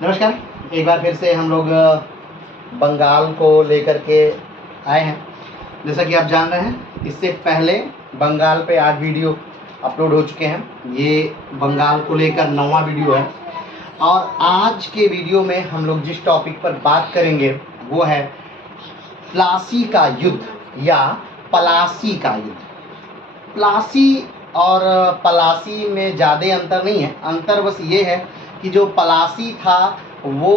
नमस्कार, एक बार फिर से हम लोग बंगाल को लेकर के आए हैं। जैसा कि आप जान रहे हैं, इससे पहले बंगाल पे 8 वीडियो अपलोड हो चुके हैं। ये बंगाल को लेकर 9वां वीडियो है और आज के वीडियो में हम लोग जिस टॉपिक पर बात करेंगे वो है प्लासी का युद्ध या पलासी का युद्ध। प्लासी और पलासी में ज़्यादा अंतर नहीं है। अंतर बस ये है कि जो पलासी था वो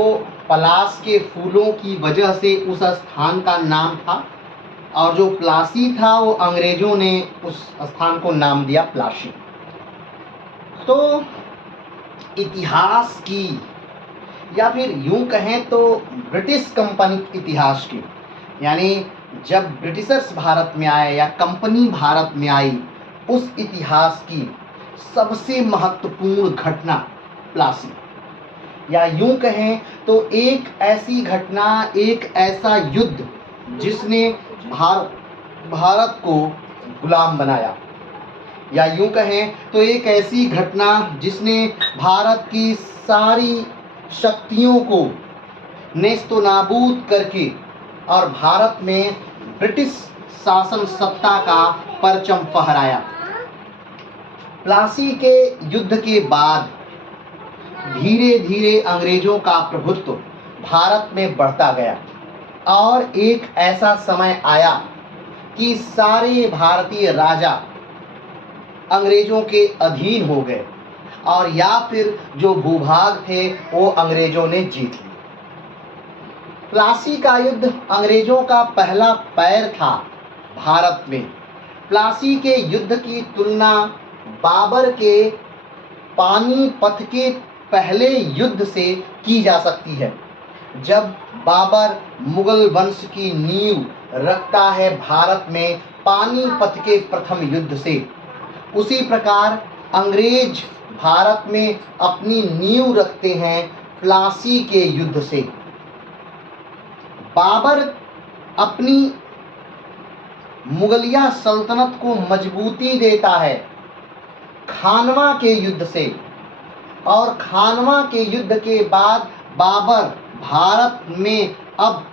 पलास के फूलों की वजह से उस स्थान का नाम था और जो प्लासी था वो अंग्रेजों ने उस स्थान को नाम दिया प्लासी। तो इतिहास की या फिर यूं कहें तो ब्रिटिश कंपनी इतिहास की, यानी जब ब्रिटिशर्स भारत में आए या कंपनी भारत में आई, उस इतिहास की सबसे महत्वपूर्ण घटना प्लासी, या यूं कहें तो एक ऐसी घटना, एक ऐसा युद्ध जिसने भारत को गुलाम बनाया, या यूं कहें तो एक ऐसी घटना जिसने भारत की सारी शक्तियों को नेस्तो नाबूद करके और भारत में ब्रिटिश शासन सत्ता का परचम फहराया। प्लासी के युद्ध के बाद धीरे धीरे अंग्रेजों का प्रभुत्व भारत में बढ़ता गया और एक ऐसा समय आया कि सारे भारतीय राजा अंग्रेजों के अधीन हो गए और या फिर जो भूभाग थे वो अंग्रेजों ने जीत लिए। प्लासी का युद्ध अंग्रेजों का पहला पैर था भारत में। प्लासी के युद्ध की तुलना बाबर के पानीपत के पहले युद्ध से की जा सकती है, जब बाबर मुगल वंश की नींव रखता है भारत में पानीपत के प्रथम युद्ध से। उसी प्रकार अंग्रेज भारत में अपनी नींव रखते हैं प्लासी के युद्ध से। बाबर अपनी मुगलिया सल्तनत को मजबूती देता है खानवा के युद्ध से, और खानवा के युद्ध के बाद बाबर भारत में अब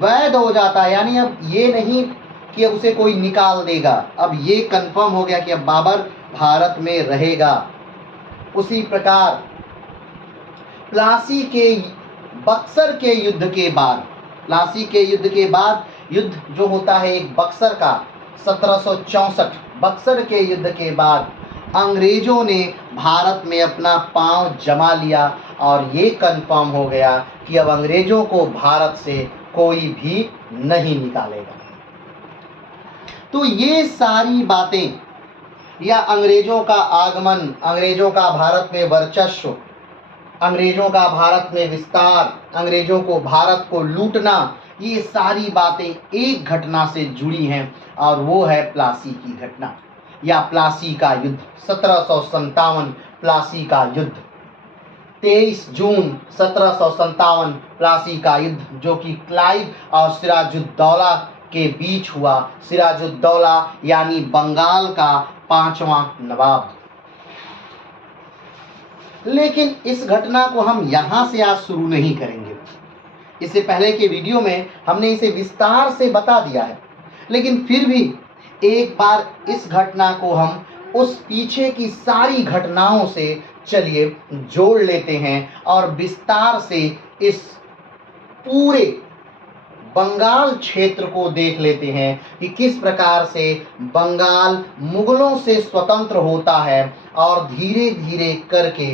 वैध हो जाता है, यानी अब ये नहीं कि अब उसे कोई निकाल देगा, अब ये कंफर्म हो गया कि अब बाबर भारत में रहेगा। उसी प्रकार प्लासी के बक्सर के युद्ध के बाद, प्लासी के युद्ध के बाद युद्ध जो होता है एक बक्सर का 1764, बक्सर के युद्ध के बाद अंग्रेजों ने भारत में अपना पांव जमा लिया और ये कंफर्म हो गया कि अब अंग्रेजों को भारत से कोई भी नहीं निकालेगा। तो ये सारी बातें, या अंग्रेजों का आगमन, अंग्रेजों का भारत में वर्चस्व, अंग्रेजों का भारत में विस्तार, अंग्रेजों को भारत को लूटना, ये सारी बातें एक घटना से जुड़ी हैं और वो है प्लासी की घटना या प्लासी का युद्ध। 1757 प्लासी का युद्ध, 23 जून 1757 प्लासी का युद्ध, जो कि क्लाइव और सिराजुद्दौला के बीच हुआ। सिराजुद्दौला यानी बंगाल का 5वां नवाब। लेकिन इस घटना को हम यहाँ से आज शुरू नहीं करेंगे। इससे पहले के वीडियो में हमने इसे विस्तार से बता दिया है, लेकिन फिर भी एक बार इस घटना को हम उस पीछे की सारी घटनाओं से चलिए जोड़ लेते हैं और विस्तार से इस पूरे बंगाल क्षेत्र को देख लेते हैं कि किस प्रकार से बंगाल मुगलों से स्वतंत्र होता है और धीरे धीरे करके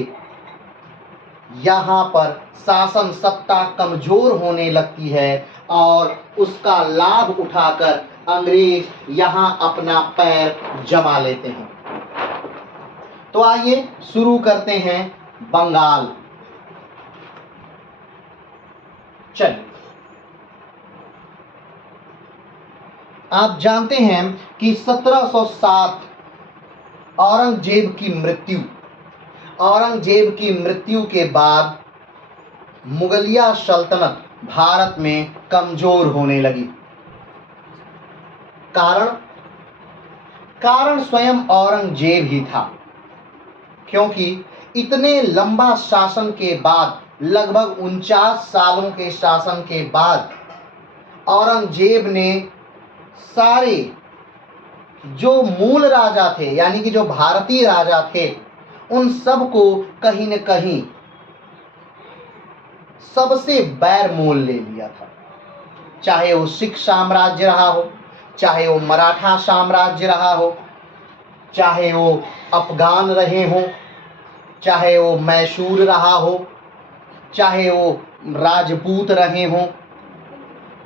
यहाँ पर शासन सत्ता कमजोर होने लगती है और उसका लाभ उठाकर अंग्रेज यहाँ अपना पैर जमा लेते हैं। तो आइए शुरू करते हैं बंगाल। चलिए, आप जानते हैं कि 1707 औरंगजेब की मृत्यु के बाद मुगलिया सल्तनत भारत में कमजोर होने लगी। कारण स्वयं औरंगजेब ही था, क्योंकि इतने लंबा शासन के बाद, लगभग 49 सालों के शासन के बाद, औरंगजेब ने सारे जो मूल राजा थे, यानी कि जो भारतीय राजा थे, उन सब को कहीं न कहीं सबसे बैर मोल ले लिया था। चाहे वो सिख साम्राज्य रहा हो, चाहे वो मराठा साम्राज्य रहा हो, चाहे वो अफगान रहे हों, चाहे वो मैसूर रहा हो, चाहे वो राजपूत रहे हों,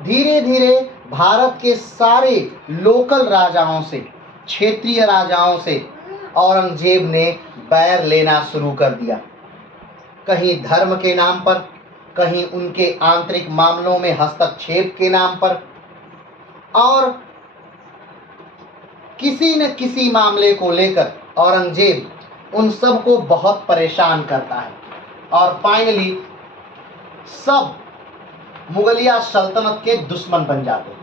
धीरे धीरे भारत के सारे लोकल राजाओं से, क्षेत्रीय राजाओं से औरंगजेब ने बैर लेना शुरू कर दिया। कहीं धर्म के नाम पर, कहीं उनके आंतरिक मामलों में हस्तक्षेप के नाम पर, और किसी न किसी मामले को लेकर औरंगजेब उन सब को बहुत परेशान करता है और फाइनली सब मुगलिया सल्तनत के दुश्मन बन जाते हैं।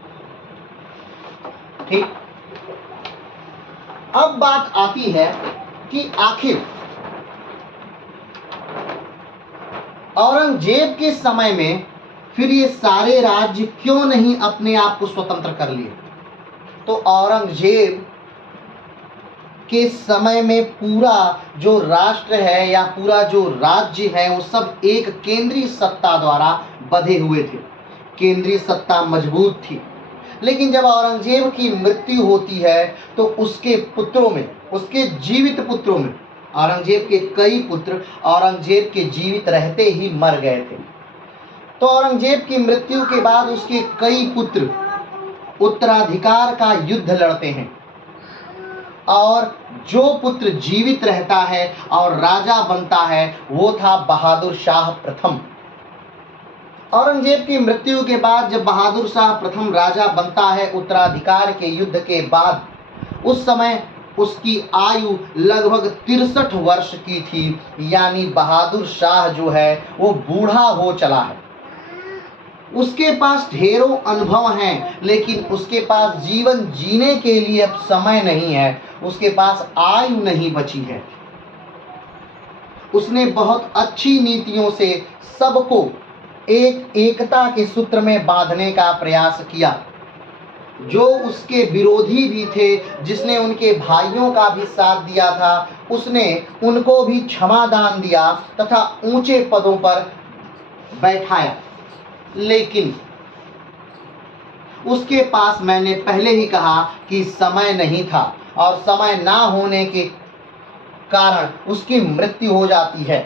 ठीक, अब बात आती है कि आखिर औरंगजेब के समय में फिर ये सारे राज्य क्यों नहीं अपने आप को स्वतंत्र कर लिए। तो औरंगजेब के समय में पूरा जो राष्ट्र है या पूरा जो राज्य है वो सब एक केंद्रीय सत्ता द्वारा बंधे हुए थे, केंद्रीय सत्ता मजबूत थी। लेकिन जब औरंगजेब की मृत्यु होती है तो उसके पुत्रों में, उसके जीवित पुत्रों में, औरंगजेब के कई पुत्र औरंगजेब के जीवित रहते ही मर गए थे। तो औरंगजेब की मृत्यु के बाद उसके कई पुत्र उत्तराधिकार का युद्ध लड़ते हैं और जो पुत्र जीवित रहता है और राजा बनता है वो था बहादुर शाह प्रथम। औरंगजेब की मृत्यु के बाद जब बहादुर शाह प्रथम राजा बनता है उत्तराधिकार के युद्ध के बाद, उस समय उसकी आयु लगभग 63 वर्ष की थी, यानी बहादुर शाह जो है वो बूढ़ा हो चला है। उसके पास ढेरों अनुभव हैं, लेकिन उसके पास जीवन जीने के लिए अब समय नहीं है, उसके पास आयु नहीं बची है। उसने बहुत अच्छी नीतियों से सबको एकता के सूत्र में बांधने का प्रयास किया। जो उसके विरोधी भी थे, जिसने उनके भाइयों का भी साथ दिया था, उसने उनको भी क्षमादान दिया तथा ऊंचे पदों पर बैठाया। लेकिन उसके पास, मैंने पहले ही कहा कि समय नहीं था और समय ना होने के कारण उसकी मृत्यु हो जाती है।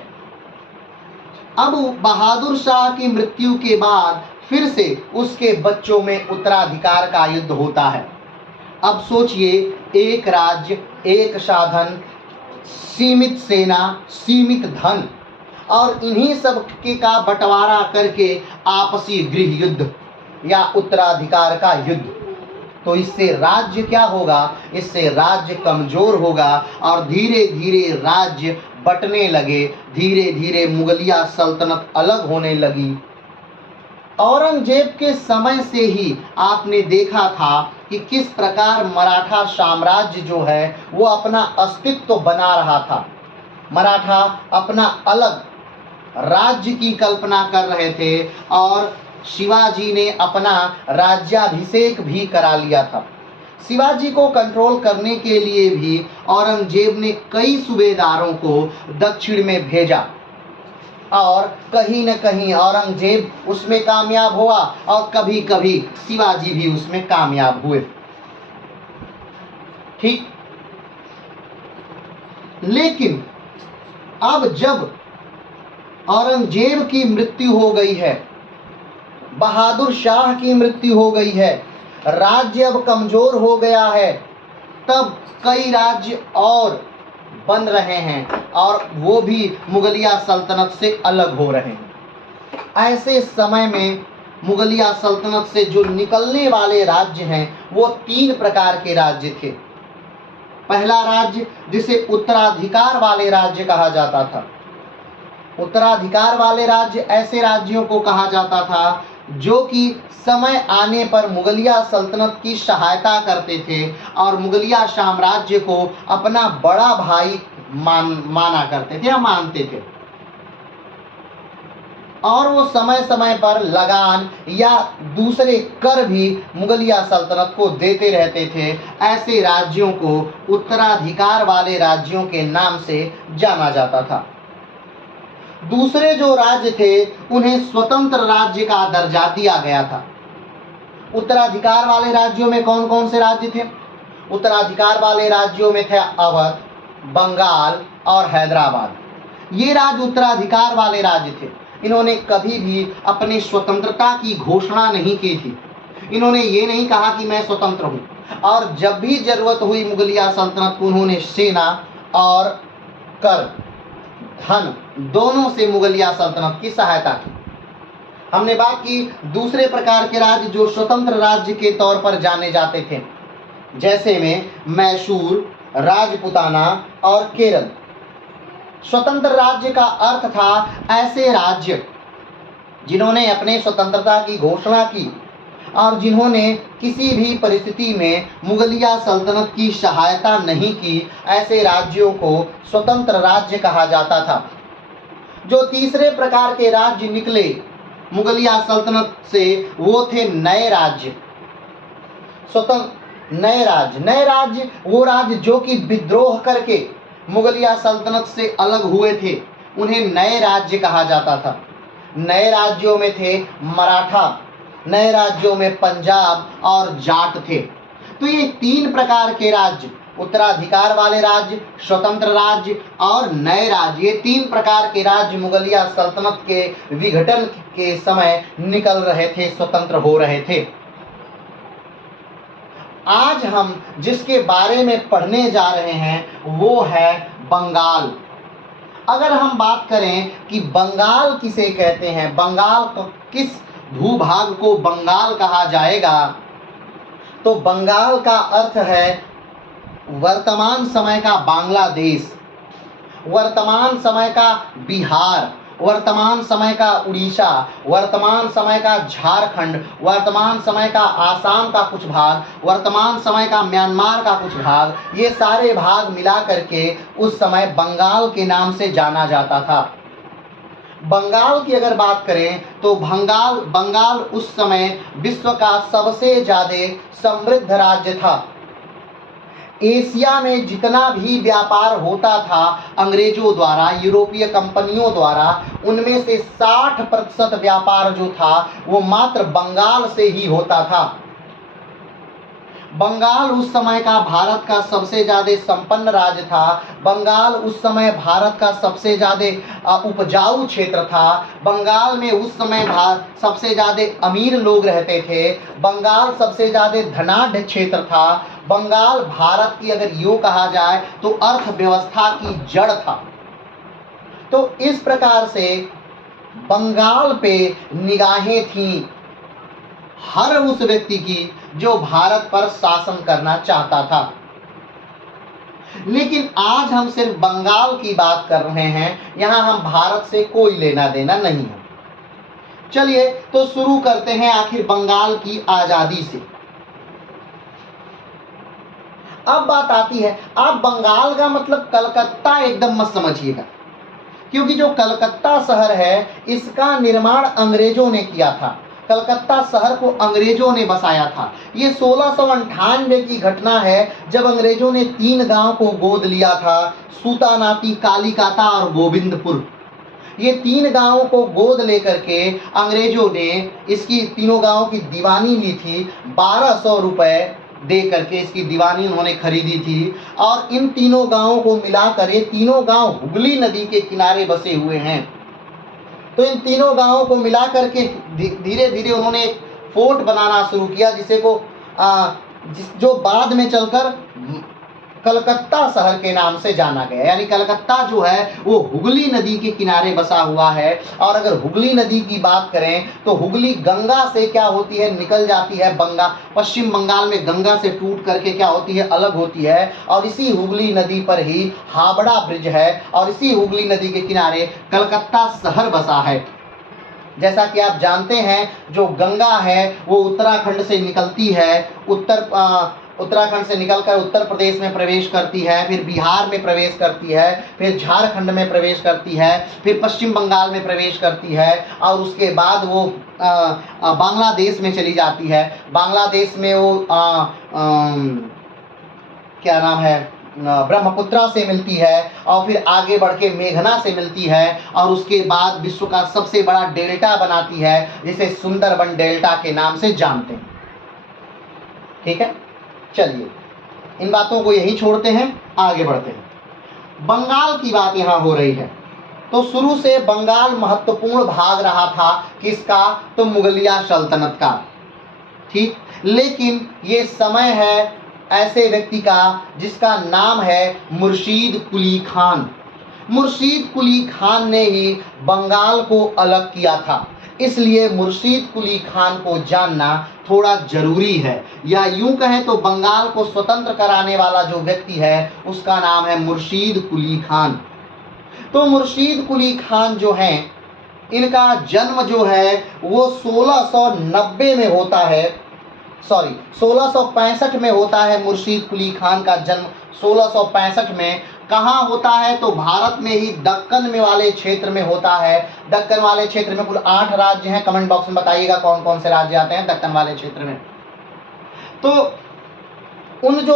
अब बहादुर शाह की मृत्यु के बाद फिर से उसके बच्चों में उत्तराधिकार का युद्ध होता है। अब सोचिए, एक राज्य, एक साधन, सीमित सेना, सीमित धन और इन्हीं सब के का बंटवारा करके आपसी गृह युद्ध या उत्तराधिकार का युद्ध। तो इससे राज्य क्या होगा? इससे राज्य कमजोर होगा और धीरे धीरे राज्य बंटने लगे, धीरे धीरे मुगलिया सल्तनत अलग होने लगी। औरंगजेब के समय से ही आपने देखा था कि किस प्रकार मराठा साम्राज्य जो है वो अपना अस्तित्व बना रहा था। मराठा अपना अलग राज्य की कल्पना कर रहे थे और शिवाजी ने अपना राज्याभिषेक भी करा लिया था। शिवाजी को कंट्रोल करने के लिए भी औरंगजेब ने कई सूबेदारों को दक्षिण में भेजा और कहीं न कहीं औरंगजेब उसमें कामयाब हुआ और कभी कभी शिवाजी भी उसमें कामयाब हुए। ठीक, लेकिन अब जब औरंगजेब की मृत्यु हो गई है, बहादुर शाह की मृत्यु हो गई है, राज्य अब कमजोर हो गया है, तब कई राज्य और बन रहे हैं और वो भी मुगलिया सल्तनत से अलग हो रहे हैं। ऐसे समय में मुगलिया सल्तनत से जो निकलने वाले राज्य हैं वो 3 प्रकार के राज्य थे। पहला राज्य जिसे उत्तराधिकार वाले राज्य कहा जाता था। उत्तराधिकार वाले राज्य ऐसे राज्यों को कहा जाता था जो कि समय आने पर मुगलिया सल्तनत की सहायता करते थे और मुगलिया साम्राज्य को अपना बड़ा भाई माना करते थे या मानते थे, और वो समय समय पर लगान या दूसरे कर भी मुगलिया सल्तनत को देते रहते थे। ऐसे राज्यों को उत्तराधिकार वाले राज्यों के नाम से जाना जाता था। दूसरे जो राज्य थे उन्हें स्वतंत्र राज्य का दर्जा दिया गया था। उत्तराधिकार वाले राज्यों में कौन कौन से राज्य थे? उत्तराधिकार वाले राज्यों में थे अवध, बंगाल और हैदराबाद। ये राज्य उत्तराधिकार वाले राज्य थे। इन्होंने कभी भी अपनी स्वतंत्रता की घोषणा नहीं की थी। इन्होंने ये नहीं कहा कि मैं स्वतंत्र हूँ, और जब भी जरूरत हुई मुगलिया सल्तनत को उन्होंने सेना और कर, धन दोनों से मुगलिया सल्तनत की सहायता की। हमने बात की दूसरे प्रकार के राज्य जो स्वतंत्र राज्य के तौर पर जाने जाते थे, जैसे में मैसूर, राजपुताना और केरल। स्वतंत्र राज्य का अर्थ था ऐसे राज्य जिन्होंने अपने स्वतंत्रता की घोषणा की और जिन्होंने किसी भी परिस्थिति में मुगलिया सल्तनत की सहायता नहीं की। ऐसे राज्यों को स्वतंत्र राज्य कहा जाता था। जो तीसरे प्रकार के राज्य निकले मुगलिया सल्तनत से वो थे नए राज्य। नए राज्य वो राज्य जो कि विद्रोह करके मुगलिया सल्तनत से अलग हुए थे, उन्हें नए राज्य कहा जाता था। नए राज्यों में थे मराठा, नए राज्यों में पंजाब और जाट थे। तो ये तीन प्रकार के राज्य, उत्तराधिकार वाले राज्य, स्वतंत्र राज्य और नए राज्य, ये तीन प्रकार के राज्य मुगलिया सल्तनत के विघटन के समय निकल रहे थे, स्वतंत्र हो रहे थे। आज हम जिसके बारे में पढ़ने जा रहे हैं वो है बंगाल। अगर हम बात करें कि बंगाल किसे कहते हैं, बंगाल को किस भूभाग को बंगाल कहा जाएगा, तो बंगाल का अर्थ है वर्तमान समय का बांग्लादेश, वर्तमान समय का बिहार, वर्तमान समय का उड़ीसा, वर्तमान समय का झारखंड, वर्तमान समय का आसाम का कुछ भाग, वर्तमान समय का म्यांमार का कुछ भाग, ये सारे भाग मिला करके उस समय बंगाल के नाम से जाना जाता था। बंगाल की अगर बात करें तो बंगाल उस समय विश्व का सबसे ज़्यादा समृद्ध राज्य था। एशिया में जितना भी व्यापार होता था अंग्रेजों द्वारा, यूरोपीय कंपनियों द्वारा, उनमें से 60% व्यापार जो था वो मात्र बंगाल से ही होता था। बंगाल उस समय का भारत का सबसे ज़्यादा संपन्न राज्य था। बंगाल उस समय भारत का सबसे ज़्यादा उपजाऊ क्षेत्र था। बंगाल में उस समय सबसे ज़्यादा अमीर लोग रहते थे। बंगाल सबसे ज़्यादा धनाढ्य क्षेत्र था। बंगाल भारत की अगर यूँ कहा जाए तो अर्थव्यवस्था की जड़ था। तो इस प्रकार से बंगाल पे निगाहें थीं हर उस व्यक्ति की जो भारत पर शासन करना चाहता था। लेकिन आज हम सिर्फ बंगाल की बात कर रहे हैं, यहाँ हम भारत से कोई लेना देना नहीं है। चलिए तो शुरू करते हैं आखिर बंगाल की आज़ादी से। अब बात आती है, आप बंगाल का मतलब कलकत्ता एकदम मत समझिएगा, क्योंकि जो कलकत्ता शहर है इसका निर्माण अंग्रेजों ने किया था। कलकत्ता शहर को अंग्रेजों ने बसाया था। ये 1698 की घटना है जब अंग्रेजों ने 3 गांव को गोद लिया था, सूतानाती, कालीकाता और गोविंदपुर। ये 3 गांवों को गोद लेकर के अंग्रेजों ने इसकी तीनों गांवों की दीवानी ली थी। 1200 रुपये दे करके इसकी दीवानी उन्होंने खरीदी थी। और इन तीनों गांवों को मिलाकर ये तीनों गांव हुगली नदी के किनारे बसे हुए हैं। तो इन तीनों गांवों को मिला करके धीरे धीरे उन्होंने एक फोर्ट बनाना शुरू किया, जो बाद में चलकर कलकत्ता शहर के नाम से जाना गया। यानी कलकत्ता जो है वो हुगली नदी के किनारे बसा हुआ है। और अगर हुगली नदी की बात करें तो हुगली गंगा से क्या होती है, निकल जाती है पश्चिम बंगाल में, गंगा से टूट करके क्या होती है, अलग होती है। और इसी हुगली नदी पर ही हावड़ा ब्रिज है और इसी हुगली नदी के किनारे कलकत्ता शहर बसा है। जैसा कि आप जानते हैं जो गंगा है वो उत्तराखंड से निकलती है, उत्तराखंड से निकलकर उत्तर प्रदेश में प्रवेश करती है, फिर बिहार में प्रवेश करती है, फिर झारखंड में प्रवेश करती है, फिर पश्चिम बंगाल में प्रवेश करती है और उसके बाद वो बांग्लादेश में चली जाती है। बांग्लादेश में वो क्या नाम है, ब्रह्मपुत्रा से मिलती है और फिर आगे बढ़ के मेघना से मिलती है और उसके बाद विश्व का सबसे बड़ा डेल्टा बनाती है जिसे सुंदरबन डेल्टा के नाम से जानते हैं। ठीक है, चलिए इन बातों को यही छोड़ते हैं, आगे बढ़ते हैं। बंगाल की बात यहाँ हो रही है, तो शुरू से बंगाल महत्वपूर्ण भाग रहा था किसका, तो मुगलिया सल्तनत का। ठीक, लेकिन ये समय है ऐसे व्यक्ति का जिसका नाम है मुर्शीद कुली खान। मुर्शीद कुली खान ने ही बंगाल को अलग किया था, इसलिए मुर्शीद कुली खान को जानना थोड़ा जरूरी है, या यूं कहें तो बंगाल को स्वतंत्र कराने वाला जो व्यक्ति है उसका नाम है मुर्शीद कुली खान। तो मुर्शीद कुली खान जो हैं, इनका जन्म जो है वो 1690 में होता है, 1665 में होता है। मुर्शीद कुली खान का जन्म 1665 में कहाँ होता है, तो भारत में ही दक्कन में वाले क्षेत्र में होता है। दक्कन वाले क्षेत्र में कुल 8 राज्य हैं, कमेंट बॉक्स में बताइएगा कौन कौन से राज्य आते हैं दक्कन वाले क्षेत्र में। तो उन जो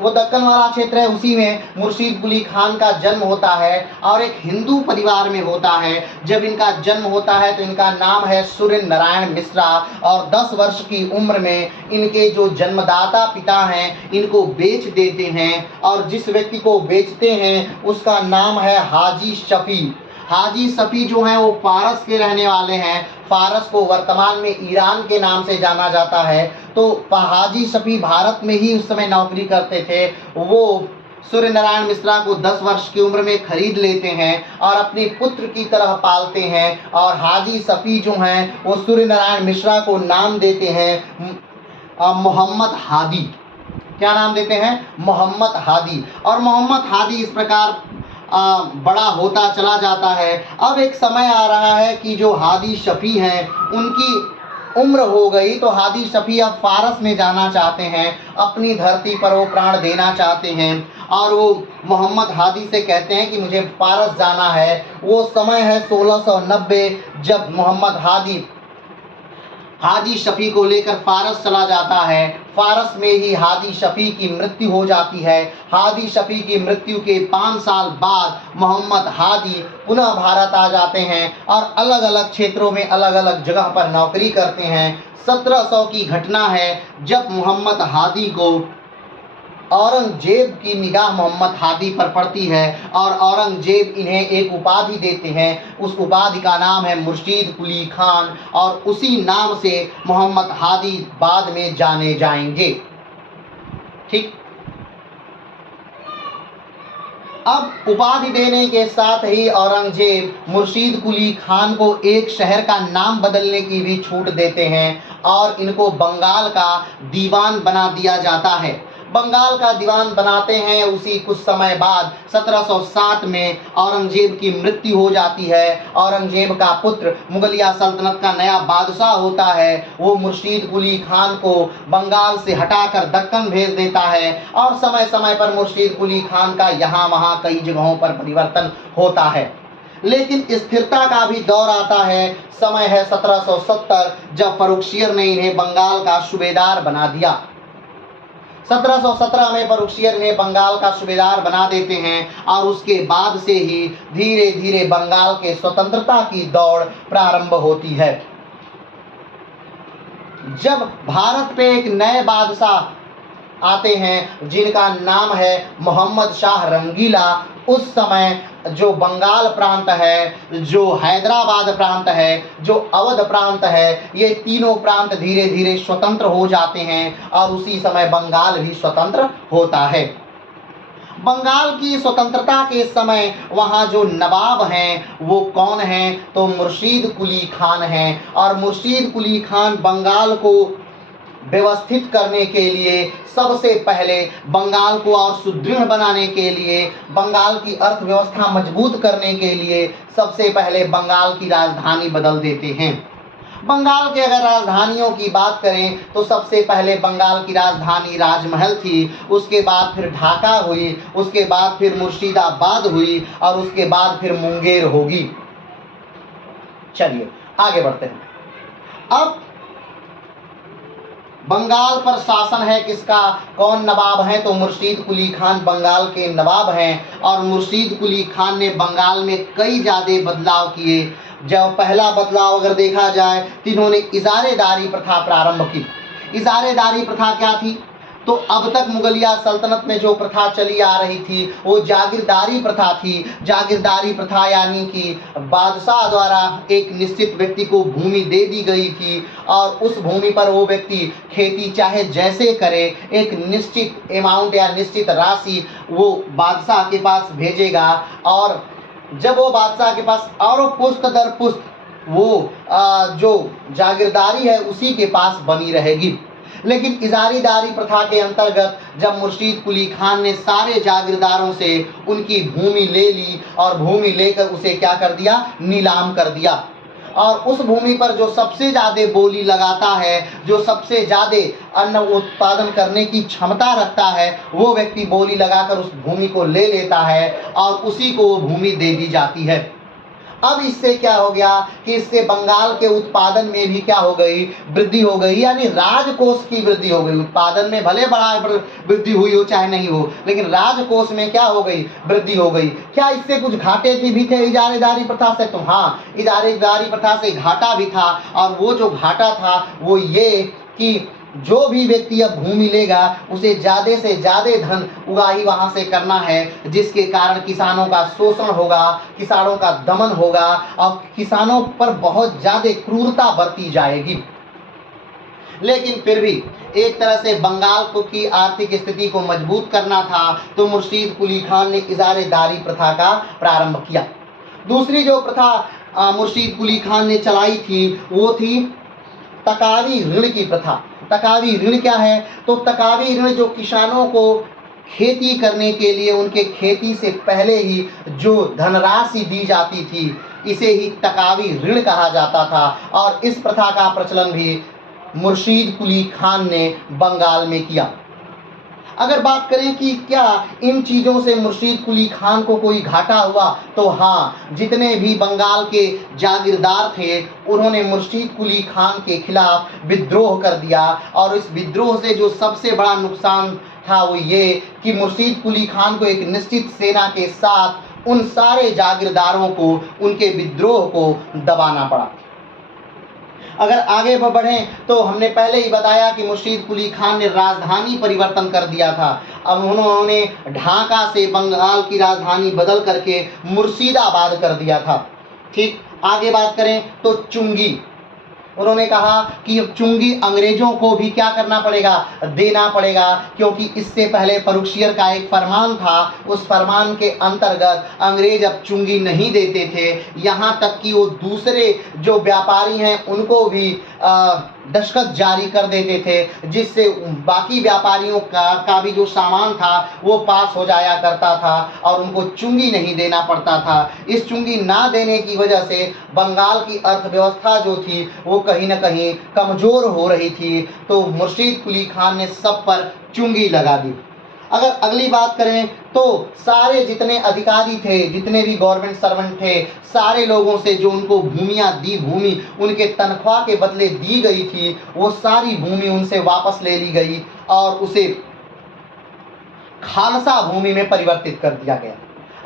वो दक्कन वाला क्षेत्र है उसी में मुर्शीद कुली खान का जन्म होता है और एक हिंदू परिवार में होता है। जब इनका जन्म होता है तो इनका नाम है सूर्य नारायण मिश्रा और 10 वर्ष की उम्र में इनके जो जन्मदाता पिता हैं इनको बेच देते हैं और जिस व्यक्ति को बेचते हैं उसका नाम है हाजी शफी। हाजी शफी जो हैं वो फारस के रहने वाले हैं। फारस को वर्तमान में ईरान के नाम से जाना जाता है। तो हाजी शफी भारत में ही उस समय नौकरी करते थे। वो सूर्य नारायण मिश्रा को 10 वर्ष की उम्र में खरीद लेते हैं और अपने पुत्र की तरह पालते हैं और हाजी शफी जो हैं वो सूर्य नारायण मिश्रा को नाम देते हैं मोहम्मद हादी। क्या नाम देते हैं, मोहम्मद हादी। और मोहम्मद हादी इस प्रकार बड़ा होता चला जाता है। अब एक समय आ रहा है कि जो हादी शफी हैं उनकी उम्र हो गई, तो हादी शफी अब फारस में जाना चाहते हैं, अपनी धरती पर वो प्राण देना चाहते हैं और वो मोहम्मद हादी से कहते हैं कि मुझे फारस जाना है। वो समय है 1690 जब मोहम्मद हाजी शफी को लेकर फारस चला जाता है। फारस में ही हादी शफी की मृत्यु हो जाती है। हादी शफी की मृत्यु के 5 साल बाद मोहम्मद हादी पुनः भारत आ जाते हैं और अलग अलग क्षेत्रों में अलग अलग जगह पर नौकरी करते हैं। 1700 की घटना है जब मोहम्मद हादी को औरंगजेब की निगाह मोहम्मद हादी पर पड़ती है और औरंगजेब इन्हें एक उपाधि देते हैं। उस उपाधि का नाम है मुर्शीद कुली खान और उसी नाम से मोहम्मद हादी बाद में जाने जाएंगे। ठीक, अब उपाधि देने के साथ ही औरंगजेब मुर्शीद कुली खान को एक शहर का नाम बदलने की भी छूट देते हैं और इनको बंगाल का दीवान बना दिया जाता है। बंगाल का दीवान बनाते हैं। उसी कुछ समय बाद 1707 में औरंगजेब की मृत्यु हो जाती है। औरंगजेब का पुत्र मुगलिया सल्तनत का नया बादशाह होता है। वो मुर्शीद कुली खान को बंगाल से हटाकर दक्कन भेज देता है और समय समय पर मुर्शीद कुली खान का यहाँ वहाँ कई जगहों पर परिवर्तन होता है। लेकिन स्थिरता का भी दौर आता है। समय है 1770 जब फर्रुखसियर ने इन्हें बंगाल का सूबेदार बना दिया। 1717 में फर्रुखसियर ने बंगाल का सूबेदार बना देते हैं और उसके बाद से ही धीरे धीरे बंगाल के स्वतंत्रता की दौड़ प्रारंभ होती है। जब भारत पे एक नए बादशाह आते हैं जिनका नाम है मोहम्मद शाह रंगीला, उस समय जो बंगाल प्रांत है, जो हैदराबाद प्रांत है, जो अवध प्रांत है, ये तीनों प्रांत धीरे धीरे स्वतंत्र हो जाते हैं और उसी समय बंगाल भी स्वतंत्र होता है। बंगाल की स्वतंत्रता के समय वहाँ जो नवाब हैं वो कौन हैं, तो मुर्शीद कुली खान हैं और मुर्शीद कुली खान बंगाल को व्यवस्थित करने के लिए, सबसे पहले बंगाल को और सुदृढ़ बनाने के लिए, बंगाल की अर्थव्यवस्था मजबूत करने के लिए सबसे पहले बंगाल की राजधानी बदल देते हैं। बंगाल के अगर राजधानियों की बात करें तो सबसे पहले बंगाल की राजधानी राजमहल थी, उसके बाद फिर ढाका हुई, उसके बाद फिर मुर्शिदाबाद हुई और उसके बाद फिर मुंगेर होगी। चलिए आगे बढ़ते हैं। अब बंगाल पर शासन है किसका, कौन नवाब है, तो मुर्शीद कुली खान बंगाल के नवाब हैं। और मुर्शीद कुली खान ने बंगाल में कई ज़्यादा बदलाव किए। जब पहला बदलाव अगर देखा जाए तो इन्होंने इजारेदारी प्रथा प्रारंभ की। इजारेदारी प्रथा क्या थी, तो अब तक मुगलिया सल्तनत में जो प्रथा चली आ रही थी वो जागीरदारी प्रथा थी। जागीरदारी प्रथा यानी कि बादशाह द्वारा एक निश्चित व्यक्ति को भूमि दे दी गई थी और उस भूमि पर वो व्यक्ति खेती चाहे जैसे करे, एक निश्चित अमाउंट या निश्चित राशि वो बादशाह के पास भेजेगा और जब वो बादशाह के पास और पुश्त दर पुश्त वो जो जागीरदारी है उसी के पास बनी रहेगी। लेकिन इजारेदारी प्रथा के अंतर्गत जब मुर्शीद कुली खान ने सारे जागीरदारों से उनकी भूमि ले ली और भूमि लेकर उसे क्या कर दिया, नीलाम कर दिया और उस भूमि पर जो सबसे ज़्यादा बोली लगाता है, जो सबसे ज़्यादा अन्न उत्पादन करने की क्षमता रखता है, वो व्यक्ति बोली लगाकर उस भूमि को ले लेता है और उसी को वो भूमि दे दी जाती है। अब इससे क्या हो गया कि इससे बंगाल के उत्पादन में भी क्या हो गई, वृद्धि हो गई, यानी राजकोष की वृद्धि हो गई। उत्पादन में भले बड़ा वृद्धि हुई हो चाहे नहीं हो, लेकिन राजकोष में क्या हो गई, वृद्धि हो गई। क्या इससे कुछ घाटे भी थे इजारेदारी प्रथा से, तो हाँ, इजारेदारी प्रथा से घाटा भी था और वो जो घाटा था वो ये कि जो भी व्यक्ति अब भूमि लेगा उसे ज़्यादा से ज़्यादा धन उगाही वहाँ से करना है, जिसके कारण किसानों का शोषण होगा, किसानों का दमन होगा और किसानों पर बहुत ज़्यादा क्रूरता बरती जाएगी। लेकिन फिर भी एक तरह से बंगाल को की आर्थिक स्थिति को मजबूत करना था तो मुर्शीद कुली खान ने इजारेदारी प्रथा का प्रारंभ किया। दूसरी जो प्रथा मुर्शीद कुली खान ने चलाई थी वो थी तकावी ऋण की प्रथा। तकावी ऋण क्या है, तो तकावी ऋण जो किसानों को खेती करने के लिए उनके खेती से पहले ही जो धनराशि दी जाती थी इसे ही तकावी ऋण कहा जाता था और इस प्रथा का प्रचलन भी मुर्शीद कुली खान ने बंगाल में किया। अगर बात करें कि क्या इन चीज़ों से मुर्शीद कुली खान को कोई घाटा हुआ, तो हाँ, जितने भी बंगाल के जागीरदार थे उन्होंने मुर्शीद कुली खान के खिलाफ विद्रोह कर दिया और इस विद्रोह से जो सबसे बड़ा नुकसान था वो ये कि मुर्शीद कुली खान को एक निश्चित सेना के साथ उन सारे जागीरदारों को उनके विद्रोह को दबाना पड़ा। अगर आगे बढ़ें तो हमने पहले ही बताया कि मुर्शीद कुली खान ने राजधानी परिवर्तन कर दिया था। अब उन्होंने ढाका से बंगाल की राजधानी बदल करके मुर्शिदाबाद कर दिया था। ठीक, आगे बात करें तो चुंगी, उन्होंने कहा कि चुंगी अंग्रेजों को भी क्या करना पड़ेगा, देना पड़ेगा, क्योंकि इससे पहले फर्रुखियर का एक फरमान था, उस फरमान के अंतर्गत अंग्रेज अब चुंगी नहीं देते थे। यहाँ तक कि वो दूसरे जो व्यापारी हैं उनको भी दस्तखत जारी कर देते थे, जिससे बाकी व्यापारियों का भी जो सामान था वो पास हो जाया करता था और उनको चुंगी नहीं देना पड़ता था। इस चुंगी ना देने की वजह से बंगाल की अर्थव्यवस्था जो थी वो कहीं ना कहीं कमज़ोर हो रही थी, तो मुर्शीद कुली खान ने सब पर चुंगी लगा दी। अगर अगली बात करें तो सारे जितने अधिकारी थे, जितने भी गवर्नमेंट सर्वेंट थे, सारे लोगों से जो उनको भूमियाँ दी, भूमि उनके तनख्वाह के बदले दी गई थी, वो सारी भूमि उनसे वापस ले ली गई और उसे खालसा भूमि में परिवर्तित कर दिया गया।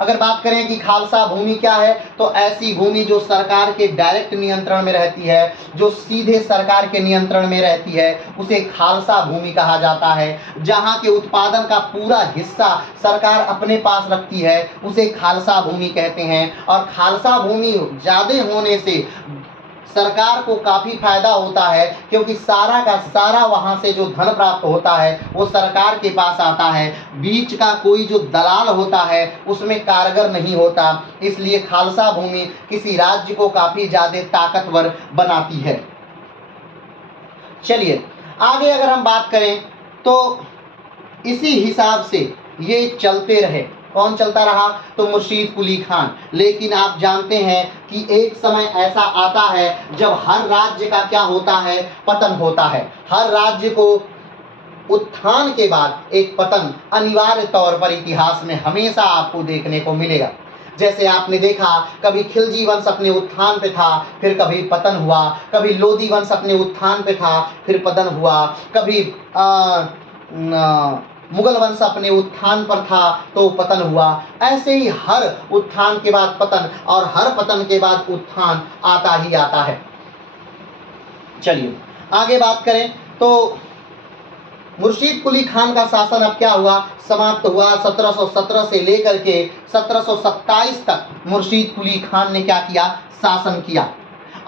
अगर बात करें कि खालसा भूमि क्या है, तो ऐसी भूमि जो सरकार के डायरेक्ट नियंत्रण में रहती है, जो सीधे सरकार के नियंत्रण में रहती है, उसे खालसा भूमि कहा जाता है। जहां के उत्पादन का पूरा हिस्सा सरकार अपने पास रखती है उसे खालसा भूमि कहते हैं। और खालसा भूमि ज़्यादा होने से सरकार को काफ़ी फायदा होता है, क्योंकि सारा का सारा वहाँ से जो धन प्राप्त होता है वो सरकार के पास आता है। बीच का कोई जो दलाल होता है उसमें कारगर नहीं होता, इसलिए खालसा भूमि किसी राज्य को काफ़ी ज़्यादा ताकतवर बनाती है। चलिए आगे अगर हम बात करें तो इसी हिसाब से ये चलते रहे। कौन चलता रहा? तो मुर्शीद कुली खान। लेकिन आप जानते हैं कि एक समय ऐसा आता है जब हर राज्य का क्या होता है? पतन होता है। हर राज्य को उत्थान के बाद एक पतन अनिवार्य तौर पर इतिहास में हमेशा आपको देखने को मिलेगा। जैसे आपने देखा, कभी खिलजी वंश अपने उत्थान पे था, फिर कभी पतन हुआ, कभी लोधी वंश अपने उत्थान पे था, फिर पतन हुआ, कभी मुगल वंश अपने उत्थान पर था तो पतन हुआ। ऐसे ही हर उत्थान के बाद पतन और हर पतन के बाद उत्थान आता ही आता है। चलिए आगे बात करें तो मुर्शीद कुली खान का शासन अब क्या हुआ? समाप्त हुआ। 1717 से लेकर के 1727 तक मुर्शीद कुली खान ने क्या किया? शासन किया।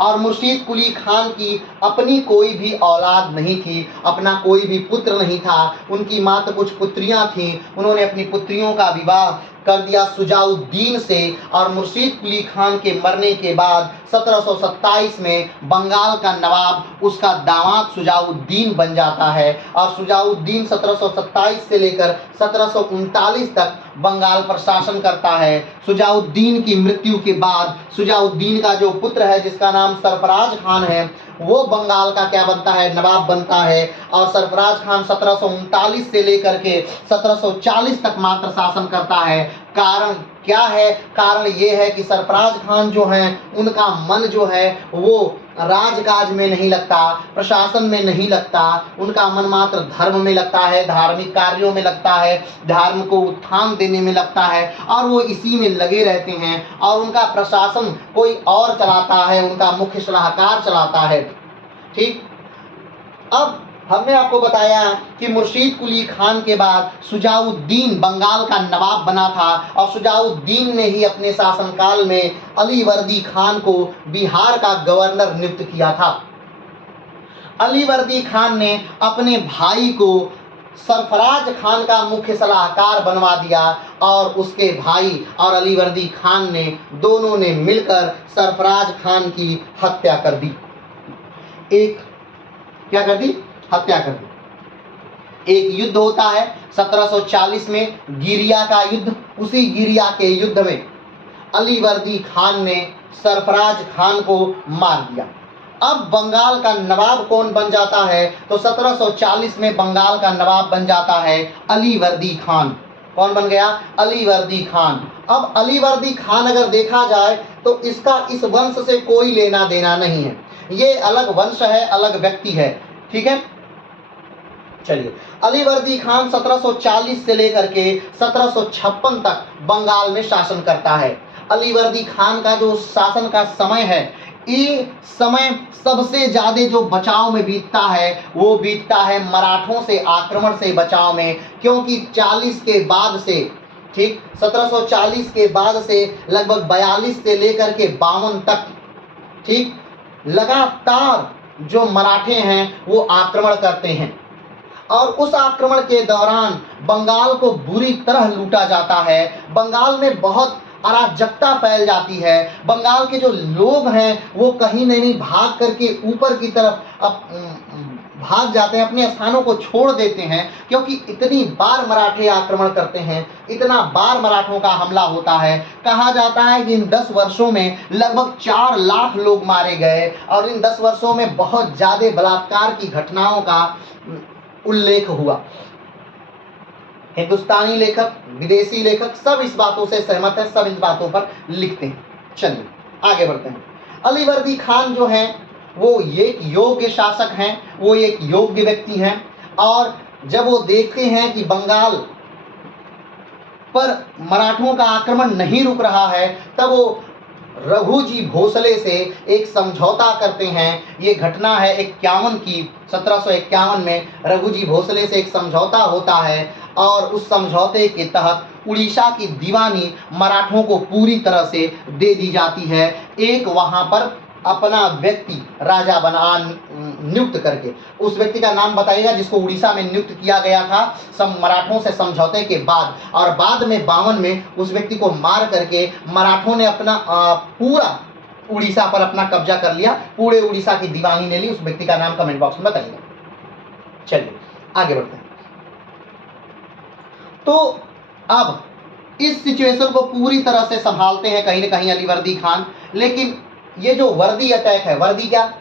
और मुर्शीद कुली खान की अपनी कोई भी औलाद नहीं थी, अपना कोई भी पुत्र नहीं था। उनकी मात्र कुछ पुत्रियां थीं। उन्होंने अपनी पुत्रियों का विवाह कर दिया सुजाउद्दीन से। और मुर्शीद कुली खान के मरने के बाद 1727 में बंगाल का नवाब उसका दामाद सुजाउद्दीन बन जाता है। और सुजाउद्दीन 1727 से लेकर 1739 तक बंगाल पर शासन करता है। सुजाउद्दीन की मृत्यु के बाद सुजाउद्दीन का जो पुत्र है जिसका नाम सरफराज खान है, वो बंगाल का क्या बनता है? नवाब बनता है। और सरफराज खान 1739 से लेकर के 1740 तक मात्र शासन करता है। कारण क्या है? कारण ये है कि सरफराज खान जो हैं उनका मन जो है वो राजकाज में नहीं लगता, प्रशासन में नहीं लगता। उनका मन मात्र धर्म में लगता है, धार्मिक कार्यों में लगता है, धर्म को उत्थान देने में लगता है, और वो इसी में लगे रहते हैं। और उनका प्रशासन कोई और चलाता है, उनका मुख्य सलाहकार चलाता है। ठीक। अब हमने आपको बताया कि मुर्शीद कुली खान के बाद सुजाउद्दीन बंगाल का नवाब बना था। और सुजाउद्दीन ने ही अपने शासनकाल में अलीवर्दी खान को बिहार का गवर्नर नियुक्त किया था। अलीवर्दी खान ने अपने भाई को सरफराज खान का मुख्य सलाहकार बनवा दिया। और उसके भाई और अलीवर्दी खान ने दोनों ने मिलकर सरफराज खान की हत्या कर दी। क्या कर दी? हत्या कर दी। एक युद्ध होता है 1740 में, गिरिया का युद्ध। उसी गिरिया के युद्ध में अलीवर्दी खान ने सरफराज खान को मार दिया। अब बंगाल का नवाब कौन बन जाता है? तो 1740 में बंगाल का नवाब बन जाता है अलीवर्दी खान। कौन बन गया? अलीवर्दी खान। अब अलीवर्दी खान अगर देखा जाए तो इसका इस वंश से कोई लेना देना नहीं है। ये अलग वंश है, अलग व्यक्ति है। ठीक है। चलिए, अलीवर्दी खान 1740 से लेकर के 1756 तक बंगाल में शासन करता है। अलीवर्दी खान का जो शासन का समय है, ये समय सबसे ज्यादा जो बचाव में बीतता है वो बीतता है मराठों से आक्रमण से बचाव में। क्योंकि 40 के बाद से, ठीक, 1740 के बाद से लगभग 42 से लेकर के 52 तक, ठीक, लगातार जो मराठे हैं वो आक्रमण करते हैं। और उस आक्रमण के दौरान बंगाल को बुरी तरह लूटा जाता है। बंगाल में बहुत अराजकता फैल जाती है। बंगाल के जो लोग हैं वो कहीं नहीं भाग करके ऊपर की तरफ भाग जाते हैं, अपने स्थानों को छोड़ देते हैं। क्योंकि इतनी बार मराठे आक्रमण करते हैं, इतना बार मराठों का हमला होता है। कहा जाता है कि इन 10 वर्षों में लगभग 4 लाख लोग मारे गए। और इन 10 वर्षों में बहुत ज्यादा बलात्कार की घटनाओं का उल्लेख हुआ। हिंदुस्तानी लेखक, विदेशी लेखक सब इस बातों से सहमत है, सब इस बातों पर लिखते हैं। चलिए आगे बढ़ते हैं। अलीवर्दी खान जो हैं वो एक योग्य शासक हैं, वो एक योग्य व्यक्ति हैं। और जब वो देखते हैं कि बंगाल पर मराठों का आक्रमण नहीं रुक रहा है, तब वो रघुजी भोसले से एक समझौता करते हैं। ये घटना है 51 की, 1751 में रघुजी भोसले से एक समझौता होता है। और उस समझौते के तहत उड़ीसा की दीवानी मराठों को पूरी तरह से दे दी जाती है। एक वहां पर अपना व्यक्ति राजा बना नियुक्त करके, उस व्यक्ति का नाम बताइएगा जिसको उड़ीसा में नियुक्त किया गया था मराठों से समझौते के बाद। और बाद में 52 में उस व्यक्ति को मार करके मराठों ने अपना पूरा उड़ीसा पर अपना कब्जा कर लिया, पूरे उड़ीसा की दीवानी ले ली। उस व्यक्ति का नाम कमेंट बॉक्स में बताइएगा। चलिए आगे बढ़ते हैं। तो अब इस सिचुएशन को पूरी तरह से संभालते हैं कहीं ना कहीं अलीवर्दी खान। लेकिन ये जो वर्दी अटैक है, वर्दी क्या,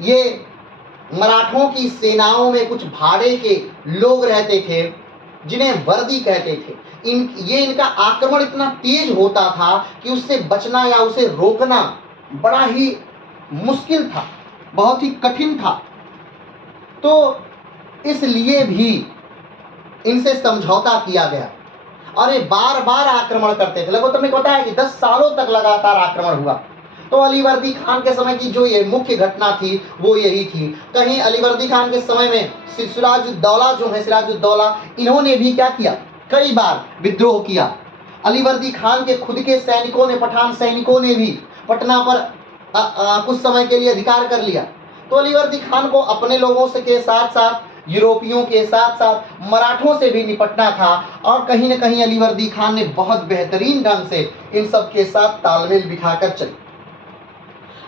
ये मराठों की सेनाओं में कुछ भाड़े के लोग रहते थे जिन्हें वर्दी कहते थे। इनका आक्रमण इतना तेज होता था कि उससे बचना या उसे रोकना बड़ा ही मुश्किल था, बहुत ही कठिन था। तो इसलिए भी इनसे समझौता किया गया और ये बार बार आक्रमण करते थे। लगभग तुमने बताया कि 10 सालों तक लगातार आक्रमण हुआ। तो अलीवर्दी खान के समय की जो ये मुख्य घटना थी वो यही थी। कहीं अलीवर्दी खान के समय में सिराजुद्दौला जो है, सिराजुद्दौला, इन्होंने भी क्या किया, कई बार विद्रोह किया। अलीवर्दी खान के खुद के सैनिकों ने, पठान सैनिकों ने भी पटना पर कुछ समय के लिए अधिकार कर लिया। तो अलीवर्दी खान को अपने लोगों से के साथ साथ, यूरोपियों के साथ साथ मराठों से भी निपटना था और कहीं न कहीं अलीवर्दी खान ने बहुत बेहतरीन ढंग से इन सब के साथ तालमेल बिठाकर चली।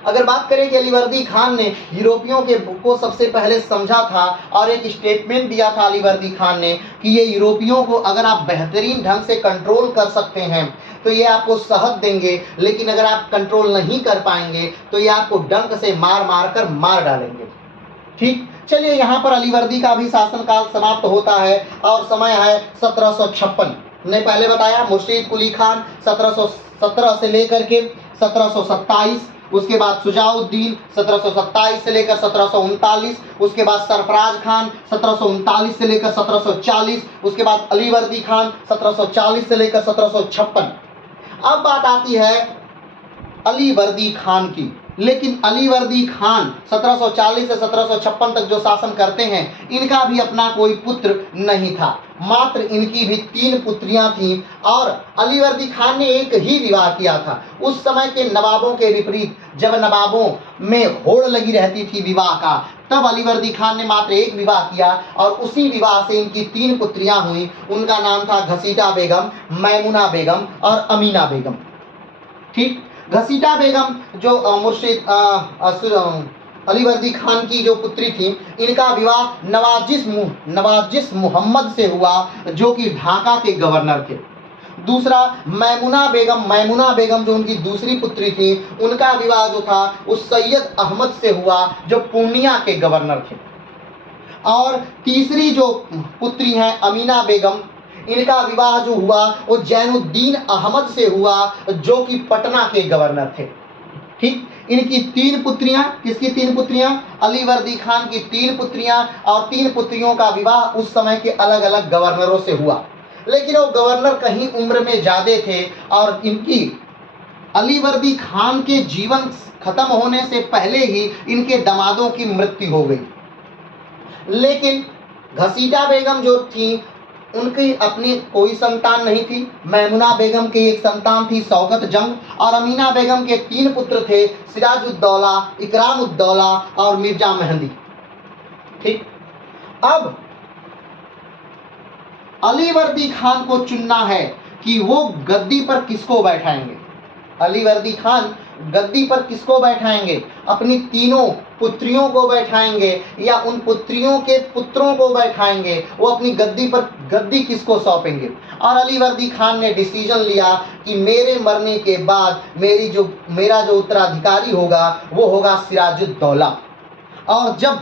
अगर बात करें कि अलीवर्दी खान ने यूरोपियों को सबसे पहले समझा था और एक स्टेटमेंट दिया था अलीवर्दी खान ने कि ये यूरोपियों को अगर आप बेहतरीन ढंग से कंट्रोल कर सकते हैं तो ये आपको शहद देंगे, लेकिन अगर आप कंट्रोल नहीं कर पाएंगे तो ये आपको डंक से मार मार कर मार डालेंगे। ठीक, चलिए यहाँ पर अलीवर्दी का भी शासनकाल समाप्त होता है और समय है 1756। ने पहले बताया मुर्शीद कुली खान 1717 से लेकर के 1727, उसके बाद सुजाउद्दीन 1727 से लेकर 1739, उसके बाद सरफराज खान 1739 से लेकर 1740, उसके बाद अलीवर्दी खान 1740 से लेकर 1756। अब बात आती है अलीवर्दी खान की। लेकिन अलीवर्दी खान 1740 से 1756 तक जो शासन करते हैं, इनका भी अपना कोई पुत्र नहीं था, मात्र इनकी भी 3 पुत्रियां थीं और अलीवर्दी खान ने एक ही विवाह किया था। उस समय के नवाबों के विपरीत जब नवाबों में होड़ लगी रहती थी विवाह का, तब अलीवर्दी खान ने मात्र एक विवाह किया और उसी विवाह से इनकी 3 पुत्रियां हुई। उनका नाम था घसीटा बेगम, मैमुना बेगम और अमीना बेगम। ठीक, घसीटा बेगम जो मुर्शिद अलीवर्दी खान की जो पुत्री थी, इनका विवाह नवाजिश मोहम्मद से हुआ जो कि ढाका के गवर्नर थे। दूसरा मैमुना बेगम जो उनकी दूसरी पुत्री थी, उनका विवाह जो था उस सैयद अहमद से हुआ जो पूर्णिया के गवर्नर थे। और तीसरी जो पुत्री हैं अमीना बेगम, इनका विवाह जो हुआ वो जैनुद्दीन अहमद से हुआ जो कि पटना के गवर्नर थे। ठीक, इनकी 3 पुत्रियां, किसकी 3 पुत्रियां, अलीवर्दी खान की 3 पुत्रियां और 3 पुत्रियों का विवाह उस समय के अलग अलग गवर्नरों से हुआ। लेकिन वो गवर्नर कहीं उम्र में ज्यादा थे और इनकी अलीवर्दी खान के जीवन खत्म होने से पहले ही इनके दामादों की मृत्यु हो गई। लेकिन घसीटा बेगम जो थी उनकी अपनी कोई संतान नहीं थी। मैमुना बेगम की एक संतान थी शौकत जंग और अमीना बेगम के 3 पुत्र थे, सिराजुद्दौला, इकरामुद्दौला और मिर्जा मेहंदी। ठीक, अब अलीवर्दी खान को चुनना है कि वो गद्दी पर किसको बैठाएंगे। अलीवर्दी खान गद्दी पर किसको बैठाएंगे, अपनी 3 पुत्रियों को बैठाएंगे या उन पुत्रियों के पुत्रों को बैठाएंगे, वो अपनी गद्दी पर गद्दी किसको सौंपेंगे। और अलीवर्दी खान ने डिसीजन लिया कि मेरे मरने के बाद मेरा जो उत्तराधिकारी होगा वो होगा सिराजुद्दौला। और जब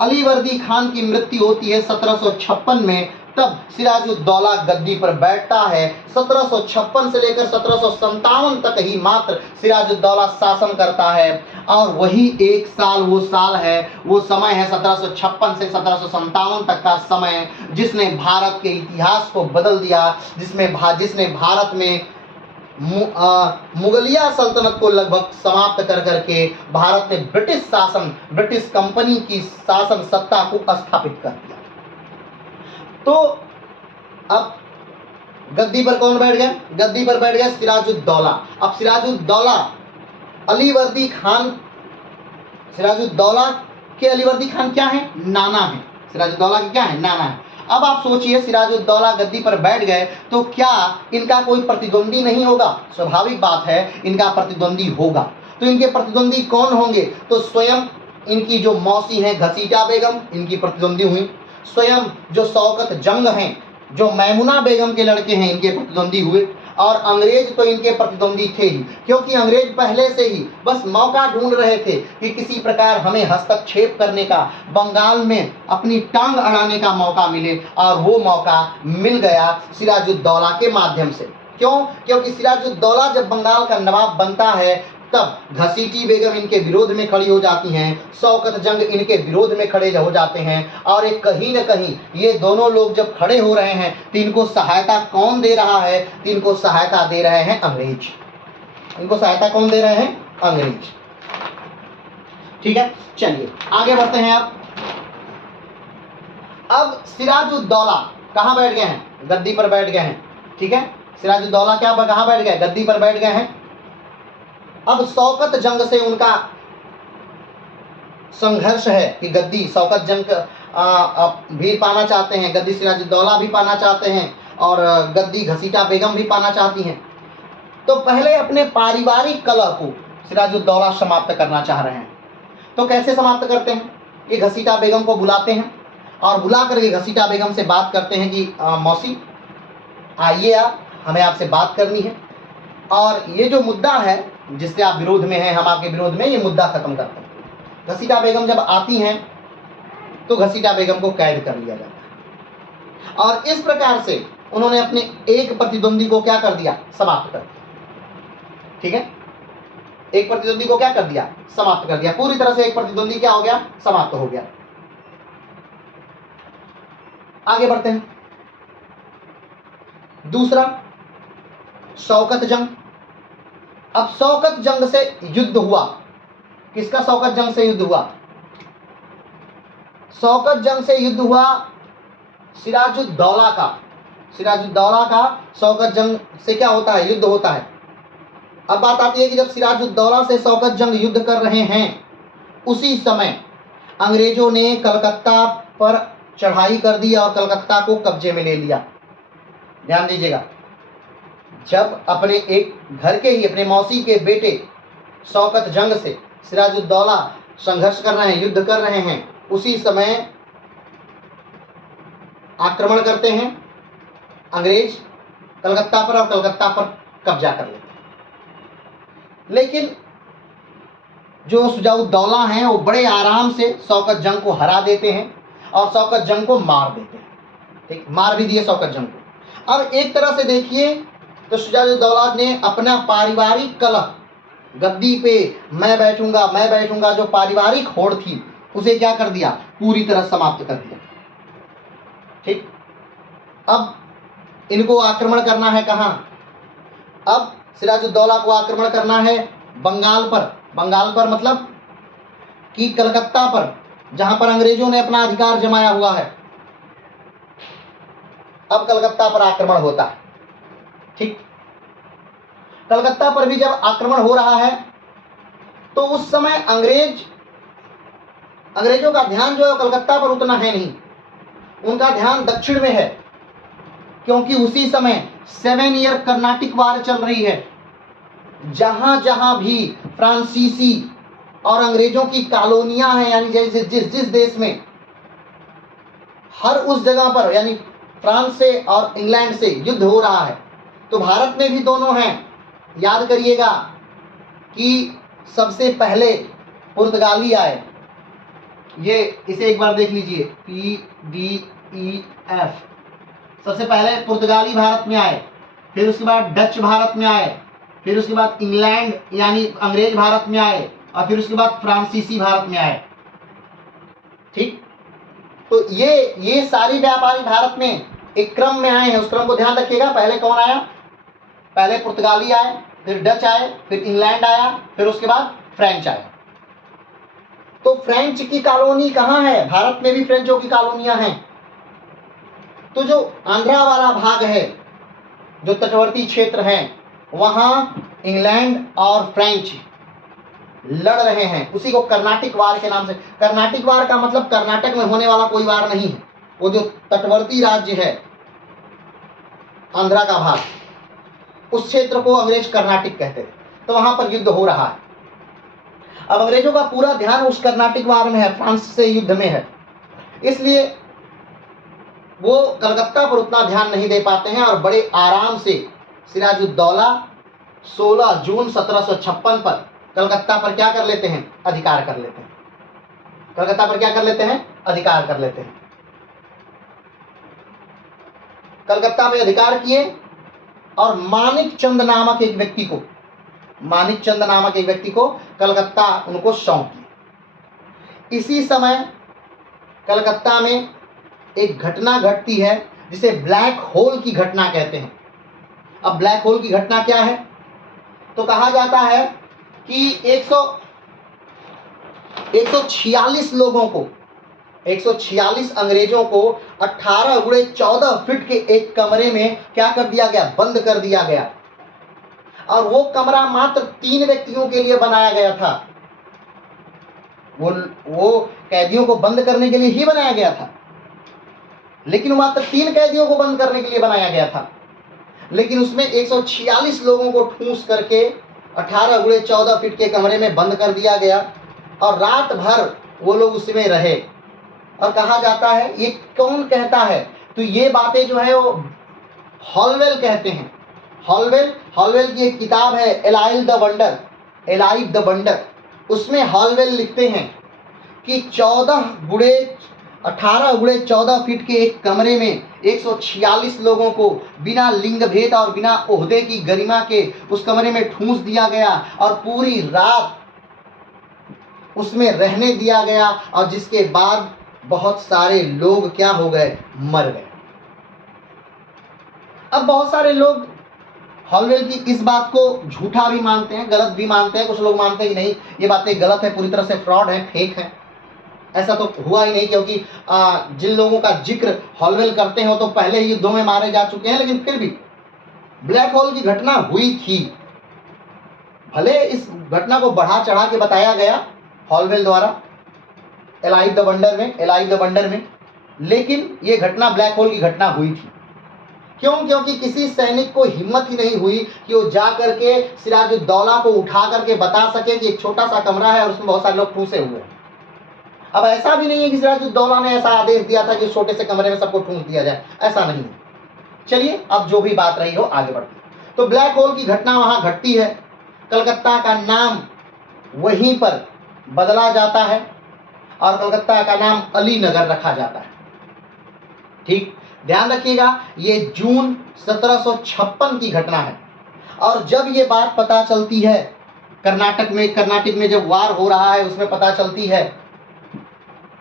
अलीवर्दी खान की मृत्यु होती है 1756 में, तब सिराजुद्दौला गद्दी पर बैठता है। 1756 से लेकर 1757 तक ही मात्र सिराजुद्दौला शासन करता है और वही एक साल वो साल है, वो समय है 1756 से 1757 तक का समय, जिसने भारत के इतिहास को बदल दिया, जिसने भारत में मुगलिया सल्तनत को लगभग समाप्त कर करके भारत में ब्रिटिश कंपनी की शासन सत्ता को स्थापित कर दिया। तो अब गद्दी पर कौन बैठ गया, गद्दी पर बैठ गया सिराजुद्दौला। अब सिराजुद्दौला के अलीवर्दी खान क्या है, नाना है। सिराजुद्दौला के क्या है, नाना है। अब आप सोचिए सिराजुद्दौला गद्दी पर बैठ गए तो क्या इनका कोई प्रतिद्वंदी नहीं होगा, स्वाभाविक बात है इनका प्रतिद्वंदी होगा। तो इनके प्रतिद्वंदी कौन होंगे, तो स्वयं इनकी जो मौसी हैं घसीटा बेगम, इनकी प्रतिद्वंदी हुई। स्वयं जो शौकत जंग हैं, जो मैमुना बेगम के लड़के हैं, इनके प्रतिद्वंदी हुए। और अंग्रेज तो इनके प्रतिद्वंदी थे ही, क्योंकि अंग्रेज पहले से ही बस मौका ढूंढ रहे थे कि किसी प्रकार हमें हस्तक्षेप करने का, बंगाल में अपनी टांग अड़ाने का मौका मिले, और वो मौका मिल गया सिराजुद्दौला के माध्यम से। क्यों? क्योंकि सिराजुद्दौला जब बंगाल का नवाब बनता है तब घसीटी बेगम इनके विरोध में खड़ी हो जाती हैं, शौकत जंग इनके विरोध में खड़े हो जाते हैं। और एक कहीं न कहीं ये दोनों लोग जब खड़े हो रहे हैं तो इनको सहायता कौन दे रहा है? तो इनको सहायता दे रहे हैं अंग्रेज। इनको सहायता कौन दे रहे हैं? अंग्रेज। ठीक है, चलिए आगे बढ़ते हैं। अब सिराजुद्दौला कहां बैठ गए हैं? गद्दी पर बैठ गए हैं। ठीक है, सिराजुद्दौला क्या कहां बैठ गए? गद्दी पर बैठ गए हैं। अब शौकत जंग से उनका संघर्ष है कि गद्दी शौकत जंग भी पाना चाहते हैं, गद्दी सिराजुद्दौला भी पाना चाहते हैं, और गद्दी घसीटा बेगम भी पाना चाहती हैं। तो पहले अपने पारिवारिक कलह को सिराजुद्दौला समाप्त करना चाह रहे हैं। तो कैसे समाप्त करते हैं? ये घसीटा बेगम को बुलाते हैं और बुला करके घसीटा बेगम से बात करते हैं कि मौसी आइए, आप हमें आपसे बात करनी है, और ये जो मुद्दा है जिससे आप विरोध में हैं, हम आपके विरोध में, ये मुद्दा खत्म करते हैं। घसीटा बेगम जब आती हैं तो घसीटा बेगम को कैद कर लिया जाता है, और इस प्रकार से उन्होंने अपने एक प्रतिद्वंदी को क्या कर दिया? समाप्त कर दिया। ठीक है, एक प्रतिद्वंदी को क्या कर दिया? समाप्त कर दिया। पूरी तरह से एक प्रतिद्वंदी क्या हो गया? समाप्त हो गया। आगे बढ़ते हैं। दूसरा, शौकत जंग। अब शौकत जंग से युद्ध हुआ। किसका शौकत जंग से युद्ध हुआ? शौकत जंग से युद्ध हुआ सिराजुद्दौला का। सिराजुद्दौला का शौकत जंग से क्या होता है? युद्ध होता है। अब बात आती है कि जब सिराजुद्दौला से शौकत जंग युद्ध कर रहे हैं, उसी समय अंग्रेजों ने कलकत्ता पर चढ़ाई कर दी और कलकत्ता को कब्जे में ले लिया। ध्यान दीजिएगा, जब अपने एक घर के ही अपने मौसी के बेटे शौकत जंग से सिराजुद्दौला संघर्ष कर रहे हैं, युद्ध कर रहे हैं, उसी समय आक्रमण करते हैं अंग्रेज कलकत्ता पर, और कलकत्ता पर कब्जा कर लेते हैं। लेकिन जो सिराजुद्दौला हैं वो बड़े आराम से शौकत जंग को हरा देते हैं और शौकत जंग को मार देते हैं। ठीक, मार भी दिए शौकत जंग को। अब एक तरह से देखिए तो सिराजुद्दौला ने अपना पारिवारिक कलह, गद्दी पे मैं बैठूंगा, जो पारिवारिक होड़ थी उसे क्या कर दिया? पूरी तरह समाप्त कर दिया। ठीक, अब इनको आक्रमण करना है कहां? अब सिराजुद्दौला को आक्रमण करना है बंगाल पर। बंगाल पर मतलब कि कलकत्ता पर, जहां पर अंग्रेजों ने अपना अधिकार जमाया हुआ है। अब कलकत्ता पर आक्रमण होता है। ठीक, कलकत्ता पर भी जब आक्रमण हो रहा है तो उस समय अंग्रेजों का ध्यान जो है कलकत्ता पर उतना है नहीं, उनका ध्यान दक्षिण में है, क्योंकि उसी समय 7 ईयर कर्नाटिक वार चल रही है। जहां जहां भी फ्रांसीसी और अंग्रेजों की कॉलोनियां हैं, यानी जैसे जिस देश में, हर उस जगह पर, यानी फ्रांस से और इंग्लैंड से युद्ध हो रहा है। तो भारत में भी दोनों हैं। याद करिएगा कि सबसे पहले पुर्तगाली आए, ये इसे एक बार देख लीजिए, PDEF। सबसे पहले पुर्तगाली भारत में आए, फिर उसके बाद डच भारत में आए, फिर उसके बाद इंग्लैंड यानी अंग्रेज भारत में आए, और फिर उसके बाद फ्रांसीसी भारत में आए। ठीक, तो ये सारी व्यापारी भारत में एक क्रम में आए हैं। उस क्रम को ध्यान रखिएगा। पहले कौन आया? पहले पुर्तगाली आए, फिर डच आए, फिर इंग्लैंड आया, फिर उसके बाद फ्रेंच आया। तो फ्रेंच की कॉलोनी कहां है? भारत में भी फ्रेंचों की कॉलोनियां हैं। तो जो आंध्रा वाला भाग है, जो तटवर्ती क्षेत्र हैं, वहां इंग्लैंड और फ्रेंच लड़ रहे हैं। उसी को कर्नाटिक वार के नाम से। कर्नाटिक वार का मतलब कर्नाटक में होने वाला कोई वार नहीं है, वो जो तटवर्ती राज्य है आंध्रा का भाग, उस क्षेत्र को अंग्रेज कर्नाटिक कहते थे। तो वहां पर युद्ध हो रहा है। अब अंग्रेजों का पूरा ध्यान उस कर्नाटिक वार में है, फ्रांस से युद्ध में है, इसलिए वो कलकत्ता पर उतना ध्यान नहीं दे पाते हैं और बड़े आराम से सिराजुद्दौला 16 जून 1756 पर कलकत्ता पर क्या कर लेते हैं, अधिकार कर लेते हैं। कलकत्ता पर क्या कर लेते हैं, अधिकार कर लेते हैं। कलकत्ता में अधिकार किए और मानिक चंद नामक एक व्यक्ति को, मानिक चंद नामक एक व्यक्ति को कलकत्ता उनको सौंप दिया। इसी समय कलकत्ता में एक घटना घटती है जिसे ब्लैक होल की घटना कहते हैं। अब ब्लैक होल की घटना क्या है, तो कहा जाता है कि 146 लोगों को, 146 अंग्रेजों को 18 गुणे 14 फीट के एक कमरे में क्या कर दिया गया, बंद कर दिया गया। और वो कमरा मात्र 3 व्यक्तियों के लिए बनाया गया था। वो कैदियों को बंद करने के लिए ही बनाया गया था, लेकिन मात्र 3 कैदियों को बंद करने के लिए बनाया गया था। लेकिन उसमें 146 लोगों को ठूंस करके 18 गुणे 14 फीट के कमरे में बंद कर दिया गया और रात भर वो लोग उसमें रहे। और कहा जाता है, ये कौन कहता है, तो ये बातें जो है वो हॉलवेल कहते हैं। हॉलवेल की एक किताब है एलाइव द वंडर, उसमें हॉलवेल लिखते हैं कि 18 गुणे 14 फीट के एक कमरे में 146 लोगों को बिना लिंग भेद और बिना ओहदे की गरिमा के उस कमरे में ठूंस दिया गया और पूरी रात उसमें रहने दिया गया, और जिसके बाद बहुत सारे लोग क्या हो गए, मर गए। अब बहुत सारे लोग हॉलवेल की इस बात को झूठा भी मानते हैं, गलत भी मानते हैं। कुछ लोग मानते हैं कि नहीं, ये बातें गलत है, पूरी तरह से फ्रॉड है, फेक है, ऐसा तो हुआ ही नहीं, क्योंकि जिन लोगों का जिक्र हॉलवेल करते हैं वो तो पहले ही युद्धों में मारे जा चुके हैं। लेकिन फिर भी ब्लैक होल की घटना हुई थी। भले इस घटना को बढ़ा चढ़ा के बताया गया हॉलवेल द्वारा एलाइव द वंडर में, लेकिन ये घटना ब्लैक होल की घटना हुई थी। क्यों? क्योंकि किसी सैनिक को हिम्मत ही नहीं हुई कि वो जा करके सिराजुद्दौला को उठा करके बता सके कि एक छोटा सा कमरा है और उसमें बहुत सारे लोग ठूंसे हुए हैं। अब ऐसा भी नहीं है कि सिराजुद्दौला ने ऐसा आदेश दिया था कि छोटे से कमरे में सबको ठूंस दिया जाए, ऐसा नहीं है। चलिए, अब जो भी बात रही हो आगे बढ़ते हैं। तो ब्लैक होल की घटना वहां घटती है, कलकत्ता का नाम वहीं पर बदला जाता है और कलकत्ता का नाम अली नगर रखा जाता है। ठीक, ध्यान रखिएगा, ये जून 1756 की घटना है। और जब ये बात पता चलती है कर्नाटक में जब वार हो रहा है, उसमें पता चलती है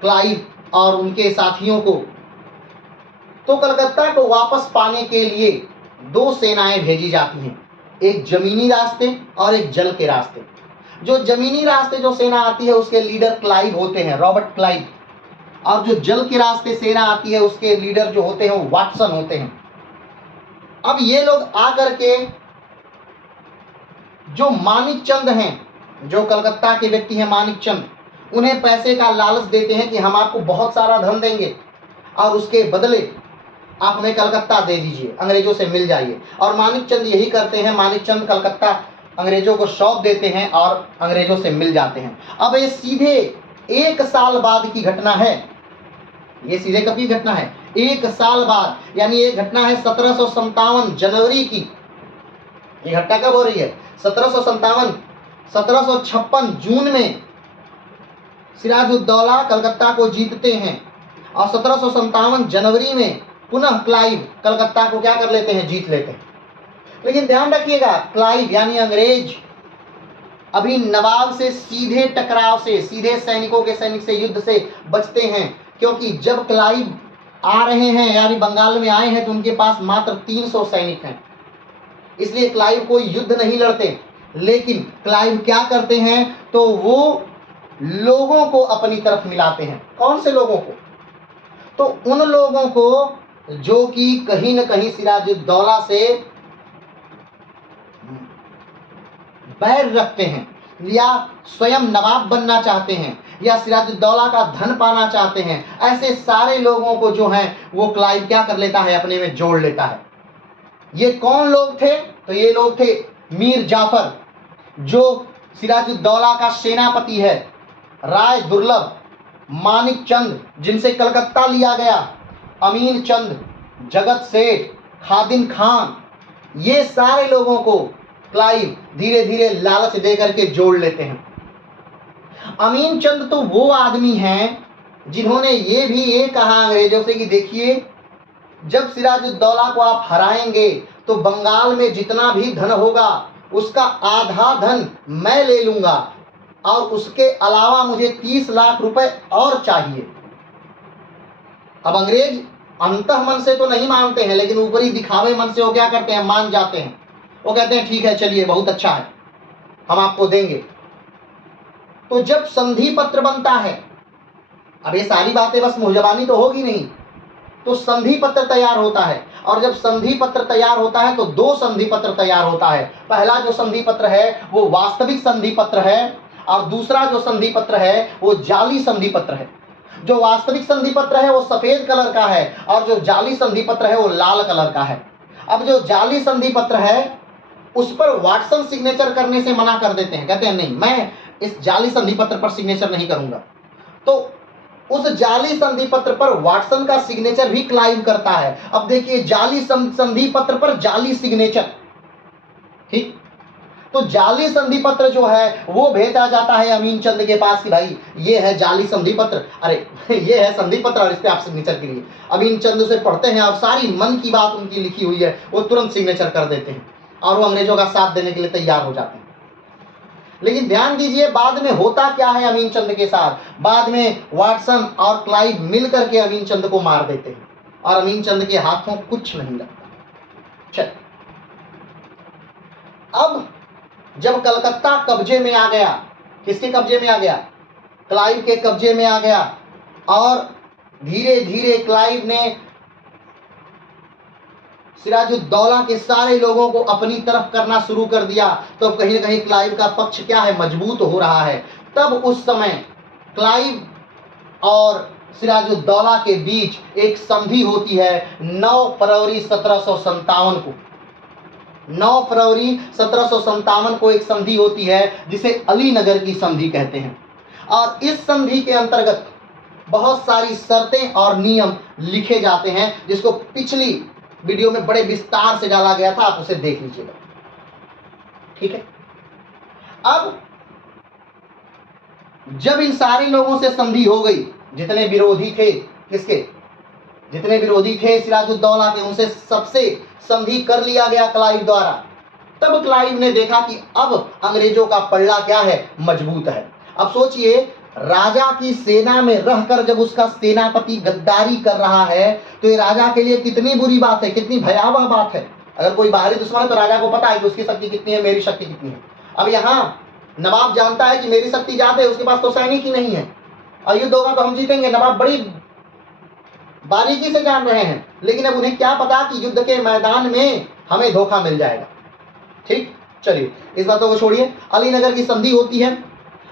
क्लाइव और उनके साथियों को, तो कलकत्ता को वापस पाने के लिए 2 सेनाएं भेजी जाती हैं, एक जमीनी रास्ते और एक जल के रास्ते। जो जमीनी रास्ते जो सेना आती है उसके लीडर क्लाइव होते हैं, रॉबर्ट क्लाइव, और जो जल के रास्ते सेना आती है उसके लीडर जो होते हैं वो वाटसन होते हैं। अब ये लोग आकर के जो मानिक चंद हैं, जो कलकत्ता के व्यक्ति हैं मानिक चंद, उन्हें पैसे का लालच देते हैं कि हम आपको बहुत सारा धन देंगे और उसके बदले आप हमें कलकत्ता दे दीजिए, अंग्रेजों से मिल जाइए। और मानिक चंद यही करते हैं, मानिक चंद कलकत्ता अंग्रेजों को सौंप देते हैं और अंग्रेजों से मिल जाते हैं। अब ये सीधे 1 साल बाद की घटना है, ये सीधे कब की घटना है, 1 साल बाद, यानी ये घटना है 1757 जनवरी की। ये घटना कब हो रही है, 1756 जून में सिराजुद्दौला कलकत्ता को जीतते हैं और 1757 जनवरी में पुनः क्लाइव कलकत्ता को क्या कर लेते हैं, जीत लेते हैं। लेकिन ध्यान रखिएगा, क्लाइव यानी अंग्रेज अभी नवाब से सीधे टकराव से, सीधे सैनिकों के सैनिक से युद्ध से बचते हैं, क्योंकि जब क्लाइव आ रहे हैं यानी बंगाल में आए हैं तो उनके पास मात्र 300 सैनिक हैं, इसलिए क्लाइव कोई युद्ध नहीं लड़ते। लेकिन क्लाइव क्या करते हैं, तो वो लोगों को अपनी तरफ मिलाते हैं। कौन से लोगों को, तो उन लोगों को जो कि कहीं न कहीं सिराजुद्दौला से बैर रखते हैं या स्वयं नवाब बनना चाहते हैं या सिराजुद्दौला का धन पाना चाहते हैं। ऐसे सारे लोगों को जो है वो क्लाइव क्या कर लेता है, अपने में जोड़ लेता है। ये कौन लोग थे, तो ये लोग थे मीर जाफर, जो सिराजुद्दौला का सेनापति है राय दुर्लभ, मानिक चंद जिनसे कलकत्ता लिया गया, अमीन चंद, जगत सेठ, खादिम खान, ये सारे लोगों को क्लाइव धीरे धीरे लालच दे करके जोड़ लेते हैं। अमीन चंद तो वो आदमी हैं जिन्होंने ये भी ये कहा अंग्रेजों से कि देखिए, जब सिराजुद्दौला को आप हराएंगे तो बंगाल में जितना भी धन होगा उसका आधा धन मैं ले लूंगा और उसके अलावा मुझे 30 लाख रुपए और चाहिए। अब अंग्रेज अंतः मन से तो नहीं मानते हैं, लेकिन ऊपरी दिखावे मन से वो क्या करते हैं, मान जाते हैं। वो कहते हैं ठीक है, चलिए बहुत अच्छा है, हम आपको देंगे। तो जब संधि पत्र बनता है, अब ये सारी बातें बस मुंहजबानी तो होगी नहीं, तो संधि पत्र तैयार होता है। और जब संधि पत्र तैयार होता है तो दो संधि पत्र तैयार होता है। पहला जो संधि पत्र है वो वास्तविक संधि पत्र है और दूसरा जो संधि पत्र है वो जाली संधि पत्र है। जो वास्तविक संधि पत्र है वो सफेद कलर का है और जो जाली संधि पत्र है वो लाल कलर का है। अब जो जाली संधि पत्र है उस पर वाटसन सिग्नेचर करने से मना कर देते हैं, कहते हैं नहीं, मैं इस जाली संधि पत्र पर सिग्नेचर नहीं करूंगा। तो उस जाली संधि पत्र पर वाटसन का सिग्नेचर भी क्लाइव करता है। अब देखिए, जाली संधि पत्र पर जाली सिग्नेचर, ठीक। तो जाली संधि पत्र जो है वो भेजा जाता है अमीन चंद के पास कि भाई ये है जाली संधि पत्र, अरे ये है संधि पत्र और इस पे आप सिग्नेचर करिए। अमीन चंद उसे पढ़ते हैं और सारी मन की बात उनकी लिखी हुई है वो तुरंत सिग्नेचर कर देते हैं और वो अंग्रेजों का साथ देने के लिए तैयार हो जाते हैं। लेकिन ध्यान दीजिए, बाद में होता क्या है अमीन चंद के साथ। बाद में वाटसन और क्लाइव मिल करके अमीन चंद को मार देते हैं और अमीन चंद के हाथों कुछ नहीं लगता। चल, अब जब कलकत्ता कब्जे में आ गया, किसके कब्जे में आ गया, क्लाइव के कब्जे में आ गया, और धीरे धीरे क्लाइव ने सिराजुद्दौला के सारे लोगों को अपनी तरफ करना शुरू कर दिया। तो कहीं ना कहीं क्लाइव का पक्ष क्या है, मजबूत हो रहा है। तब उस समय क्लाइव और सिराजुद्दौला के बीच एक संधि होती है 9 फरवरी 1757 को। 9 फरवरी 1757 को एक संधि होती है जिसे अलीनगर की संधि कहते हैं। और इस संधि के अंतर्गत बहुत सारी शर्तें और नियम लिखे जाते हैं, जिसको पिछली वीडियो में बड़े विस्तार से डाला गया था, आप उसे देख लीजिएगा, ठीक है। अब जब इन सारे लोगों से संधि हो गई, जितने विरोधी थे, किसके, जितने विरोधी थे सिराजुद्दौला के, उनसे सबसे संधि कर लिया गया क्लाइव द्वारा। तब क्लाइव ने देखा कि अब अंग्रेजों का पल्ला क्या है, मजबूत है। अब सोचिए, राजा की सेना में रहकर जब उसका सेनापति गद्दारी कर रहा है तो ये राजा के लिए कितनी बुरी बात है, कितनी भयावह बात है। अगर कोई बाहरी दुश्मन है तो राजा को पता है कि उसकी शक्ति कितनी है, मेरी शक्ति कितनी है। अब यहाँ नवाब जानता है कि मेरी शक्ति ज्यादा है, उसके पास तो सैनिक ही नहीं है और युद्ध होगा तो हम जीतेंगे। नवाब बड़ी बारीकी से जान रहे हैं, लेकिन अब उन्हें क्या पता कि युद्ध के मैदान में हमें धोखा मिल जाएगा, ठीक। चलिए, इस बातों को छोड़िए। अलीनगर की संधि होती है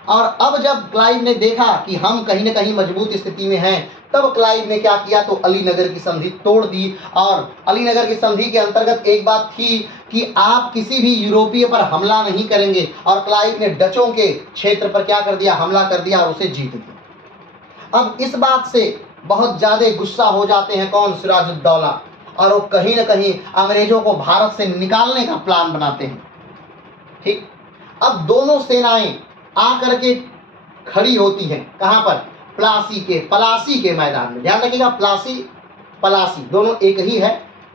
और अब जब क्लाइव ने देखा कि हम कहीं न कहीं मजबूत स्थिति में हैं, तब क्लाइव ने क्या किया, तो अलीनगर की संधि तोड़ दी। और अलीनगर की संधि के अंतर्गत एक बात थी कि आप किसी भी यूरोपीय पर हमला नहीं करेंगे, और क्लाइव ने डचों के क्षेत्र पर क्या कर दिया, हमला कर दिया और उसे जीत दिया। अब इस बात से बहुत ज्यादा गुस्सा हो जाते हैं कौन, सिराजुद्दौला, और वो कहीं न कहीं अंग्रेजों को भारत से निकालने का प्लान बनाते हैं, ठीक। अब दोनों सेनाएं आकर के खड़ी होती हैं, कहां पर, पलासी के मैदान में। ध्यान रखिएगा, पलासी दोनों एक ही है,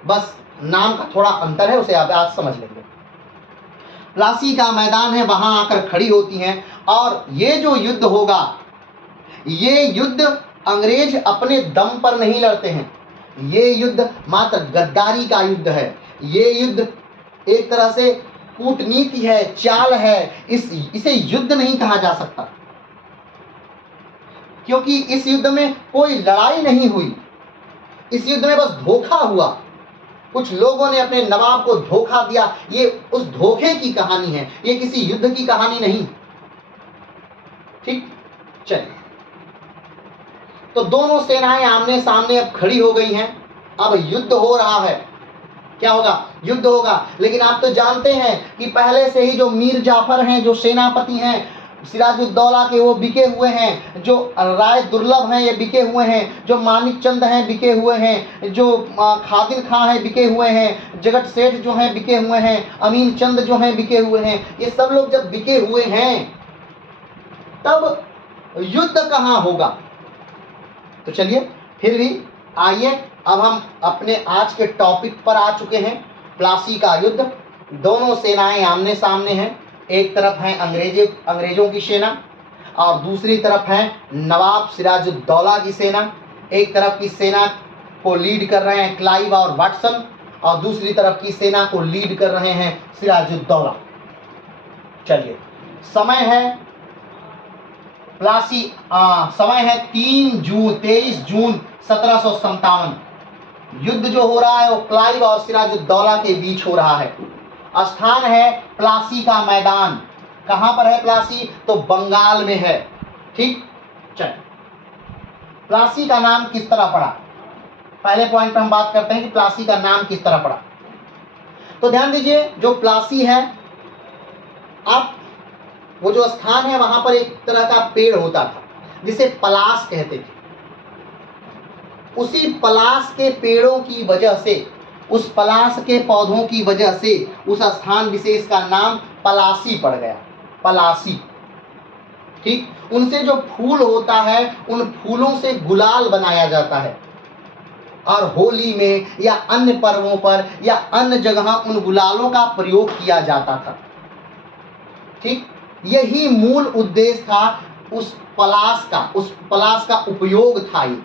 बस नाम का थोड़ा अंतर है, उसे आप आज समझ लेंगे। पलासी का मैदान है, वहां आकर खड़ी होती हैं। और ये जो युद्ध होगा, ये युद्ध अंग्रेज अपने दम पर नहीं लड़ते हैं, ये युद्ध मात्र गद्दारी का युद्ध है। ये युद्ध एक तरह से कूटनीति है, चाल है, इसे युद्ध नहीं कहा जा सकता, क्योंकि इस युद्ध में कोई लड़ाई नहीं हुई। इस युद्ध में बस धोखा हुआ, कुछ लोगों ने अपने नवाब को धोखा दिया। ये उस धोखे की कहानी है, ये किसी युद्ध की कहानी नहीं, ठीक। चलिए, तो दोनों सेनाएं आमने सामने अब खड़ी हो गई हैं, अब युद्ध हो रहा है, क्या होगा? युद्ध होगा। लेकिन आप तो जानते हैं कि पहले से ही जो मीर जाफर हैं, जो सेनापति हैं सिराजुद्दौला के, वो बिके हुए हैं। जो राय दुर्लभ हैं ये बिके हुए हैं। जो मानिक चंद हैं बिके हुए हैं। जो खादिर खां हैं बिके हुए हैं। जगत सेठ जो हैं बिके हुए हैं। अमीन चंद जो हैं बिके हुए हैं। ये सब लोग जब बिके हुए हैं तब युद्ध कहाँ होगा? तो चलिए फिर भी आइए, अब हम अपने आज के टॉपिक पर आ चुके हैं। प्लासी का युद्ध। दोनों सेनाएं आमने सामने हैं। एक तरफ है अंग्रेजों की सेना और दूसरी तरफ है नवाब सिराजुद्दौला की सेना। एक तरफ की सेना को लीड कर रहे हैं क्लाइव और वाटसन और दूसरी तरफ की सेना को लीड कर रहे हैं सिराजुद्दौला। चलिए, समय है प्लासी समय है 23 जून 1757। युद्ध जो हो रहा है वो क्लाइव और सिराजुद्दौला के बीच हो रहा है। स्थान है प्लासी का मैदान। कहां पर है प्लासी? तो बंगाल में है। ठीक, चल प्लासी का नाम किस तरह पड़ा? पहले पॉइंट पर हम बात करते हैं कि प्लासी का नाम किस तरह पड़ा। तो ध्यान दीजिए, जो प्लासी है, आप वो जो स्थान है वहां पर एक तरह का पेड़ होता था जिसे पलास कहते थे। उसी पलास के पेड़ों की वजह से, उस पलास के पौधों की वजह से उस स्थान विशेष का नाम पलासी पड़ गया। पलासी। ठीक, उनसे जो फूल होता है उन फूलों से गुलाल बनाया जाता है और होली में या अन्य पर्वों पर या अन्य जगह उन गुलालों का प्रयोग किया जाता था। ठीक, यही मूल उद्देश्य था उस पलास का उपयोग था ये।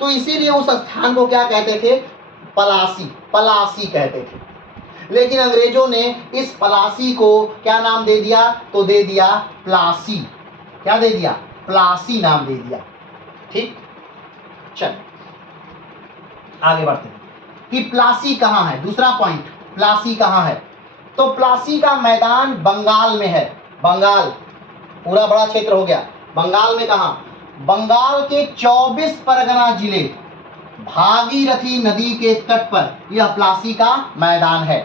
तो इसीलिए उस स्थान को क्या कहते थे? पलासी कहते थे। लेकिन अंग्रेजों ने इस पलासी को क्या नाम दे दिया? तो दे दिया प्लासी। क्या दे दिया? प्लासी नाम दे दिया। ठीक, चल आगे बढ़ते हैं कि प्लासी कहाँ है। दूसरा पॉइंट, प्लासी कहाँ है? तो प्लासी का मैदान बंगाल में है। बंगाल पूरा बड़ा क्षेत्र हो गया। बंगाल में कहाँ? बंगाल के 24 परगना जिले, भागीरथी नदी के तट पर यह प्लासी का मैदान है।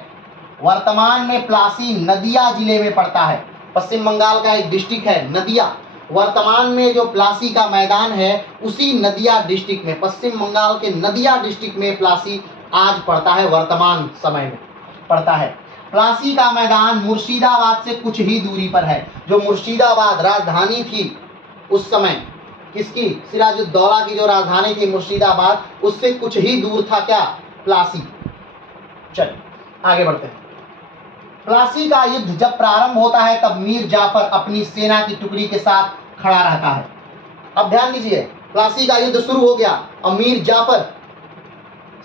वर्तमान में प्लासी नदिया जिले में पड़ता है। पश्चिम बंगाल का एक डिस्ट्रिक्ट है नदिया। वर्तमान में जो प्लासी का मैदान है उसी नदिया डिस्ट्रिक्ट में, पश्चिम बंगाल के नदिया डिस्ट्रिक्ट में प्लासी आज पड़ता है, वर्तमान समय में पड़ता है। प्लासी का मैदान मुर्शिदाबाद से कुछ ही दूरी पर है। जो मुर्शिदाबाद राजधानी थी उस समय, किसकी? सिराजुद्दौला की जो राजधानी थी मुर्शिदाबाद, उससे कुछ ही दूर था क्या? प्लासी। चलिए आगे बढ़ते हैं। प्लासी का युद्ध जब प्रारंभ होता है तब मीर जाफर अपनी सेना की टुकड़ी के साथ खड़ा रहता है। अब ध्यान दीजिए, प्लासी का युद्ध शुरू हो गया और मीर जाफर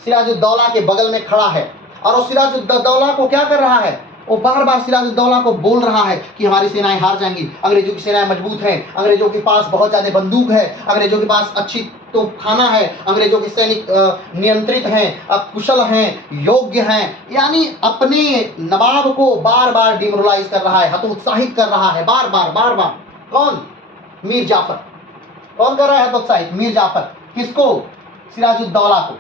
सिराजुद्दौला के बगल में खड़ा है और वो सिराजुद्दौला को क्या कर रहा है? वो बार बार सिराजुद्दौला को बोल रहा है कि हमारी सेनाएं हार जाएंगी, अंग्रेजों की सेनाएं मजबूत हैं, अंग्रेजों के पास बहुत ज़्यादा बंदूक है, अंग्रेजों के पास अच्छी तोपखाना है, अंग्रेजों के सैनिक नियंत्रित हैं, कुशल हैं, योग्य हैं। यानी अपने नवाब को बार बार डिमोरलाइज कर रहा है, हतोत्साहित कर रहा है, बार बार। कौन? मीर जाफर। कौन कर रहा है हतोत्साहित? मीर जाफर। किसको? सिराजुद्दौला को।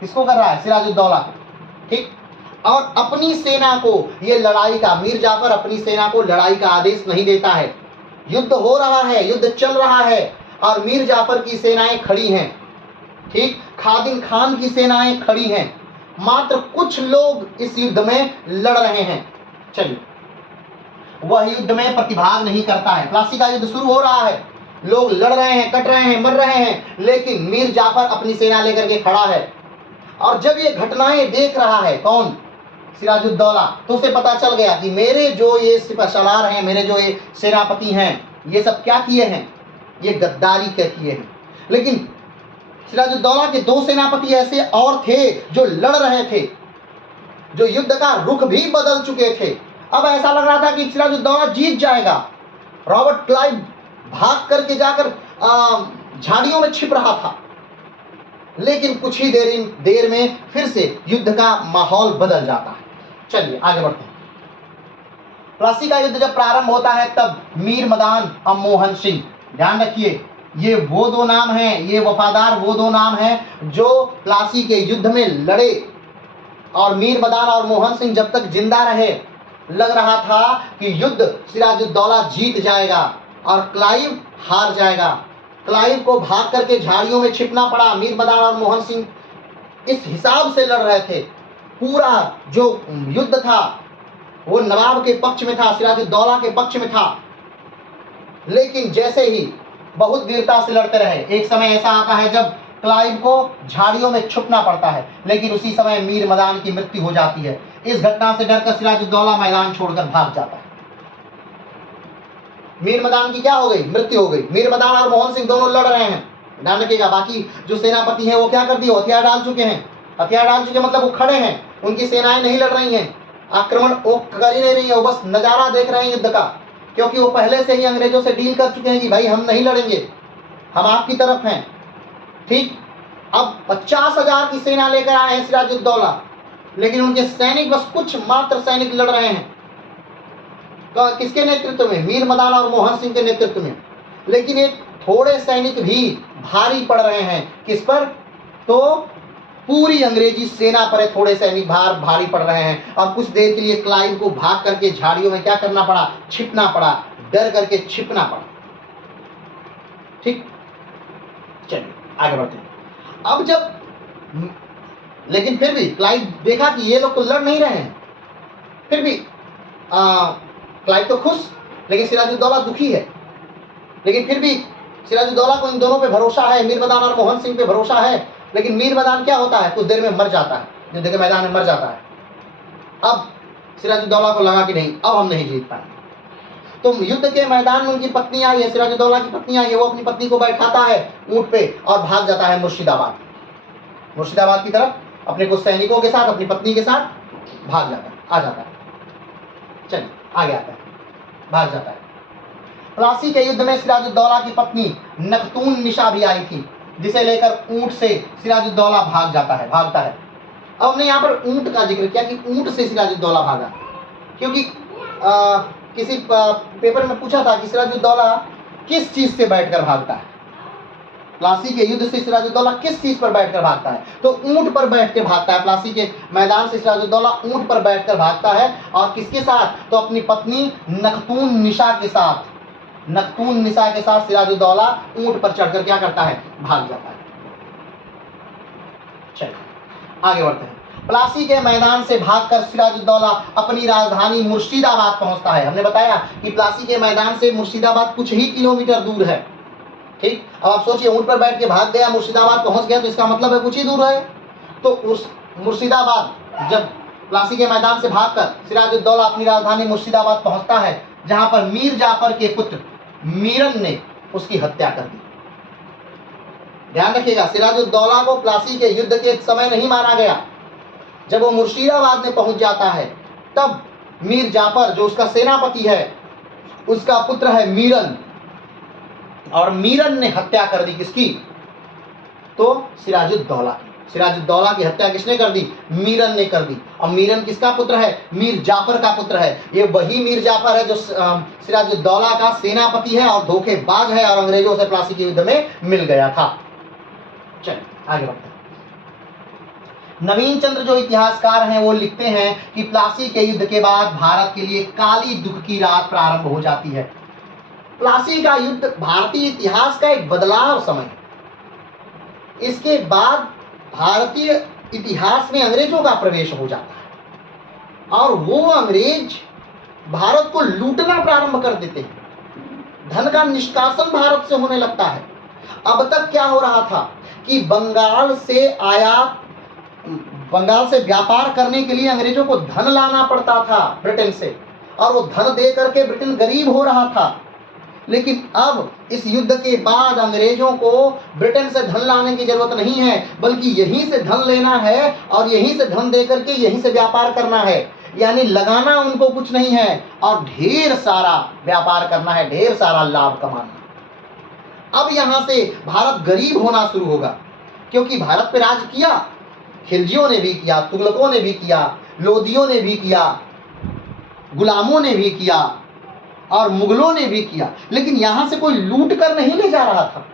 किसको कर रहा है? सिराजुद्दौला को। ठीक, और अपनी सेना को ये लड़ाई का, मीर जाफर अपनी सेना को लड़ाई का आदेश नहीं देता है। युद्ध हो रहा है, युद्ध चल रहा है और मीर जाफर की सेनाएं खड़ी हैं। ठीक, खादिर खान की सेनाएं खड़ी हैं। मात्र कुछ लोग इस युद्ध में लड़ रहे हैं। चलिए, वह युद्ध में प्रतिभाग नहीं करता है। प्लासी का युद्ध शुरू हो रहा है, लोग लड़ रहे हैं, कट रहे हैं, मर रहे हैं, लेकिन मीर जाफर अपनी सेना लेकर के खड़ा है। और जब ये घटनाएं देख रहा है कौन? सिराजुद्दौला, तो उसे पता चल गया कि मेरे जो ये सिपहसालार हैं, मेरे जो ये सेनापति हैं, ये सब क्या किए हैं? ये गद्दारी क्या किए हैं। लेकिन सिराजुद्दौला के दो सेनापति ऐसे और थे जो लड़ रहे थे, जो युद्ध का रुख भी बदल चुके थे। अब ऐसा लग रहा था कि सिराजुद्दौला जीत जाएगा। रॉबर्ट क्लाइव भाग करके जाकर झाड़ियों में छिप रहा था, लेकिन कुछ ही देर में फिर से युद्ध का माहौल बदल जाता है। चलिए आगे बढ़ते हैं। प्लासी का युद्ध जब प्रारंभ होता है तब मीर मदान और मोहन सिंह, ध्यान रखिए ये वो दो नाम हैं, ये वफादार वो दो नाम हैं जो प्लासी के युद्ध में लड़े। और मीर बदान और मोहन सिंह जब तक जिंदा रहे लग रहा था कि युद्ध सिराजुद्दौला जीत जाएगा और क्लाइव हार जाएगा। क्लाइव को भाग करके झाड़ियों में छिपना पड़ा। मीर बदान और मोहन सिंह इस हिसाब से लड़ रहे थे। पूरा जो युद्ध था वो नवाब के पक्ष में था, सिराजुद्दौला के पक्ष में था। लेकिन जैसे ही बहुत वीरता से लड़ते रहे, एक समय ऐसा आता है जब क्लाइव को झाड़ियों में छुपना पड़ता है, लेकिन उसी समय मीर मदान की मृत्यु हो जाती है। इस घटना से डरकर सिराजुद्दौला मैदान छोड़कर भाग जाता है। मीर मदान की क्या हो गई? मृत्यु हो गई। मीर मदान और मोहन सिंह दोनों लड़ रहे हैं। ध्यान रखिएगा, बाकी जो सेनापति हैं वो क्या कर दिए? हथियार डाल चुके हैं। हथियार डाल चुके मतलब वो खड़े हैं, उनकी सेनाएं नहीं लड़ रही हैं, आक्रमण वो कर ही नहीं रही है, वो बस नजारा देख रहे हैं युद्ध का, क्योंकि वो पहले से ही अंग्रेजों से डील कर चुके हैं कि भाई हम नहीं लड़ेंगे, हम आपकी तरफ हैं। ठीक, अब 50,000 की सेना लेकर आए हैं सिराजुद्दौला, लेकिन उनके सैनिक बस कुछ मात्र सैनिक लड़ रहे हैं। किसके नेतृत्व में? मीर मदान और मोहन सिंह के नेतृत्व में। लेकिन ये थोड़े सैनिक भी भारी पड़ रहे हैं। किस पर? तो पूरी अंग्रेजी सेना पर थोड़े सैनिक भारी पड़ रहे हैं। और कुछ देर के लिए क्लाइव को भाग करके झाड़ियों में क्या करना पड़ा? छिपना पड़ा, डर करके छिपना पड़ा। ठीक, चलिए आगे बढ़ते हैं। अब जब लेकिन फिर भी क्लाइव देखा कि ये लोग तो लड़ नहीं रहे हैं, फिर भी क्लाइव तो खुश, लेकिन सिराजुद्दौला दुखी है। लेकिन फिर भी सिराजुद्दौला को इन दोनों पे भरोसा है, मीर मदान और मोहन सिंह पे भरोसा है। लेकिन मीर मदान क्या होता है? कुछ देर में मर जाता है, युद्ध के मैदान में मर जाता है। अब सिराजुद्दौला को लगा कि नहीं, अब हम नहीं जीत पाएंगे। तो युद्ध के मैदान में उनकी पत्नी आई है, सिराजुद्दौला की पत्नी आई है। वो अपनी पत्नी को बैठाता है ऊंट पे और भाग जाता है मुर्शिदाबाद की तरफ। अपने कुछ सैनिकों के साथ, अपनी पत्नी के साथ भाग जाता है, आ जाता है। चलिए आगे आता है, भाग जाता है। प्लासी के युद्ध में सिराजुद्दौला की पत्नी नखतून निशा भी आई थी, जिसे लेकर ऊंट से सिराजुद्दौला भागता है। अब हमने यहाँ पर ऊंट का जिक्र किया कि ऊंट से सिराजुद्दौला भागा, क्योंकि किसी पेपर में पूछा था कि सिराजुद्दौला किस चीज से बैठकर भागता है। प्लासी के युद्ध से सिराजुद्दौला किस चीज पर बैठकर भागता है? तो ऊंट पर बैठ के भागता है। प्लासी के मैदान से सिराजुद्दौला ऊंट पर बैठकर भागता है। और किसके साथ? तो अपनी पत्नी नखतून निशा के साथ सिराजुद्दौला ऊंट पर चढ़कर क्या करता है? भाग जाता है। चलिए आगे बढ़ते हैं। प्लासी के मैदान से भागकर सिराजुद्दौला अपनी राजधानी मुर्शिदाबाद पहुंचता है। हमने बताया कि प्लासी के मैदान से मुर्शिदाबाद कुछ ही किलोमीटर दूर है। ठीक, अब आप सोचिए, ऊंट पर बैठ के भाग गया, मुर्शिदाबाद पहुंच गया, तो इसका मतलब है कुछ ही दूर है। तो उस मुर्शिदाबाद, जब प्लासी के मैदान से भागकर सिराजुद्दौला अपनी राजधानी मुर्शिदाबाद पहुंचता है, जहां पर मीर जाफर के पुत्र मीरन ने उसकी हत्या कर दी। ध्यान रखिएगा, सिराजुद्दौला को प्लासी के युद्ध के समय नहीं मारा गया। जब वो मुर्शिदाबाद में पहुंच जाता है, तब मीर जाफर जो उसका सेनापति है, उसका पुत्र है मीरन, और मीरन ने हत्या कर दी। किसकी? तो सिराजुद्दौला की हत्या किसने कर दी? मीरन ने कर दी। और मीरन किसका पुत्र है? मीर जाफर का पुत्र है। ये वही मीर जाफर है जो सिराजुद्दौला का सेनापति है और धोखेबाज है और अंग्रेजों से प्लासी के युद्ध में मिल गया था। चलिए आगे बढ़ते हैं। नवीन चंद्र जो इतिहासकार हैं वो लिखते हैं कि प्लासी के युद्ध के बाद भारत के लिए काली दुख की रात प्रारंभ हो जाती है। प्लासी का युद्ध भारतीय इतिहास का एक बदलाव समय है। इसके बाद भारतीय इतिहास में अंग्रेजों का प्रवेश हो जाता है और वो अंग्रेज भारत को लूटना प्रारंभ कर देते हैं। धन का निष्कासन भारत से होने लगता है। अब तक क्या हो रहा था कि बंगाल से व्यापार करने के लिए अंग्रेजों को धन लाना पड़ता था ब्रिटेन से, और वो धन दे करके ब्रिटेन गरीब हो रहा था। लेकिन अब इस युद्ध के बाद अंग्रेजों को ब्रिटेन से धन लाने की जरूरत नहीं है, बल्कि यहीं से धन लेना है और यहीं से धन दे करके यहीं से व्यापार करना है। यानी लगाना उनको कुछ नहीं है और ढेर सारा व्यापार करना है, ढेर सारा लाभ कमाना। अब यहां से भारत गरीब होना शुरू होगा, क्योंकि भारत पे राज किया, खिलजियों ने भी किया, तुगलकों ने भी किया, लोदियों ने भी किया, गुलामों ने भी किया और मुगलों ने भी किया, लेकिन यहां से कोई लूट कर नहीं ले जा रहा था।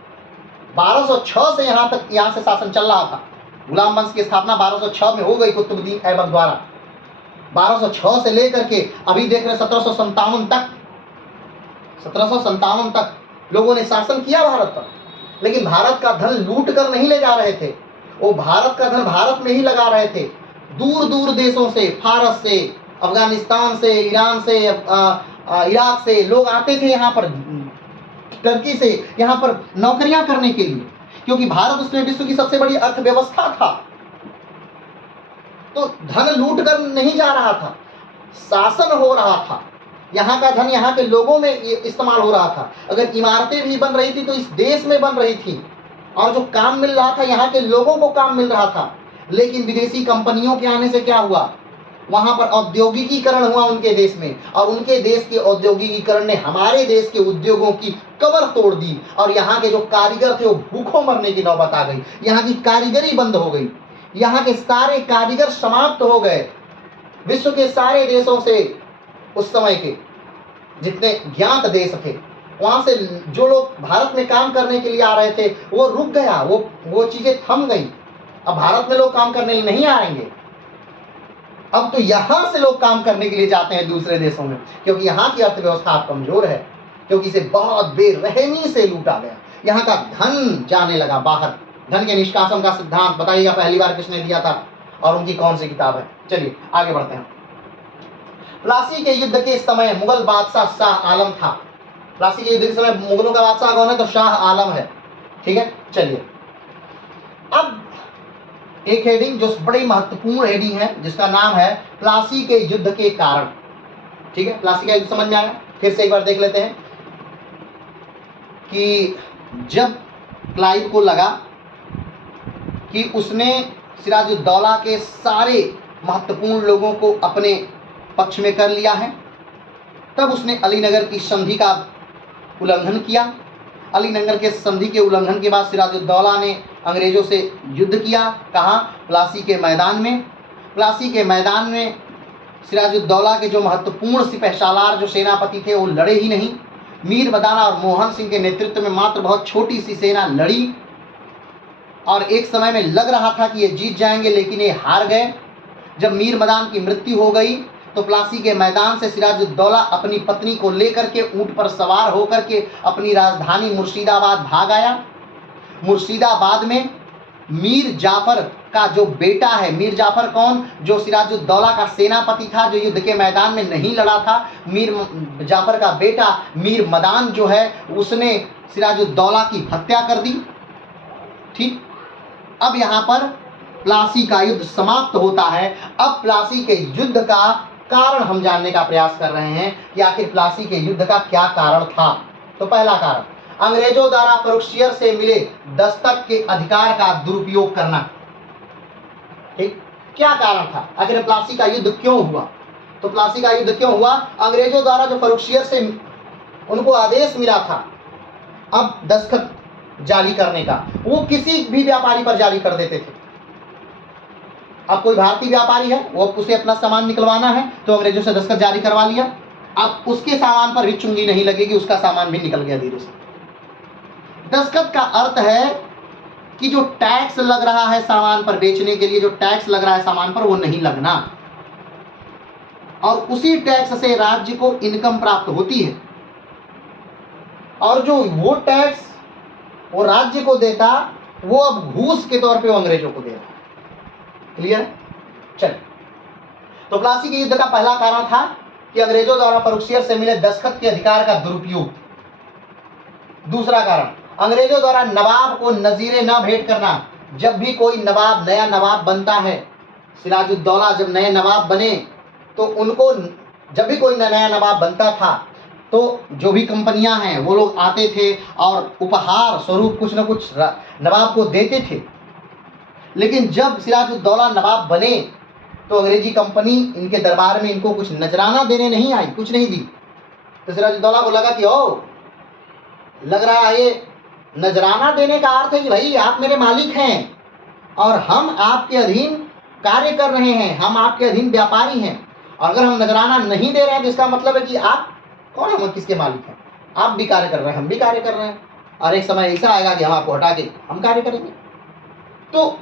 1206 से यहां से शासन चल रहा था। गुलाम वंश की स्थापना 1206 में हो गई कुतुबुद्दीन ऐबक द्वारा। 1206 से लेकर के अभी देख रहे 1757 तक लोगों ने शासन किया भारत पर, लेकिन भारत का धन लूट कर नहीं ले जा रहे थे, वो भारत का धन भारत में ही लगा रहे थे। दूर दूर देशों से, फारस से, अफगानिस्तान से, ईरान से, इराक से लोग आते थे यहाँ पर, टर्की से यहाँ पर नौकरियां करने के लिए, क्योंकि भारत उसमें विश्व की सबसे बड़ी अर्थव्यवस्था था। तो धन लूट कर नहीं जा रहा था, शासन हो रहा था। यहाँ का धन यहाँ के लोगों में इस्तेमाल हो रहा था। अगर इमारतें भी बन रही थी तो इस देश में बन रही थी, और जो काम मिल रहा था यहाँ के लोगों को काम मिल रहा था। लेकिन विदेशी कंपनियों के आने से क्या हुआ, वहां पर औद्योगिकीकरण हुआ उनके देश में, और उनके देश के औद्योगिकीकरण ने हमारे देश के उद्योगों की कबर तोड़ दी, और यहाँ के जो कारीगर थे वो भूखों मरने की नौबत आ गई। यहाँ की कारीगरी बंद हो गई, यहाँ के सारे कारीगर समाप्त हो गए। विश्व के सारे देशों से, उस समय के जितने ज्ञात देश थे, वहां से जो लोग भारत में काम करने के लिए आ रहे थे वो रुक गया, वो चीजें थम गई। अब भारत में लोग काम करने के लिए नहीं आएंगे, अब तो यहां से लोग काम करने के लिए जाते हैं दूसरे देशों में, क्योंकि यहाँ की अर्थव्यवस्था कमजोर है, क्योंकि इसे बहुत बेरहमी से लूटा गया। यहाँ का धन जाने लगा बाहर। धन के निष्कासन का सिद्धांत बताइएगा पहली बार किसने दिया था, और उनकी कौन सी किताब है। चलिए आगे बढ़ते हैं। प्लासी के युद्ध के समय मुगल बादशाह शाह आलम था। प्लासी के युद्ध के समय मुगलों का बादशाह कौन है, तो शाह आलम है। ठीक है, चलिए अब एक हेडिंग जो बड़ी महत्वपूर्ण हेडिंग है, जिसका नाम है प्लासी के युद्ध के कारण। ठीक है, प्लासी का युद्ध समझ में आया, फिर से एक बार देख लेते हैं कि जब क्लाइव को लगा कि उसने सिराजुद्दौला के सारे महत्वपूर्ण लोगों को अपने पक्ष में कर लिया है, तब उसने अलीनगर की संधि का उल्लंघन किया। अलीनगर के संधि के उल्लंघन के बाद सिराजुद्दौला ने अंग्रेजों से युद्ध किया। कहाँ, प्लासी के मैदान में। प्लासी के मैदान में सिराजुद्दौला के जो महत्वपूर्ण सिपहसालार जो सेनापति थे वो लड़े ही नहीं। मीर मदाना और मोहन सिंह के नेतृत्व में मात्र बहुत छोटी सी सेना लड़ी, और एक समय में लग रहा था कि ये जीत जाएंगे, लेकिन ये हार गए। जब मीर मदान की मृत्यु हो गई तो प्लासी के मैदान से सिराजुद्दौला अपनी पत्नी को लेकर के ऊंट पर सवार होकर के अपनी राजधानी मुर्शिदाबाद भाग आया। मुर्शिदाबाद में मीर जाफर का जो बेटा है, मीर जाफर कौन, जो सिराजुद्दौला का सेनापति था, जो युद्ध के मैदान में नहीं लड़ा था, मीर जाफर का बेटा मीर मदान जो है उसने सिराजुद्दौला की हत्या कर दी। ठीक, अब यहाँ पर प्लासी का युद्ध समाप्त होता है। अब प्लासी के युद्ध का कारण हम जानने का प्रयास कर रहे हैं कि आखिर प्लासी के युद्ध का क्या कारण था। तो पहला कारण, अंग्रेजों द्वारा फरुखसियर से मिले दस्तक के अधिकार का दुरुपयोग करना। ठीक, क्या कारण था, आखिर प्लासी का युद्ध क्यों हुआ? तो प्लासी का युद्ध क्यों हुआ? अंग्रेजों द्वारा जो फरुखसियर से उनको आदेश मिला था अब दस्तखत जारी करने का, वो किसी भी व्यापारी पर जारी कर देते थे। अब कोई भारतीय व्यापारी है, वो उसे अपना सामान निकलवाना है तो अंग्रेजों से दस्तखत जारी करवा लिया, अब उसके सामान पर भी चुंगी नहीं लगेगी, उसका सामान भी निकल गया धीरे से। दस्तखत का अर्थ है कि जो टैक्स लग रहा है सामान पर बेचने के लिए, जो टैक्स लग रहा है सामान पर, वो नहीं लगना, और उसी टैक्स से राज्य को इनकम प्राप्त होती है, और जो वो टैक्स वो राज्य को देता, वो अब घूस के तौर पे वो अंग्रेजों को दे रहा है। क्लियर? चल, तो प्लासी के युद्ध का पहला कारण था कि अंग्रेजों द्वारा फरुखसियर से मिले दस्तखत के अधिकार का दुरुपयोग। दूसरा कारण, अंग्रेजों द्वारा नवाब को नजीरें न भेंट करना। जब भी कोई नवाब, नया नवाब बनता है, सिराजुद्दौला जब नए नवाब बने तो उनको, जब भी कोई नया नवाब बनता था तो जो भी कंपनियां हैं वो लोग आते थे और उपहार स्वरूप कुछ न कुछ नवाब को देते थे। लेकिन जब सिराजुद्दौला नवाब बने तो अंग्रेजी कंपनी इनके दरबार में इनको कुछ नजराना देने नहीं आई, कुछ नहीं दी। तो सिराजुद्दौला को लगा कि ओ, लग रहा है ये नजराना देने का अर्थ है कि भाई आप मेरे मालिक हैं और हम आपके अधीन कार्य कर रहे हैं, हम आपके अधीन व्यापारी हैं, और अगर हम नजराना नहीं दे रहे हैं तो इसका मतलब है कि आप कौन, हम किसके मालिक हैं? आप भी कार्य कर रहे हैं, हम भी कार्य कर रहे हैं, और एक समय ऐसा आएगा कि हम आपको हटा के हम कार्य करेंगे। तो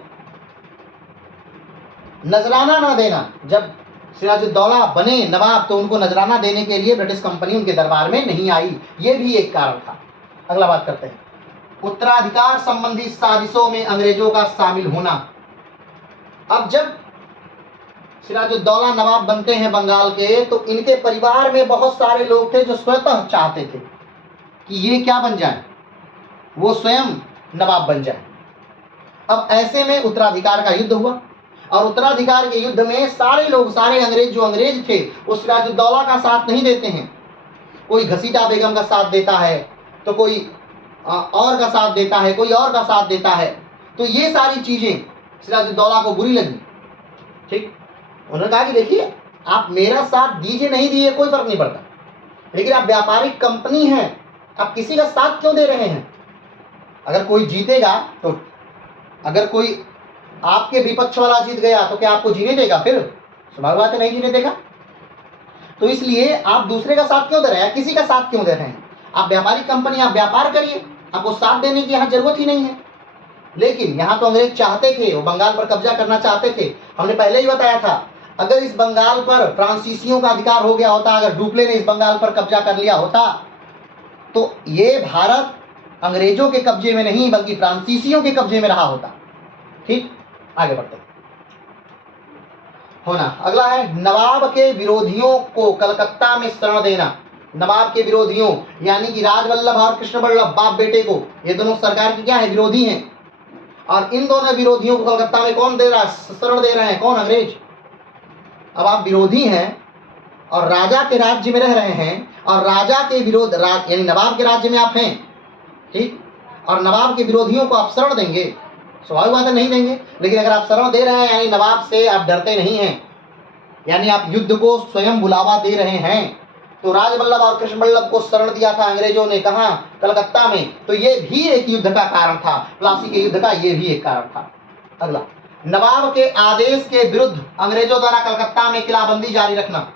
नजराना ना देना, जब सिराजुद्दौला बने नवाब तो उनको नजराना देने के लिए ब्रिटिश कंपनी उनके दरबार में नहीं आई, ये भी एक कारण था। अगला बात करते हैं, उत्तराधिकार संबंधी साजिशों में अंग्रेजों का शामिल होना। अब जब सिराजुद्दौला नवाब बनते हैं बंगाल के, तो इनके परिवार में बहुत सारे लोग थे जो स्वतः चाहते थे कि ये क्या बन जाए, वो स्वयं नवाब बन जाए। अब ऐसे में उत्तराधिकार का युद्ध हुआ, और उत्तराधिकार के युद्ध में सारे लोग, सारे अंग्रेज जो अंग्रेज थे, वो सिराजुद्दौला का साथ नहीं देते हैं। कोई घसीटा बेगम का साथ देता है, तो कोई और का साथ देता है, कोई और का साथ देता है। तो ये सारी चीजें सिराजुद्दौला को बुरी लगी। ठीक, उन्होंने कहा कि देखिए, आप मेरा साथ दीजिए नहीं दिए कोई फर्क नहीं पड़ता, लेकिन आप व्यापारिक कंपनी हैं, आप किसी का साथ क्यों दे रहे हैं? अगर कोई जीतेगा, तो अगर कोई आपके विपक्ष वाला जीत गया तो क्या आपको जीने देगा? फिर स्वाभाविक बात है नहीं जीने देगा। तो इसलिए आप दूसरे का साथ क्यों दे रहे हैं, किसी का साथ क्यों दे रहे हैं? आप व्यापारिक कंपनी, आप व्यापार करिए, आपको साथ देने की यहाँ जरूरत ही नहीं है। लेकिन यहाँ तो अंग्रेज चाहते थे, वो बंगाल पर कब्जा करना चाहते थे। हमने पहले ही बताया था, अगर इस बंगाल पर फ्रांसीसियों का अधिकार हो गया होता, अगर डुप्ले ने इस बंगाल पर कब्जा कर लिया होता, तो ये भारत अंग्रेजों के कब्जे में नहीं बल्कि फ्रांसीसियों के कब्जे में रहा होता। ठीक, आगे बढ़ते होना। अगला है, नवाब के विरोधियों को कलकत्ता में शरण देना। नवाब के विरोधियों यानी कि राजवल्लभ और कृष्ण वल्लभ, बाप बेटे को, ये दोनों सरकार की क्या है, विरोधी हैं। और इन दोनों विरोधियों को कलकत्ता में कौन दे रहा है, शरण दे रहे हैं, कौन? अंग्रेज। अब आप विरोधी हैं और राजा के राज्य में रह रहे हैं, और राजा के विरोध यानी नवाब के राज्य में आप हैं, ठीक, और नवाब के विरोधियों को आप शरण देंगे? स्वाभाविक बात है नहीं देंगे। लेकिन अगर आप शरण दे रहे हैं यानी नवाब से आप डरते नहीं हैं, यानी आप युद्ध को स्वयं बुलावा दे रहे हैं। तो राजवल्लभ और कृष्ण वल्लभ को शरण दिया था अंग्रेजों ने, कहाँ? कलकत्ता में। तो ये भी एक युद्ध का कारण था, प्लासी के युद्ध का ये भी एक कारण था। अगला, नवाब के आदेश के विरुद्ध अंग्रेजों द्वारा कलकत्ता में किलाबंदी जारी रखना।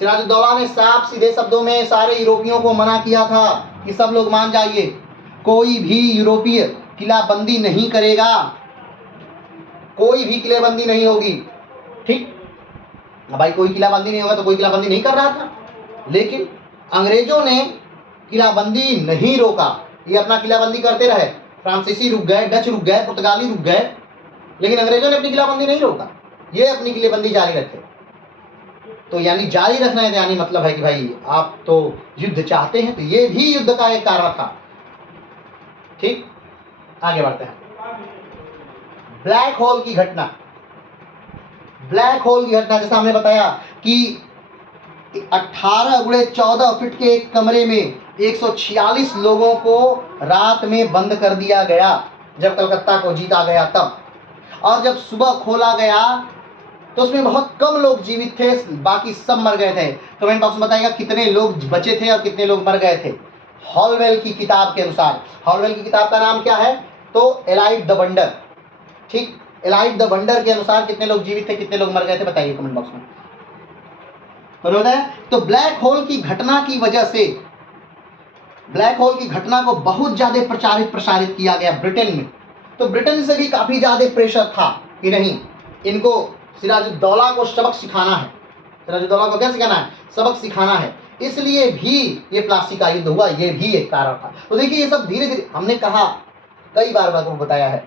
सिराजुद्दौला ने साफ सीधे शब्दों में सारे यूरोपियों को मना किया था कि सब लोग मान जाइए, कोई भी यूरोपीय किलाबंदी नहीं करेगा, कोई भी किलाबंदी नहीं होगी। ठीक, भाई कोई किलाबंदी नहीं होगा तो कोई किलाबंदी नहीं कर रहा था, लेकिन अंग्रेजों ने किलाबंदी नहीं रोका, ये अपना किलाबंदी करते रहे। फ्रांसीसी रुक गए, डच रुक गए, पुर्तगाली रुक गए, लेकिन अंग्रेजों ने अपनी किलाबंदी नहीं रोका, ये अपनी किलाबंदी जारी रखे। तो यानी जारी रखना है, यानी मतलब है कि भाई आप तो युद्ध चाहते हैं, तो ये भी युद्ध का एक कारण था। ठीक, आगे बढ़ते हैं। ब्लैक होल की घटना। ब्लैक होल की घटना, जैसा हमने बताया कि 18 गुणे 14 फीट के एक कमरे में 146 लोगों को रात में बंद कर दिया गया जब कलकत्ता को जीता गया तब। और जब सुबह खोला गया तो उसमें बहुत कम लोग जीवित थे, बाकी सब मर गए थे। कमेंट बॉक्स में बताइएगा कितने लोग बचे थे और कितने लोग मर गए थे हॉलवेल की किताब के अनुसार। हॉलवेल की किताब का नाम क्या है? तो एलाइड द वंडर। ठीक, एलाइड द वंडर के अनुसार कितने लोग जीवित थे, कितने लोग मर गए थे, बताइए कमेंट बॉक्स में। बरोबर है। तो ब्लैक होल की घटना की वजह से, ब्लैक होल की घटना को बहुत ज्यादा प्रसारित किया गया ब्रिटेन में। तो ब्रिटेन से भी काफी ज्यादा प्रेशर था कि नहीं, इनको सिराजुद्दौला को सबक सिखाना है। सिराजुद्दौला को क्या सिखाना है? सबक सिखाना है। इसलिए भी ये प्लासी का युद्ध हुआ, ये भी एक कारण था। तो देखिए ये सब धीरे धीरे, हमने कहा कई बार आपको बताया है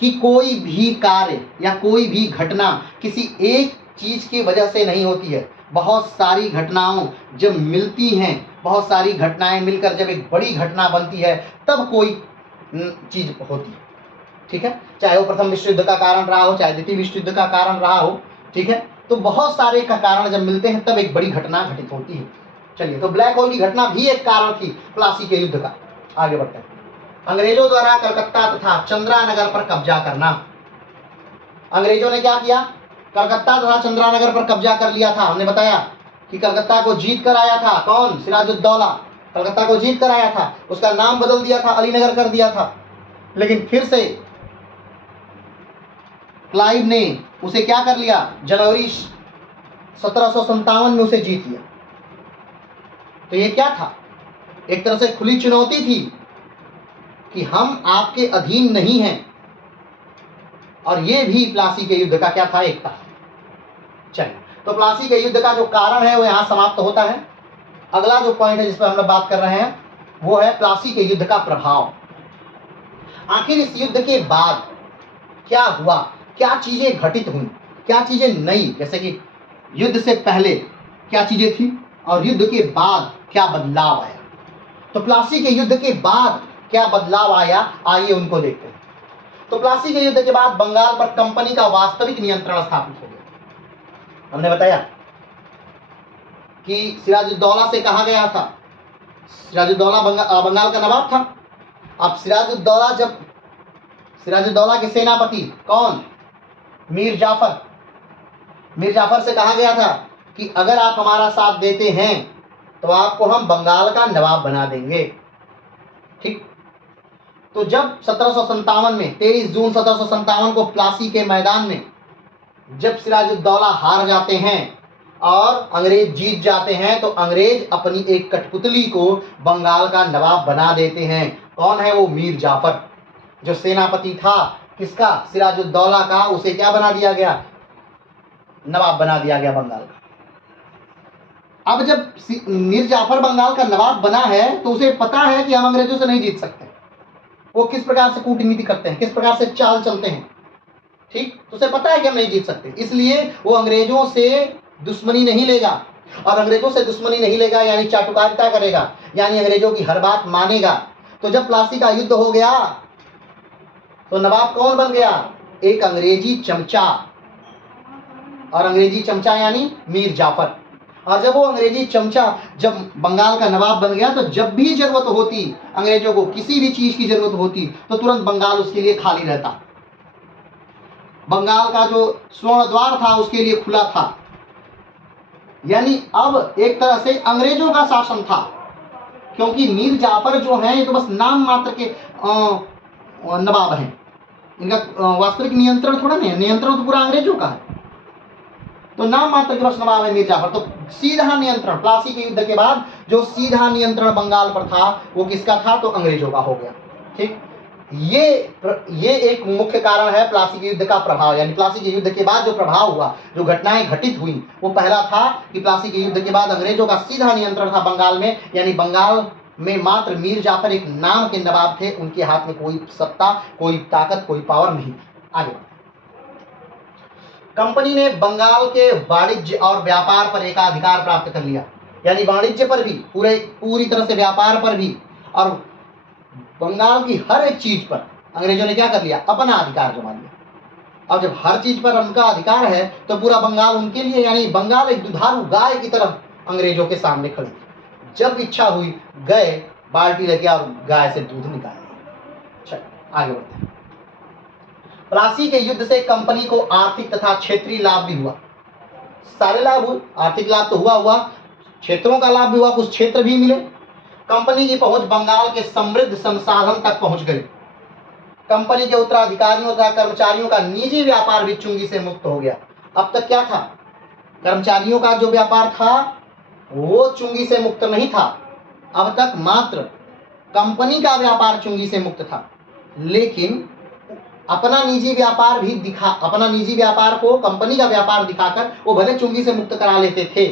कि कोई भी कार्य या कोई भी घटना किसी एक चीज की वजह से नहीं होती है। बहुत सारी घटनाओं जब मिलती हैं, बहुत सारी घटनाएं मिलकर जब एक बड़ी घटना बनती है, तब कोई चीज होती है। ठीक है, चाहे वो प्रथम विश्व युद्ध का कारण रहा हो, चाहे द्वितीय विश्व युद्ध का कारण रहा हो। ठीक है, तो बहुत सारे का कारण जब मिलते हैं तब एक बड़ी घटना घटित होती है। चलिए, तो ब्लैक होल की घटना भी एक कारण थी प्लासी के युद्ध का। आगे बढ़ते हैं। अंग्रेजों द्वारा कलकत्ता तथा चंद्रानगर पर कब्जा करना। अंग्रेजों ने क्या किया? कलकत्ता तथा चंद्रानगर पर कब्जा कर लिया था। हमने बताया कि कलकत्ता को जीत कर आया था कौन? सिराजुद्दौला। कलकत्ता को जीत कर आया था, उसका नाम बदल दिया था, अलीनगर कर दिया था। लेकिन फिर से क्लाइव ने उसे क्या कर लिया? जनवरी 1757 में उसे जीत लिया। तो ये क्या था? एक तरह से खुली चुनौती थी कि हम आपके अधीन नहीं हैं, और ये भी प्लासी के युद्ध का क्या था, एक था। चलिए, तो प्लासी के युद्ध का जो कारण है वो यहाँ समाप्त होता है। अगला जो पॉइंट है जिस पर हम लोग बात कर रहे हैं वो है प्लासी के युद्ध का प्रभाव। आखिर इस युद्ध के बाद क्या हुआ, क्या चीजें घटित हुई, क्या चीजें नई, जैसे कि युद्ध से पहले क्या चीजें थी और युद्ध के बाद क्या बदलाव आया। तो प्लासी के युद्ध के बाद क्या बदलाव आया, आइए उनको देखते हैं। तो प्लासी के युद्ध के बाद बंगाल पर कंपनी का वास्तविक नियंत्रण स्थापित हो गया। हमने बताया कि सिराजुद्दौला से कहा गया था, सिराजुद्दौला बंगाल का नवाब था। अब सिराजुद्दौला के सेनापति कौन, मीर जाफर। मीर जाफर से कहा गया था कि अगर आप हमारा साथ देते हैं तो आपको हम बंगाल का नवाब बना देंगे। ठीक, तो जब 1757 में 23 जून 1757 को प्लासी के मैदान में जब सिराजुद्दौला हार जाते हैं और अंग्रेज जीत जाते हैं तो अंग्रेज अपनी एक कठपुतली को बंगाल का नवाब बना देते हैं। कौन है वो, मीर जाफर, जो सेनापति था किसका, सिराजुद्दौला का, उसे क्या बना दिया गया, नवाब बना दिया गया बंगाल का। अब जब मीर जाफर बंगाल का नवाब बना है तो उसे पता है कि हम अंग्रेजों से नहीं जीत सकते। वो किस प्रकार से कूटनीति करते हैं, किस प्रकार से चाल चलते हैं। ठीक, तो उसे पता है कि हम नहीं जीत सकते, इसलिए वो अंग्रेजों से दुश्मनी नहीं लेगा। और अंग्रेजों से दुश्मनी नहीं लेगा यानी चाटुकारिता करेगा, यानी अंग्रेजों की हर बात मानेगा। तो जब प्लासी का युद्ध हो गया तो नवाब कौन बन गया, एक अंग्रेजी चमचा, और अंग्रेजी चमचा यानी मीर जाफर। और जब वो अंग्रेजी चमचा जब बंगाल का नवाब बन गया तो जब भी जरूरत होती अंग्रेजों को, किसी भी चीज की जरूरत होती तो तुरंत बंगाल उसके लिए खाली रहता। बंगाल का जो स्वर्ण द्वार था उसके लिए खुला था। यानी अब एक तरह से अंग्रेजों का शासन था, क्योंकि मीर जाफर जो हैं ये तो बस नाम मात्र के नवाब हैं, इनका वास्तविक नियंत्रण थोड़ा नहीं है, नियंत्रण तो पूरा अंग्रेजों का है। तो नाम मात्र के बस नवाब है मीर जाफर। तो सीधा नियंत्रण प्लासी के युद्ध के बाद जो सीधा नियंत्रण बंगाल पर था वो किसका था, तो अंग्रेजों का हो गया। ठीक, ये एक मुख्य कारण है प्लासी के युद्ध का प्रभाव, यानी प्लासी के युद्ध के बाद जो प्रभाव हुआ, जो घटनाएं घटित हुई, वो पहला था कि प्लासी के युद्ध के बाद अंग्रेजों का सीधा नियंत्रण था बंगाल में, यानी बंगाल में मात्र मीर जाफर एक नाम के नवाब थे, उनके हाथ में कोई सत्ता, कोई ताकत, कोई पावर नहीं। आगे कंपनी ने बंगाल के वाणिज्य और व्यापार पर एकाधिकार प्राप्त कर लिया, यानी वाणिज्य पर भी, पूरी तरह से व्यापार पर भी, और बंगाल की हर एक चीज पर अंग्रेजों ने क्या कर लिया, अपना अधिकार जमा लिया। अब जब हर चीज पर उनका अधिकार है तो पूरा बंगाल उनके लिए, यानी बंगाल एक दुधारू गाय की तरह अंग्रेजों के सामने खड़ी थी। जब इच्छा हुई गए बाल्टी लेके और गाय से दूध निकाल लिया। आगे बढ़ते हैं। प्लासी के युद्ध से कंपनी को आर्थिक तथा क्षेत्रीय लाभ भी हुआ। सारे लाभ हुए, आर्थिक लाभ तो हुआ, क्षेत्रों का लाभ भी हुआ, कुछ क्षेत्र भी मिले। कंपनी की पहुंच बंगाल के समृद्ध संसाधन तक पहुंच गई। कंपनी के उत्तराधिकारियों तथा कर्मचारियों का निजी व्यापार भी चुंगी से मुक्त हो गया। अब तक क्या था, कर्मचारियों का जो व्यापार था वो चुंगी से मुक्त नहीं था। अब तक मात्र कंपनी का व्यापार चुंगी से मुक्त था, लेकिन अपना निजी व्यापार को कंपनी का व्यापार दिखाकर वो भले चुंगी से मुक्त करा लेते थे,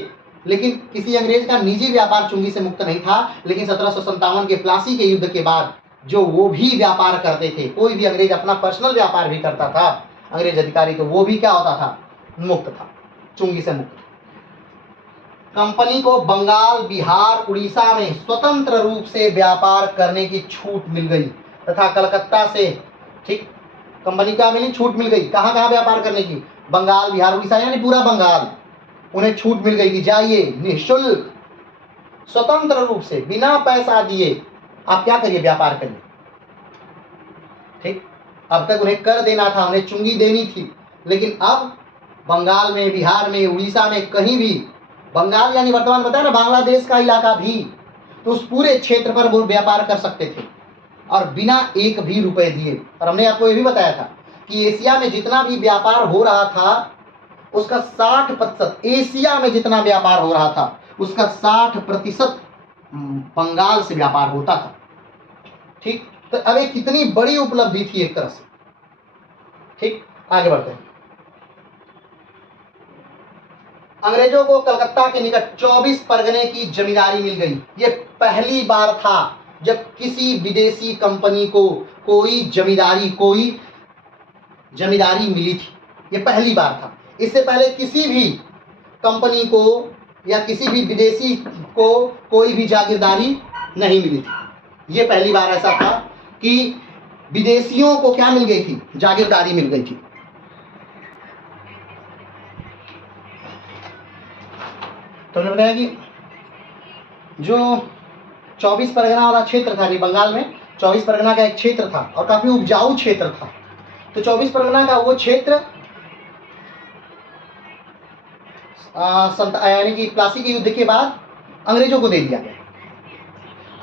लेकिन किसी अंग्रेज का निजी व्यापार चुंगी से मुक्त नहीं था। लेकिन 1757 के प्लासी के युद्ध के बाद जो वो भी व्यापार करते थे, कोई भी अंग्रेज अपना पर्सनल व्यापार भी करता था अंग्रेज अधिकारी, तो वो भी क्या होता था, मुक्त था, चुंगी से मुक्त। कंपनी को बंगाल, बिहार, उड़ीसा में स्वतंत्र रूप से व्यापार करने की छूट मिल गई तथा कलकत्ता से, ठीक, कंपनी का मिली, छूट मिल गई, कहाँ व्यापार करने की, बंगाल, बिहार, उड़ीसा, यानी पूरा बंगाल, उन्हें छूट मिल गई कि जाइए निःशुल्क स्वतंत्र रूप से बिना पैसा दिए आप क्या करिए, व्यापार करिए। ठीक, अब तक उन्हें कर देना था, उन्हें चुंगी देनी थी, लेकिन अब बंगाल में, बिहार में, उड़ीसा में, कहीं भी, बंगाल यानी वर्तमान बताया ना बांग्लादेश का इलाका भी, तो उस पूरे क्षेत्र पर वो व्यापार कर सकते थे और बिना एक भी रुपए दिए। और हमने आपको ये भी बताया था कि एशिया में जितना भी व्यापार हो रहा था उसका 60%, एशिया में जितना व्यापार हो रहा था उसका 60% बंगाल से व्यापार होता था। ठीक, तो अब एक कितनी बड़ी उपलब्धि थी एक तरह से। ठीक, आगे बढ़ते हैं। अंग्रेजों को कलकत्ता के निकट 24 परगने की जमींदारी मिल गई। ये पहली बार था जब किसी विदेशी कंपनी को कोई जमींदारी मिली थी। ये पहली बार था। इससे पहले किसी भी कंपनी को या किसी भी विदेशी को कोई भी जागीरदारी नहीं मिली थी। ये पहली बार ऐसा था कि विदेशियों को क्या मिल गई थी? जागीरदारी मिल गई थी। तो हमने बताया कि जो 24 परगना वाला क्षेत्र था, बंगाल में 24 परगना का एक क्षेत्र था और काफी उपजाऊ क्षेत्र था। तो 24 परगना का वो क्षेत्र यानी कि प्लासी के युद्ध के बाद अंग्रेजों को दे दिया गया।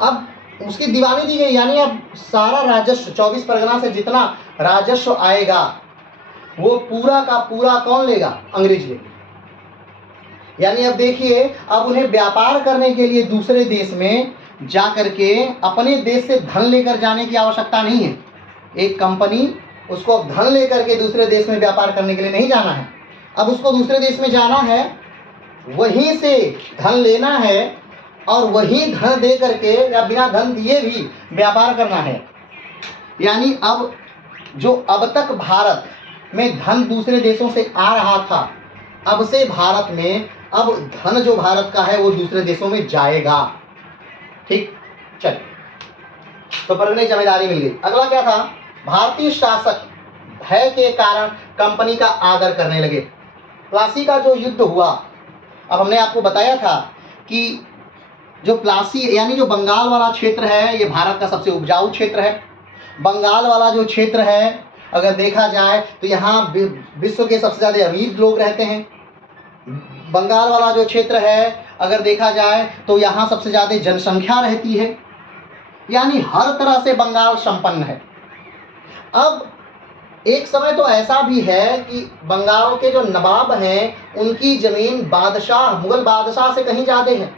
अब उसकी दीवानी दी गई, यानी अब सारा राजस्व 24 परगना से जितना राजस्व आएगा वो पूरा का पूरा कौन लेगा? अंग्रेज लेगा। यानी अब देखिए, अब उन्हें व्यापार करने के लिए दूसरे देश में जा करके अपने देश से धन लेकर जाने की आवश्यकता नहीं है। एक कंपनी उसको धन लेकर के दूसरे देश में व्यापार करने के लिए नहीं जाना है। अब उसको दूसरे देश में जाना है, वहीं से धन लेना है और वहीं धन दे करके या बिना धन दिए भी व्यापार करना है। यानी अब जो अब तक भारत में धन दूसरे देशों से आ रहा था, अब से भारत में अब धन जो भारत का है वो दूसरे देशों में जाएगा। ठीक, चल। तो परगने जमींदारी मिल गई। अगला क्या था? भारतीय शासक भय के कारण कंपनी का आदर करने लगे। प्लासी का जो युद्ध हुआ, अब हमने आपको बताया था कि जो प्लासी यानी जो बंगाल वाला क्षेत्र है, ये भारत का सबसे उपजाऊ क्षेत्र है। बंगाल वाला जो क्षेत्र है, अगर देखा जाए तो यहाँ विश्व के सबसे ज़्यादा अमीर लोग रहते हैं। बंगाल वाला जो क्षेत्र है, अगर देखा जाए तो यहाँ सबसे ज़्यादा जनसंख्या रहती है। यानी हर तरह से बंगाल संपन्न है। अब एक समय तो ऐसा भी है कि बंगाल के जो नवाब हैं उनकी जमीन मुगल बादशाह से कहीं ज़्यादा है।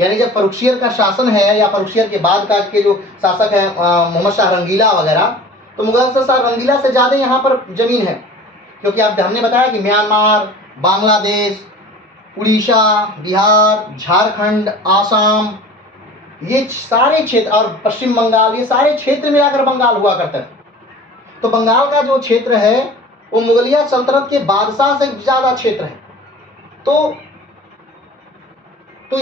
यानी जब फर्रुखशियर का शासन है या फर्रुखशियर के बाद का के जो शासक है मोहम्मद शाह रंगीला वगैरह, तो मुगल शाह रंगीला से ज़्यादा यहाँ पर जमीन है। क्योंकि हमने बताया कि म्यांमार, बांग्लादेश, उड़ीसा, बिहार, झारखंड, आसाम, ये सारे क्षेत्र और पश्चिम बंगाल, ये सारे क्षेत्र मिलाकर बंगाल हुआ करते थे। तो बंगाल का जो क्षेत्र है वो मुगलिया सल्तनत के बादशाह से ज़्यादा क्षेत्र है। तो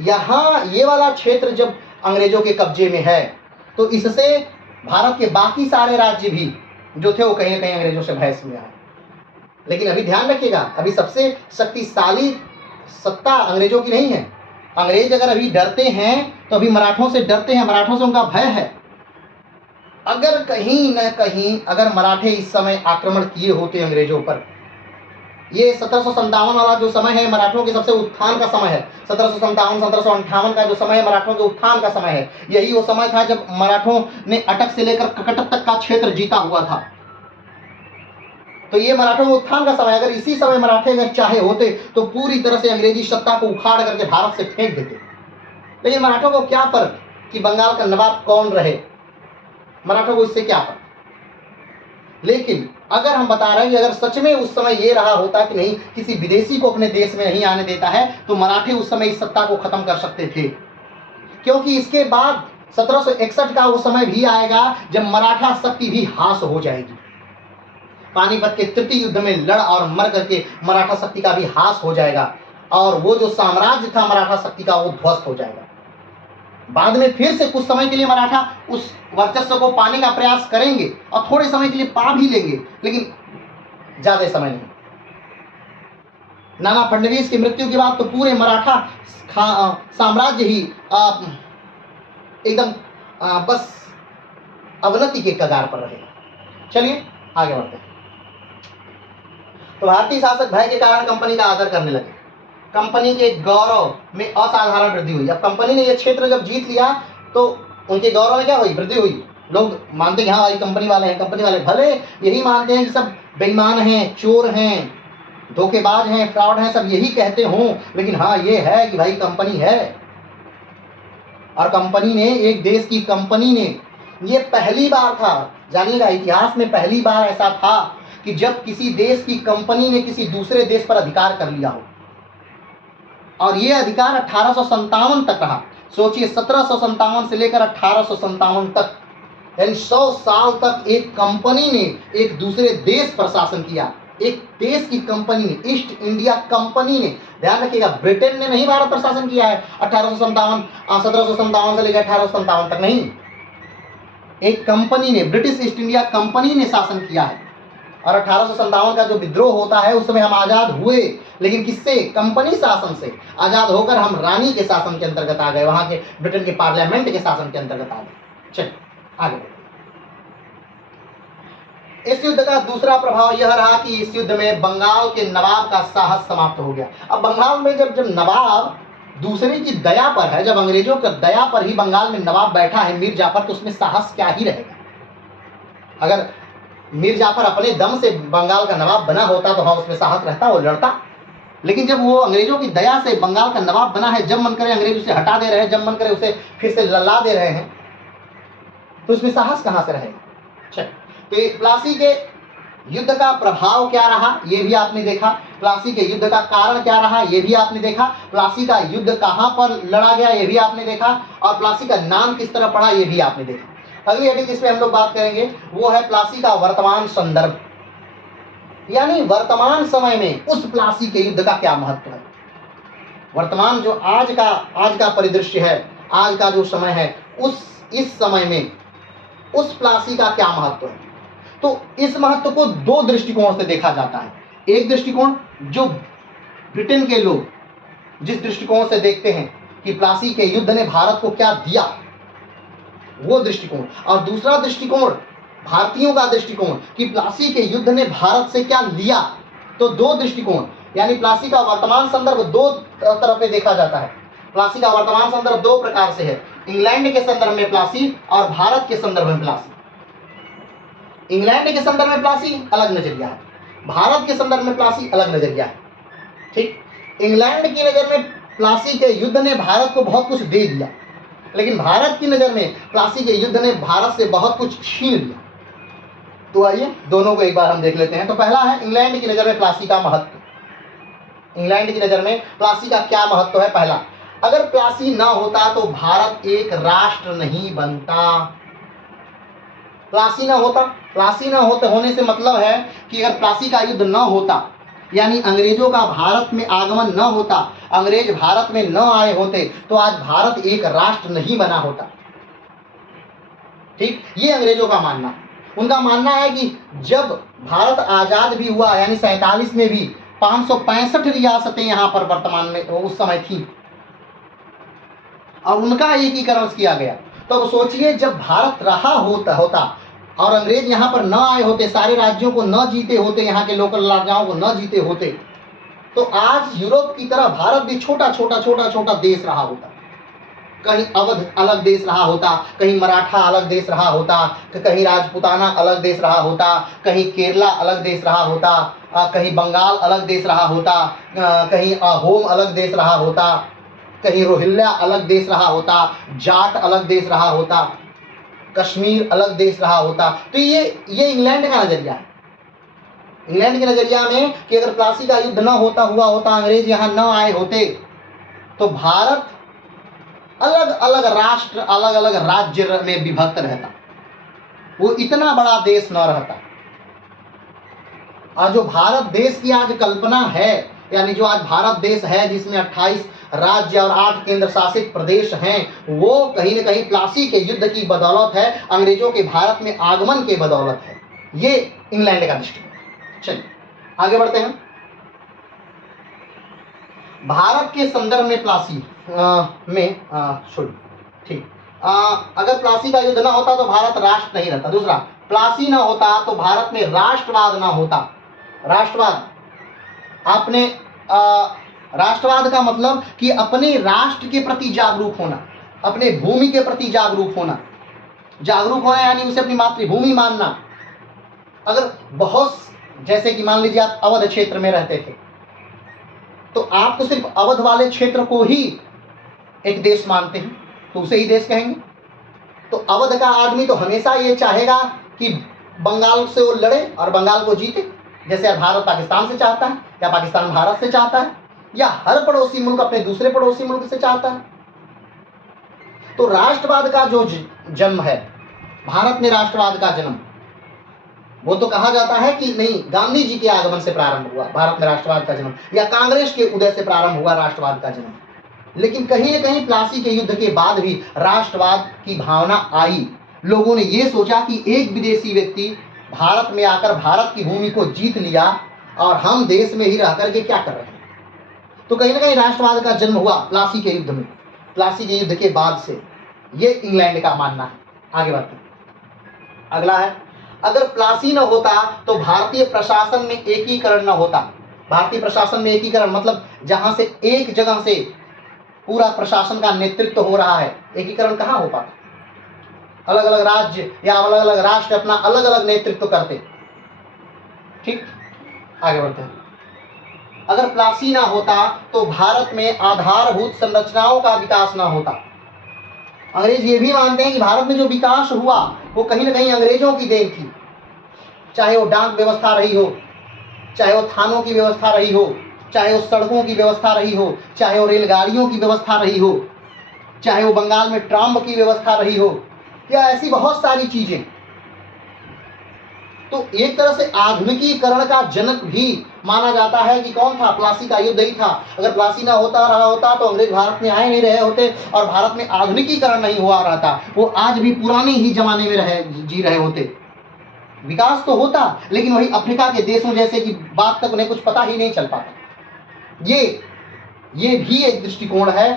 यहाँ ये वाला क्षेत्र जब अंग्रेजों के कब्जे में है, तो इससे भारत के बाकी सारे राज्य भी जो थे वो कहीं ना कहीं अंग्रेजों से भय में आए। लेकिन अभी ध्यान रखिएगा, अभी सबसे शक्तिशाली सत्ता अंग्रेजों की नहीं है। अंग्रेज अगर अभी डरते हैं तो अभी मराठों से डरते हैं, मराठों से उनका भय है। अगर कहीं न कहीं अगर मराठे इस समय आक्रमण किए होते अंग्रेजों पर, ये 1757 वाला जो समय है मराठों के सबसे उत्थान का समय है। 1757 1758 का जो समय है मराठों के उत्थान का समय है। यही वो समय था जब मराठों ने अटक से लेकर कटक तक का क्षेत्र जीता हुआ था। तो ये मराठों के उत्थान का समय, अगर इसी समय मराठे अगर चाहे होते तो पूरी तरह से अंग्रेजी सत्ता को उखाड़ करके भारत से फेंक देते। लेकिन मराठों को क्या फर्क कि बंगाल का नवाब कौन रहे, मराठों को इससे क्या फर्क। लेकिन अगर हम बता रहे हैं कि अगर सच में उस समय ये रहा होता कि नहीं, किसी विदेशी को अपने देश में नहीं आने देता है, तो मराठे उस समय इस सत्ता को खत्म कर सकते थे। क्योंकि इसके बाद 1761 का वो समय भी आएगा जब मराठा शक्ति भी हास हो जाएगी। पानीपत के तृतीय युद्ध में लड़ और मर करके मराठा शक्ति का भी हास हो जाएगा और वो जो साम्राज्य था मराठा शक्ति का वो ध्वस्त हो जाएगा। बाद में फिर से कुछ समय के लिए मराठा उस वर्चस्व को पाने का प्रयास करेंगे और थोड़े समय के लिए पा भी लेंगे, लेकिन ज्यादा समय नहीं। नाना फडणवीस की मृत्यु के बाद तो पूरे मराठा साम्राज्य ही एकदम बस अवनति के कगार पर रहेगा। चलिए आगे बढ़ते हैं। तो भारतीय शासक भय के कारण कंपनी का आदर करने लगे। कंपनी के गौरव में असाधारण वृद्धि हुई। अब कंपनी ने यह क्षेत्र जब जीत लिया तो उनके गौरव में क्या हुई? वृद्धि हुई। लोग मानते हैं हाँ भाई कंपनी वाले हैं, कंपनी वाले भले यही मानते हैं कि सब बेईमान हैं, चोर हैं, धोखेबाज हैं, फ्रॉड हैं, सब यही कहते हों, लेकिन हाँ ये है कि भाई कंपनी है। और कंपनी ने, एक देश की कंपनी ने ये पहली बार था, जानिएगा इतिहास में पहली बार ऐसा था कि जब किसी देश की कंपनी ने किसी दूसरे देश पर अधिकार कर लिया हो, और ये अधिकार 1857 तक रहा। सोचिए 1757 से लेकर 1857 तक, यानी 100 साल तक एक कंपनी ने एक दूसरे देश पर शासन किया। एक देश की कंपनी ने, ईस्ट इंडिया कंपनी ने, ध्यान रखिएगा ब्रिटेन ने नहीं भारत पर शासन किया है 1757 से लेकर 1857 तक, नहीं, एक कंपनी ने, ब्रिटिश ईस्ट इंडिया कंपनी ने शासन किया है। और 1857 का जो विद्रोह होता है उस समय हम आजाद हुए, लेकिन किससे? कंपनी शासन से। आजाद होकर हम रानी के शासन के अंतर्गत आ गए, वहां के ब्रिटेन के पार्लियामेंट के शासन के अंतर्गत आ गए। चलिए आगे बढ़ते। इस युद्ध का दूसरा प्रभाव यह रहा कि इस युद्ध में बंगाल के नवाब का साहस समाप्त हो गया। अब बंगाल में जब नवाब दूसरे की दया पर है, जब अंग्रेजों की दया पर ही बंगाल में नवाब बैठा है मीर जाफर, तो उसमें साहस क्या ही रहेगा। अगर मीर जाफर अपने दम से बंगाल का नवाब बना होता तो हाँ उसमें साहस रहता, वो लड़ता। लेकिन जब वो अंग्रेजों की दया से बंगाल का नवाब बना है, जब मन करे अंग्रेज उसे हटा दे रहे हैं, जब मन करे उसे फिर से लल्ला दे रहे हैं, तो उसमें साहस कहां से रहेगा। चल, तो प्लासी के युद्ध का प्रभाव क्या रहा ये भी आपने देखा, प्लासी के युद्ध का कारण क्या रहा ये भी आपने देखा, प्लासी का युद्ध कहां पर लड़ा गया ये भी आपने देखा, और प्लासी का नाम किस तरह पड़ा ये भी आपने देखा। अगली हेडिंग जिस पे हम लोग बात करेंगे वो है प्लासी का वर्तमान संदर्भ, यानी वर्तमान समय में उस प्लासी के युद्ध का क्या महत्व है। वर्तमान जो आज का परिदृश्य है, आज का जो समय है, इस समय में उस प्लासी का क्या महत्व है। तो इस महत्व को दो दृष्टिकोण से देखा जाता है। एक दृष्टिकोण जो ब्रिटेन के लोग जिस दृष्टिकोण से देखते हैं कि प्लासी के युद्ध ने भारत को क्या दिया, वो दृष्टिकोण, और दूसरा दृष्टिकोण भारतीयों का दृष्टिकोण कि प्लासी के युद्ध ने भारत से क्या लिया। तो दो दृष्टिकोण, यानी प्लासी का वर्तमान संदर्भ दो तरफ से देखा जाता है। प्लासी का वर्तमान संदर्भ दो प्रकार से है, इंग्लैंड के संदर्भ में प्लासी और भारत के संदर्भ में प्लासी। इंग्लैंड के संदर्भ में प्लासी अलग नजरिया है, भारत के संदर्भ में प्लासी अलग नजरिया है। ठीक, इंग्लैंड की नजर में प्लासी के युद्ध ने भारत को बहुत कुछ दे दिया, लेकिन भारत की नजर में प्लासी के युद्ध ने भारत से बहुत कुछ छीन लिया। तो आइए दोनों को एक बार हम देख लेते हैं। तो पहला है इंग्लैंड की नजर में प्लासी का महत्व। इंग्लैंड की नजर में प्लासी का क्या महत्व है। पहला, अगर प्लासी ना होता तो भारत एक राष्ट्र नहीं बनता। प्लासी ना होते होने से मतलब है कि अगर प्लासी का युद्ध न होता, यानी अंग्रेजों का भारत में आगमन न होता, अंग्रेज भारत में न आए होते, तो आज भारत एक राष्ट्र नहीं बना होता। ठीक, ये अंग्रेजों का मानना है। उनका मानना है कि जब भारत आजाद भी हुआ, यानी 47 में भी 565 रियासतें यहां पर वर्तमान में उस समय थी, और उनका एकीकरण किया गया। तो सोचिए जब भारत रहा होता और अंग्रेज यहाँ पर न आए होते, सारे राज्यों को न जीते होते, यहाँ के लोकल राजाओं को न जीते होते, तो आज यूरोप की तरह भारत भी छोटा छोटा देश रहा होता। कहीं अवध अलग देश रहा होता, कहीं मराठा अलग देश रहा होता, कहीं राजपुताना अलग देश रहा होता, कहीं केरला अलग देश रहा होता, कहीं बंगाल अलग देश रहा होता, कहीं अहोम अलग देश रहा होता, कहीं रोहिल्ला अलग देश रहा होता, जाट अलग देश रहा होता, कश्मीर अलग देश रहा होता। तो ये इंग्लैंड का नजरिया है। इंग्लैंड के नजरिया में कि अगर प्लासी का युद्ध न हुआ होता, अंग्रेज यहाँ न आए होते, तो भारत अलग अलग राष्ट्र, अलग अलग राज्य में विभक्त रहता, वो इतना बड़ा देश न रहता। और जो भारत देश की आज कल्पना है, यानी जो आज भारत देश है जिसमें 28 राज्य और 8 केंद्र शासित प्रदेश हैं, वो कहीं न कहीं प्लासी के युद्ध की बदौलत है, अंग्रेजों के भारत में आगमन के बदौलत है। ये इंग्लैंड का दृष्टिकोण। चलिए आगे बढ़ते हैं। भारत के संदर्भ में प्लासी ठीक, अगर प्लासी का युद्ध ना होता तो भारत राष्ट्र नहीं रहता। दूसरा, प्लासी ना होता तो भारत में राष्ट्रवाद ना होता। राष्ट्रवाद, आपने राष्ट्रवाद का मतलब कि अपने राष्ट्र के प्रति जागरूक होना, अपने भूमि के प्रति जागरूक होना यानी उसे अपनी मातृभूमि मानना। अगर बहुत, जैसे कि मान लीजिए आप अवध क्षेत्र में रहते थे, तो आप तो सिर्फ अवध वाले क्षेत्र को ही एक देश मानते हैं, तो उसे ही देश कहेंगे। तो अवध का आदमी तो हमेशा ये चाहेगा कि बंगाल से वो लड़े और बंगाल को जीते, जैसे भारत पाकिस्तान से चाहता है या पाकिस्तान भारत से चाहता है या हर पड़ोसी मुल्क अपने दूसरे पड़ोसी मुल्क से चाहता है। तो राष्ट्रवाद का जो जन्म है, भारत में राष्ट्रवाद का जन्म, वो तो कहा जाता है कि नहीं, गांधी जी के आगमन से प्रारंभ हुआ भारत में राष्ट्रवाद का जन्म, या कांग्रेस के उदय से प्रारंभ हुआ राष्ट्रवाद का जन्म। लेकिन कहीं न कहीं प्लासी के युद्ध के बाद भी राष्ट्रवाद की भावना आई। लोगों ने ये सोचा कि एक विदेशी व्यक्ति भारत में आकर भारत की भूमि को जीत लिया और हम देश में ही रह करके क्या कर रहे हैं। तो कहीं ना कहीं राष्ट्रवाद का जन्म हुआ प्लासी के युद्ध में, प्लासी के युद्ध के बाद से। ये इंग्लैंड का मानना है। आगे बढ़ते हैं। अगला है, अगर प्लासी न होता तो भारतीय प्रशासन में एकीकरण न होता। भारतीय प्रशासन में एकीकरण मतलब जहां से एक जगह से पूरा प्रशासन का नेतृत्व हो रहा है, एकीकरण कहाँ हो पाता। अलग अलग राज्य या अलग अलग राष्ट्र अपना अलग अलग नेतृत्व करते। ठीक, आगे बढ़ते हैं। अगर प्लासी ना होता तो भारत में आधारभूत संरचनाओं का विकास ना होता। अंग्रेज ये भी मानते हैं कि भारत में जो विकास हुआ वो कहीं ना कहीं अंग्रेजों की देन थी। चाहे वो डाक व्यवस्था रही हो, चाहे वो थानों की व्यवस्था रही हो, चाहे वो सड़कों की व्यवस्था रही हो, चाहे वो रेलगाड़ियों की व्यवस्था रही हो, चाहे वो बंगाल में ट्राम की व्यवस्था रही हो, या ऐसी बहुत सारी चीजें। तो एक तरह से आधुनिकीकरण का जनक भी माना जाता है कि कौन था, प्लासी का युद्ध ही था। अगर प्लासी ना होता रहा होता तो अंग्रेज भारत में आए नहीं रहे होते और भारत में आधुनिकीकरण नहीं हुआ रहता, वो आज भी पुराने ही जमाने में जी रहे होते। विकास तो होता लेकिन वही अफ्रीका के देशों जैसे की बात तक उन्हें कुछ पता ही नहीं चल पाता। ये भी एक दृष्टिकोण है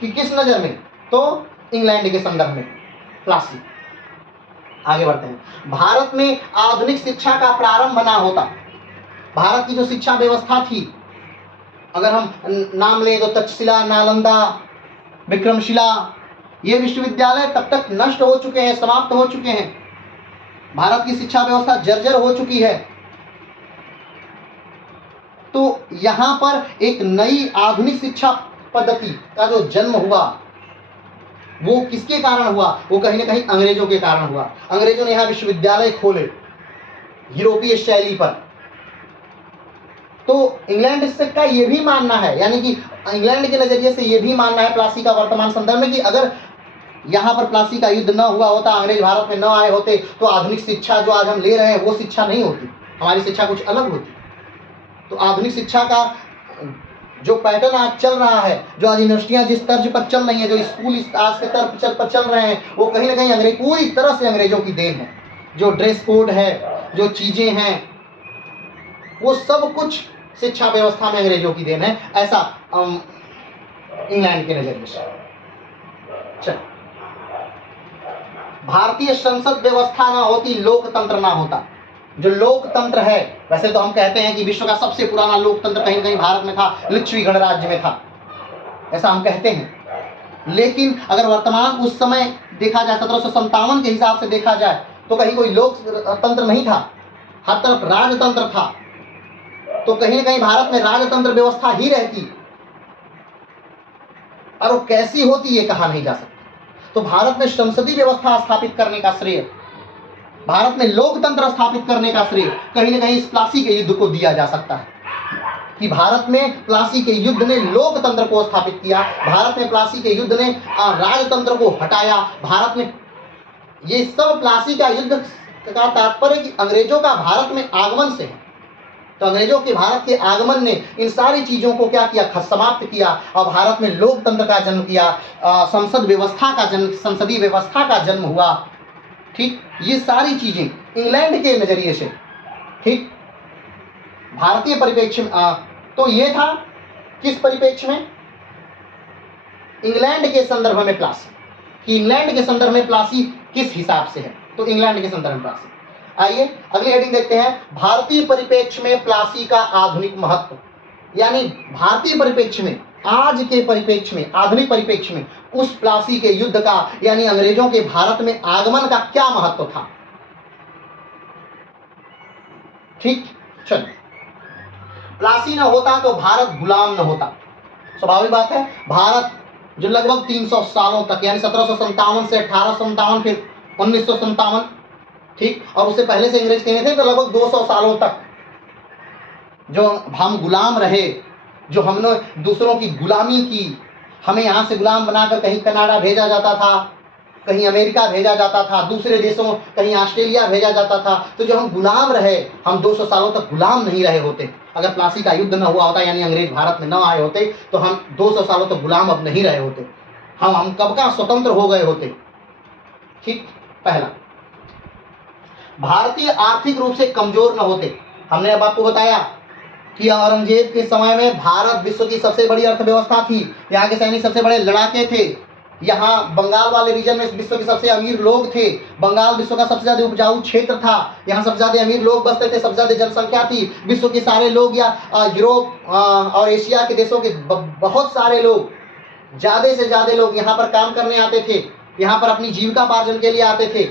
कि किस नजर में, तो इंग्लैंड के संदर्भ में प्लासी। आगे बढ़ते हैं। भारत में आधुनिक शिक्षा का प्रारंभ ना होता। भारत की जो शिक्षा व्यवस्था थी, अगर हम नाम लें तो तक्षशिला, नालंदा, विक्रमशिला, ये विश्वविद्यालय तब तक नष्ट हो चुके हैं, समाप्त हो चुके हैं। भारत की शिक्षा व्यवस्था जर्जर हो चुकी है। तो यहां पर एक नई आधुनिक शिक्षा पद्धति का जो जन्म हुआ वो किसके कारण हुआ, वो कहीं ना कहीं अंग्रेजों के कारण हुआ। अंग्रेजों ने यहां विश्वविद्यालय खोले यूरोपीय शैली पर। तो इंग्लैंड का ये भी मानना है, यानी कि इंग्लैंड के नजरिए से ये भी मानना है प्लासी का वर्तमान संदर्भ में कि अगर यहां पर प्लासी का युद्ध न हुआ होता, अंग्रेज भारत में न आए होते, तो आधुनिक शिक्षा जो आज हम ले रहे हैं वो शिक्षा नहीं होती, हमारी शिक्षा कुछ अलग होती। तो आधुनिक शिक्षा का जो पैटर्न आज चल रहा है, जो आज यूनिवर्सिटियां जिस तर्ज पर चल रही हैं, जो स्कूल आज के तर्ज पर चल रहे हैं, वो कहीं ना कहीं अंग्रेज, पूरी तरह से अंग्रेजों की देन है। जो ड्रेस कोड है, जो चीजें हैं, वो सब कुछ शिक्षा व्यवस्था में अंग्रेजों की देन है, ऐसा इंग्लैंड के नजरिए से। चल, भारतीय संसद व्यवस्था ना होती, लोकतंत्र ना होता। जो लोकतंत्र है, वैसे तो हम कहते हैं कि विश्व का सबसे पुराना लोकतंत्र कहीं कहीं भारत में था, लिच्छवी गणराज्य में था, ऐसा हम कहते हैं। लेकिन अगर वर्तमान उस समय देखा जाए, 1757 के हिसाब से देखा जाए, तो कहीं कोई लोकतंत्र नहीं था, हर तरफ राजतंत्र था। तो कहीं ना कहीं भारत में राजतंत्र व्यवस्था ही रहती, और वो कैसी होती ये कहा नहीं जा सकता। तो भारत में संसदीय व्यवस्था स्थापित करने का श्रेय, भारत में लोकतंत्र स्थापित करने का श्रेय कहीं ना कहीं इस प्लासी के युद्ध को दिया जा सकता है कि भारत में प्लासी के युद्ध ने लोकतंत्र को स्थापित किया, भारत में प्लासी के युद्ध ने राजतंत्र को हटाया। भारत में ये सब प्लासी का युद्ध का तात्पर्य कि अंग्रेजों का भारत में आगमन से है। तो अंग्रेजों के भारत के आगमन ने इन सारी चीजों को क्या किया, समाप्त किया, और भारत में लोकतंत्र का जन्म किया, संसद व्यवस्था का जन्म, संसदीय व्यवस्था का जन्म हुआ। ठीक, ये सारी चीजें इंग्लैंड के नजरिए से, ठीक, भारतीय परिप्रेक्ष्य में तो ये था किस परिप्रेक्ष्य में, इंग्लैंड के संदर्भ में प्लासी, कि इंग्लैंड के संदर्भ में प्लासी किस हिसाब से है, तो इंग्लैंड के संदर्भ में प्लासी। आइए अगली हेडिंग देखते हैं, भारतीय परिप्रेक्ष्य में प्लासी का आधुनिक महत्व। यानी भारतीय परिप्रेक्ष्य में, आज के परिप्रेक्ष्य में, आधुनिक परिप्रेक्ष्य में उस प्लासी के युद्ध का, यानी अंग्रेजों के भारत में आगमन का क्या महत्व था। ठीक, चलिए, प्लासी न होता तो भारत गुलाम न होता। स्वाभाविक बात है, भारत जो लगभग 300 सालों तक, यानी 1757 से 1857, फिर 1957, ठीक, और उससे पहले से अंग्रेज कहने थे, तो लगभग 200 सालों तक जो हम गुलाम रहे, जो हमने दूसरों की गुलामी की, हमें यहाँ से गुलाम बनाकर कहीं कनाडा भेजा जाता था, कहीं अमेरिका भेजा जाता था, दूसरे देशों कहीं ऑस्ट्रेलिया भेजा जाता था। तो जो हम गुलाम रहे, हम 200 सालों तक गुलाम नहीं रहे होते। अगर प्लासी का युद्ध न हुआ होता, यानी अंग्रेज भारत में न आए होते, तो हम 200 सालों तक गुलाम अब नहीं रहे होते। हम कब का स्वतंत्र हो गए होते। ठीक, पहला, भारतीय आर्थिक रूप से कमजोर न होते। हमने अब आपको बताया कि औरंगजेब के समय में भारत विश्व की सबसे बड़ी अर्थव्यवस्था थी, यहाँ के सैनिक सबसे बड़े लड़ाके थे, यहाँ बंगाल वाले रीजन में विश्व के सबसे अमीर लोग थे, बंगाल विश्व का सबसे ज्यादा उपजाऊ क्षेत्र था, यहाँ सबसे ज्यादा अमीर लोग बसते थे, सबसे ज्यादा जनसंख्या थी, विश्व के सारे लोग या यूरोप और एशिया के देशों के बहुत सारे लोग, ज्यादा से ज्यादा लोग यहाँ पर काम करने आते थे, यहाँ पर अपनी जीविकापार्जन के लिए आते थे।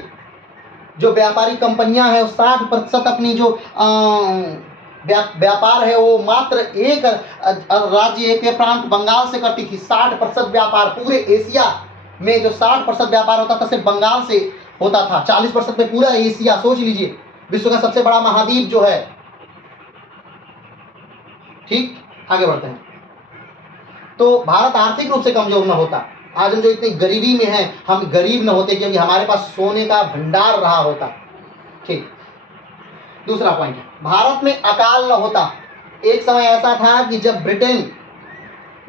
जो व्यापारिक कंपनियां हैं, 60% अपनी जो व्यापार है वो मात्र एक राज्य, एक प्रांत बंगाल से करती थी। 60% व्यापार पूरे एशिया में, जो 60% व्यापार होता था सिर्फ बंगाल से होता था। 40% में पूरा एशिया, सोच लीजिए, विश्व का सबसे बड़ा महाद्वीप जो है। ठीक, आगे बढ़ते हैं। तो भारत आर्थिक रूप से कमजोर न होता, आज हम जो इतनी गरीबी में हैं, हम गरीब न होते, क्योंकि हमारे पास सोने का भंडार रहा होता। ठीक, दूसरा पॉइंट, भारत में अकाल न होता। एक समय ऐसा था कि जब ब्रिटेन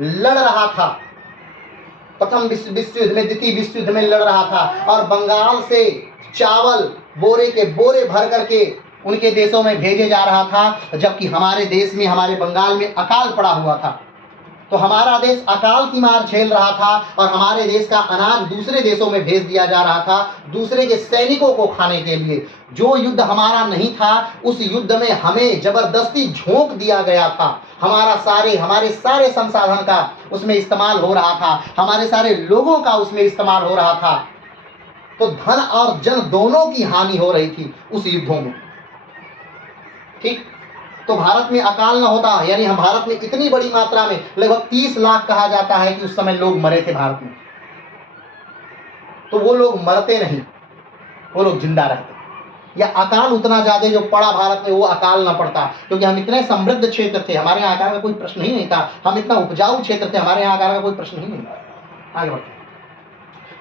लड़ रहा था, प्रथम विश्व युद्ध में, द्वितीय विश्व युद्ध में लड़ रहा था, और बंगाल से चावल बोरे के बोरे भर करके उनके देशों में भेजे जा रहा था, जबकि हमारे देश में, हमारे बंगाल में अकाल पड़ा हुआ था। तो हमारा देश अकाल की मार झेल रहा था, और हमारे देश का अनाज दूसरे देशों में भेज दिया जा रहा था, दूसरे के सैनिकों को खाने के लिए। जो युद्ध हमारा नहीं था, उस युद्ध में हमें जबरदस्ती झोंक दिया गया था। हमारे सारे संसाधन का उसमें इस्तेमाल हो रहा था, हमारे सारे लोगों का उसमें इस्तेमाल हो रहा था। तो धन और जन दोनों की हानि हो रही थी उस युद्धों में। ठीक, तो भारत में अकाल न होता, यानी हम भारत में इतनी बड़ी मात्रा में, लगभग 30 लाख कहा जाता है कि उस समय लोग मरे थे भारत में। तो वो लोग मरते नहीं, वो लोग जिंदा रहते। या अकाल उतना ज्यादा जो पड़ा भारत में, वो अकाल न पड़ता, क्योंकि हम इतने समृद्ध क्षेत्र थे, हमारे यहाँ अकाल का कोई प्रश्न ही नहीं था। हम इतना उपजाऊ क्षेत्र थे, हमारे यहाँ अकाल का कोई प्रश्न ही नहीं था। आगे बढ़ते,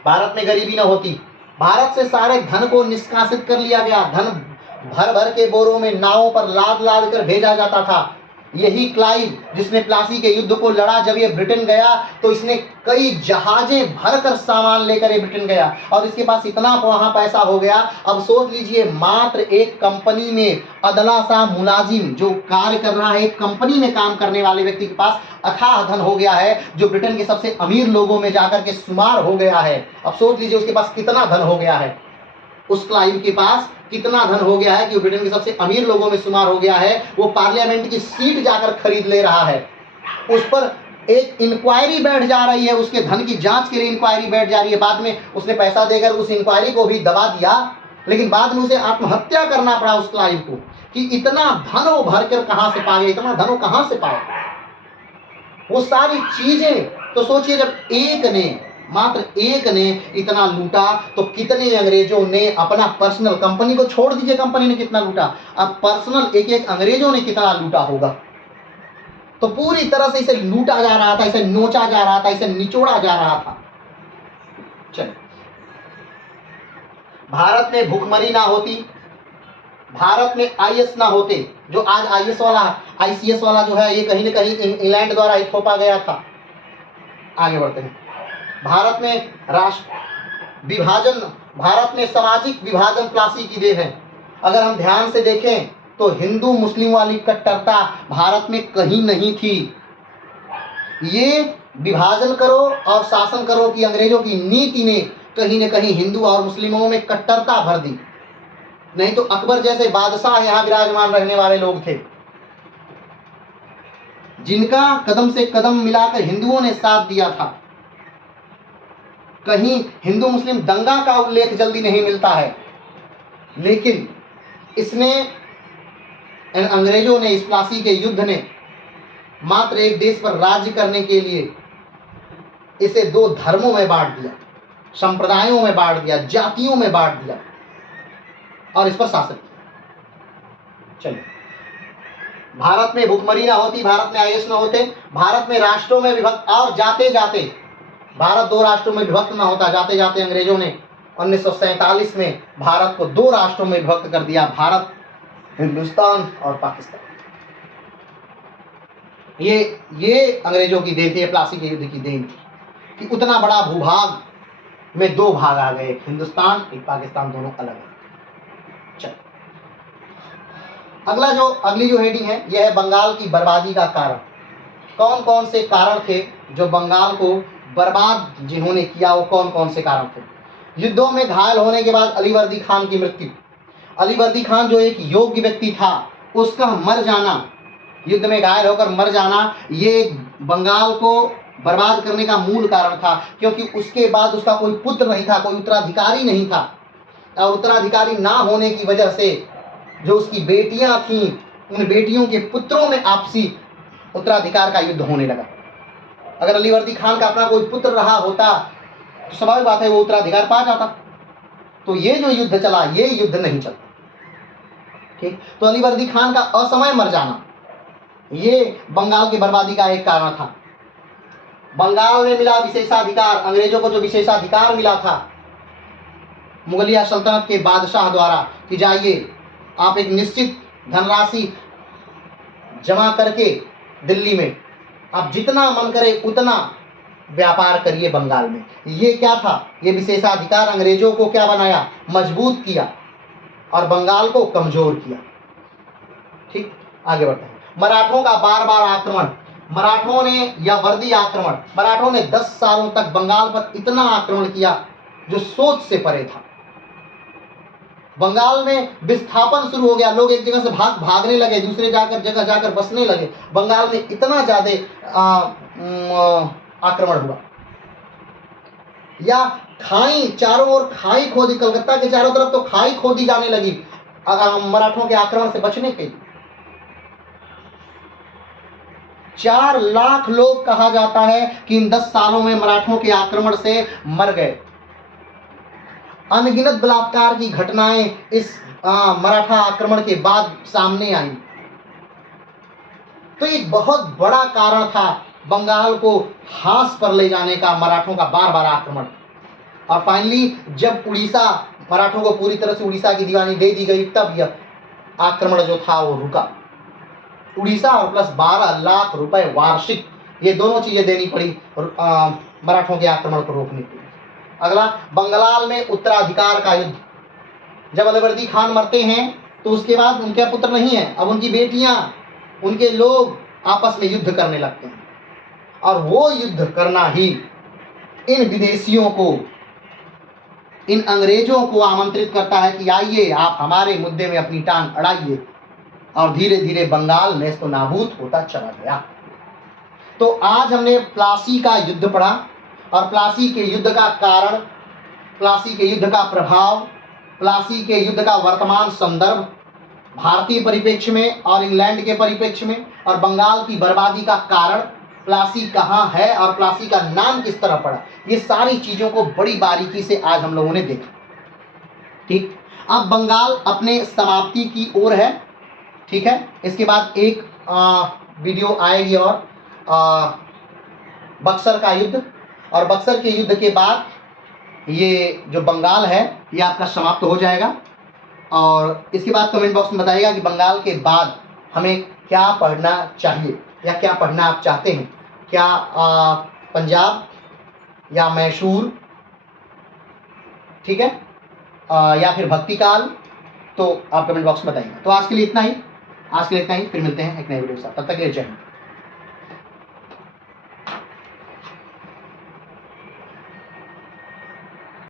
भारत में गरीबी न होती। भारत से सारे धन को निष्कासित कर लिया गया, धन भर भर के बोरों में नावों पर लाद लाद कर भेजा जाता था। यही क्लाइव, जिसने प्लासी के युद्ध को लड़ा, जब ये ब्रिटेन गया तो इसने कई जहाजें भरकर सामान लेकर ये ब्रिटेन गया, और इसके पास इतना वहां पैसा हो गया। अब सोच लीजिए, मात्र एक कंपनी में अदला सा मुलाजिम जो कार्य कर रहा है, एक कंपनी में काम करने वाले व्यक्ति के पास अथाह धन हो गया है, जो ब्रिटेन के सबसे अमीर लोगों में जाकर के शुमार हो गया है। अब सोच लीजिए उसके पास कितना धन हो गया है, उस क्लाइव के पास कितना धन हो गया है कि ब्रिटेन के सबसे अमीर लोगों में शुमार हो गया है। वो पार्लियामेंट की सीट जाकर खरीद ले रहा है, उस पर एक इंक्वायरी बैठ जा रही है, उसके धन की जांच के लिए इंक्वायरी बैठ जा रही है। बाद में उसने पैसा देकर उस इंक्वायरी को भी दबा दिया, लेकिन बाद में उसे आत्महत्या करना पड़ा उस क्लाइव को, कि इतना धन वो भर कर कहां से पा गया, इतना धन वो कहां से पाया, वो सारी चीजें। तो सोचिए, जब एक ने, मात्र एक ने इतना लूटा, तो कितने अंग्रेजों ने अपना पर्सनल, कंपनी को छोड़ दीजिए कंपनी ने कितना लूटा, अब पर्सनल एक एक अंग्रेजों ने कितना लूटा होगा। तो पूरी तरह से इसे लूटा जा रहा था, इसे नोचा जा रहा था, इसे निचोड़ा जा रहा था। चलिए, भारत में भूखमरी ना होती, भारत में आईएएस ना होते। जो आज आईएएस वाला, आईसीएस वाला जो है, ये कहीं न कहीं इंग्लैंड द्वारा ही थोपा गया था। आगे बढ़ते हैं। भारत में राष्ट्र विभाजन, भारत में सामाजिक विभाजन प्लासी की देन है। अगर हम ध्यान से देखें तो हिंदू मुस्लिम वाली कट्टरता भारत में कहीं नहीं थी। ये विभाजन करो और शासन करो कि अंग्रेजों की नीति ने कहीं न कहीं हिंदू और मुस्लिमों में कट्टरता भर दी। नहीं तो अकबर जैसे बादशाह यहाँ विराजमान रहने वाले लोग थे, जिनका कदम से कदम मिलाकर हिंदुओं ने साथ दिया था। कहीं हिंदू मुस्लिम दंगा का उल्लेख जल्दी नहीं मिलता है, लेकिन इसने, अंग्रेजों ने, इस प्लासी के युद्ध ने मात्र एक देश पर राज्य करने के लिए इसे दो धर्मों में बांट दिया, संप्रदायों में बांट दिया, जातियों में बांट दिया और इस पर शासन किया। चलिए, भारत में भुखमरी ना होती, भारत में आयुष ना होते, भारत में राष्ट्रों में विभक्त, और जाते जाते भारत दो राष्ट्रों में विभक्त ना होता, जाते जाते अंग्रेजों ने 1947 में भारत को दो राष्ट्रों में विभक्त कर दिया, भारत, हिंदुस्तान और पाकिस्तान। ये अंग्रेजों की देन थी, प्लासी के युद्ध की देन थी कि उतना बड़ा भूभाग में दो भाग आ गए, हिंदुस्तान एक पाकिस्तान, दोनों अलग अलग। चलो, अगली जो हेडिंग है यह है बंगाल की बर्बादी का कारण। कौन कौन से कारण थे जो बंगाल को बर्बाद जिन्होंने किया, वो कौन कौन से कारण थे? युद्धों में घायल होने के बाद अलीवर्दी खान की मृत्यु। अलीवर्दी खान जो एक योग्य व्यक्ति था, उसका मर जाना, युद्ध में घायल होकर मर जाना, ये बंगाल को बर्बाद करने का मूल कारण था, क्योंकि उसके बाद उसका कोई पुत्र नहीं था, कोई उत्तराधिकारी नहीं था, और उत्तराधिकारी ना होने की वजह से जो उसकी बेटियां थीं, उन बेटियों के पुत्रों में आपसी उत्तराधिकार का युद्ध होने लगा। अगर अलीवर्दी खान का अपना कोई पुत्र रहा होता तो स्वाभाविक बात है वो उत्तराधिकार पा जाता। तो ये जो युद्ध चला, ये युद्ध नहीं चलता। ठीक, तो अलीवर्दी खान का असमय मर जाना ये बंगाल की बर्बादी का एक कारण था। बंगाल में मिला विशेषाधिकार, अंग्रेजों को जो विशेषाधिकार मिला था मुगलिया सल्तनत के बादशाह द्वारा कि जाइए आप एक निश्चित धनराशि जमा करके दिल्ली में आप जितना मन करे उतना व्यापार करिए बंगाल में। ये क्या था? ये विशेषाधिकार अंग्रेजों को क्या बनाया? मजबूत किया और बंगाल को कमजोर किया। ठीक, आगे बढ़ते हैं। मराठों का बार बार आक्रमण, मराठों ने या वर्दी आक्रमण, मराठों ने 10 सालों तक बंगाल पर इतना आक्रमण किया जो सोच से परे था। बंगाल में विस्थापन शुरू हो गया, लोग एक जगह से भागने लगे, दूसरे जगह जाकर बसने लगे। बंगाल में इतना ज्यादा आक्रमण हुआ। या खाई, चारों ओर खाई खोदी, कलकत्ता के चारों तरफ तो खाई खोदी जाने लगी मराठों के आक्रमण से बचने के लिए। 4 लाख लोग कहा जाता है कि इन 10 सालों में मराठों के आक्रमण से मर गए। अनगिनत बलात्कार की घटनाएं इस मराठा आक्रमण के बाद सामने आई। तो एक बहुत बड़ा कारण था बंगाल को हास पर ले जाने का मराठों का बार बार आक्रमण। और फाइनली जब उड़ीसा, मराठों को पूरी तरह से उड़ीसा की दीवानी दे दी गई, तब यह आक्रमण जो था वो रुका। उड़ीसा और प्लस 12 लाख रुपए वार्षिक, ये दोनों चीजें देनी पड़ी मराठों के आक्रमण को रोकने के लिए। अगला, बंगाल में उत्तराधिकार का युद्ध। जब अलीवर्दी खान मरते हैं तो उसके बाद उनके पुत्र नहीं है, अब उनकी बेटियां, उनके लोग आपस में युद्ध करने लगते हैं। और वो युद्ध करना ही इन विदेशियों को, इन अंग्रेजों को आमंत्रित करता है कि आइए आप हमारे मुद्दे में अपनी टांग अड़ाइए। और धीरे धीरे बंगाल नेस्तो नाबूद होता चला गया। तो आज हमने प्लासी का युद्ध पढ़ा और प्लासी के युद्ध का कारण, प्लासी के युद्ध का प्रभाव, प्लासी के युद्ध का वर्तमान संदर्भ भारतीय परिप्रेक्ष्य में और इंग्लैंड के परिप्रेक्ष्य में, और बंगाल की बर्बादी का कारण, प्लासी कहाँ है और प्लासी का नाम किस तरह पड़ा, ये सारी चीजों को बड़ी बारीकी से आज हम लोगों ने देखा। ठीक, अब बंगाल अपने समाप्ति की ओर है। ठीक है, इसके बाद एक वीडियो आएगी और बक्सर का युद्ध, और बक्सर के युद्ध के बाद ये जो बंगाल है ये आपका समाप्त हो जाएगा। और इसके बाद कमेंट बॉक्स में बताइएगा कि बंगाल के बाद हमें क्या पढ़ना चाहिए या क्या पढ़ना आप चाहते हैं। क्या पंजाब या मैसूर, ठीक है, या फिर भक्ति काल, तो आप कमेंट बॉक्स में बताइएगा। तो आज के लिए इतना ही, फिर मिलते हैं एक नए वीडियो के साथ। तब तक के लिए जय हिंद।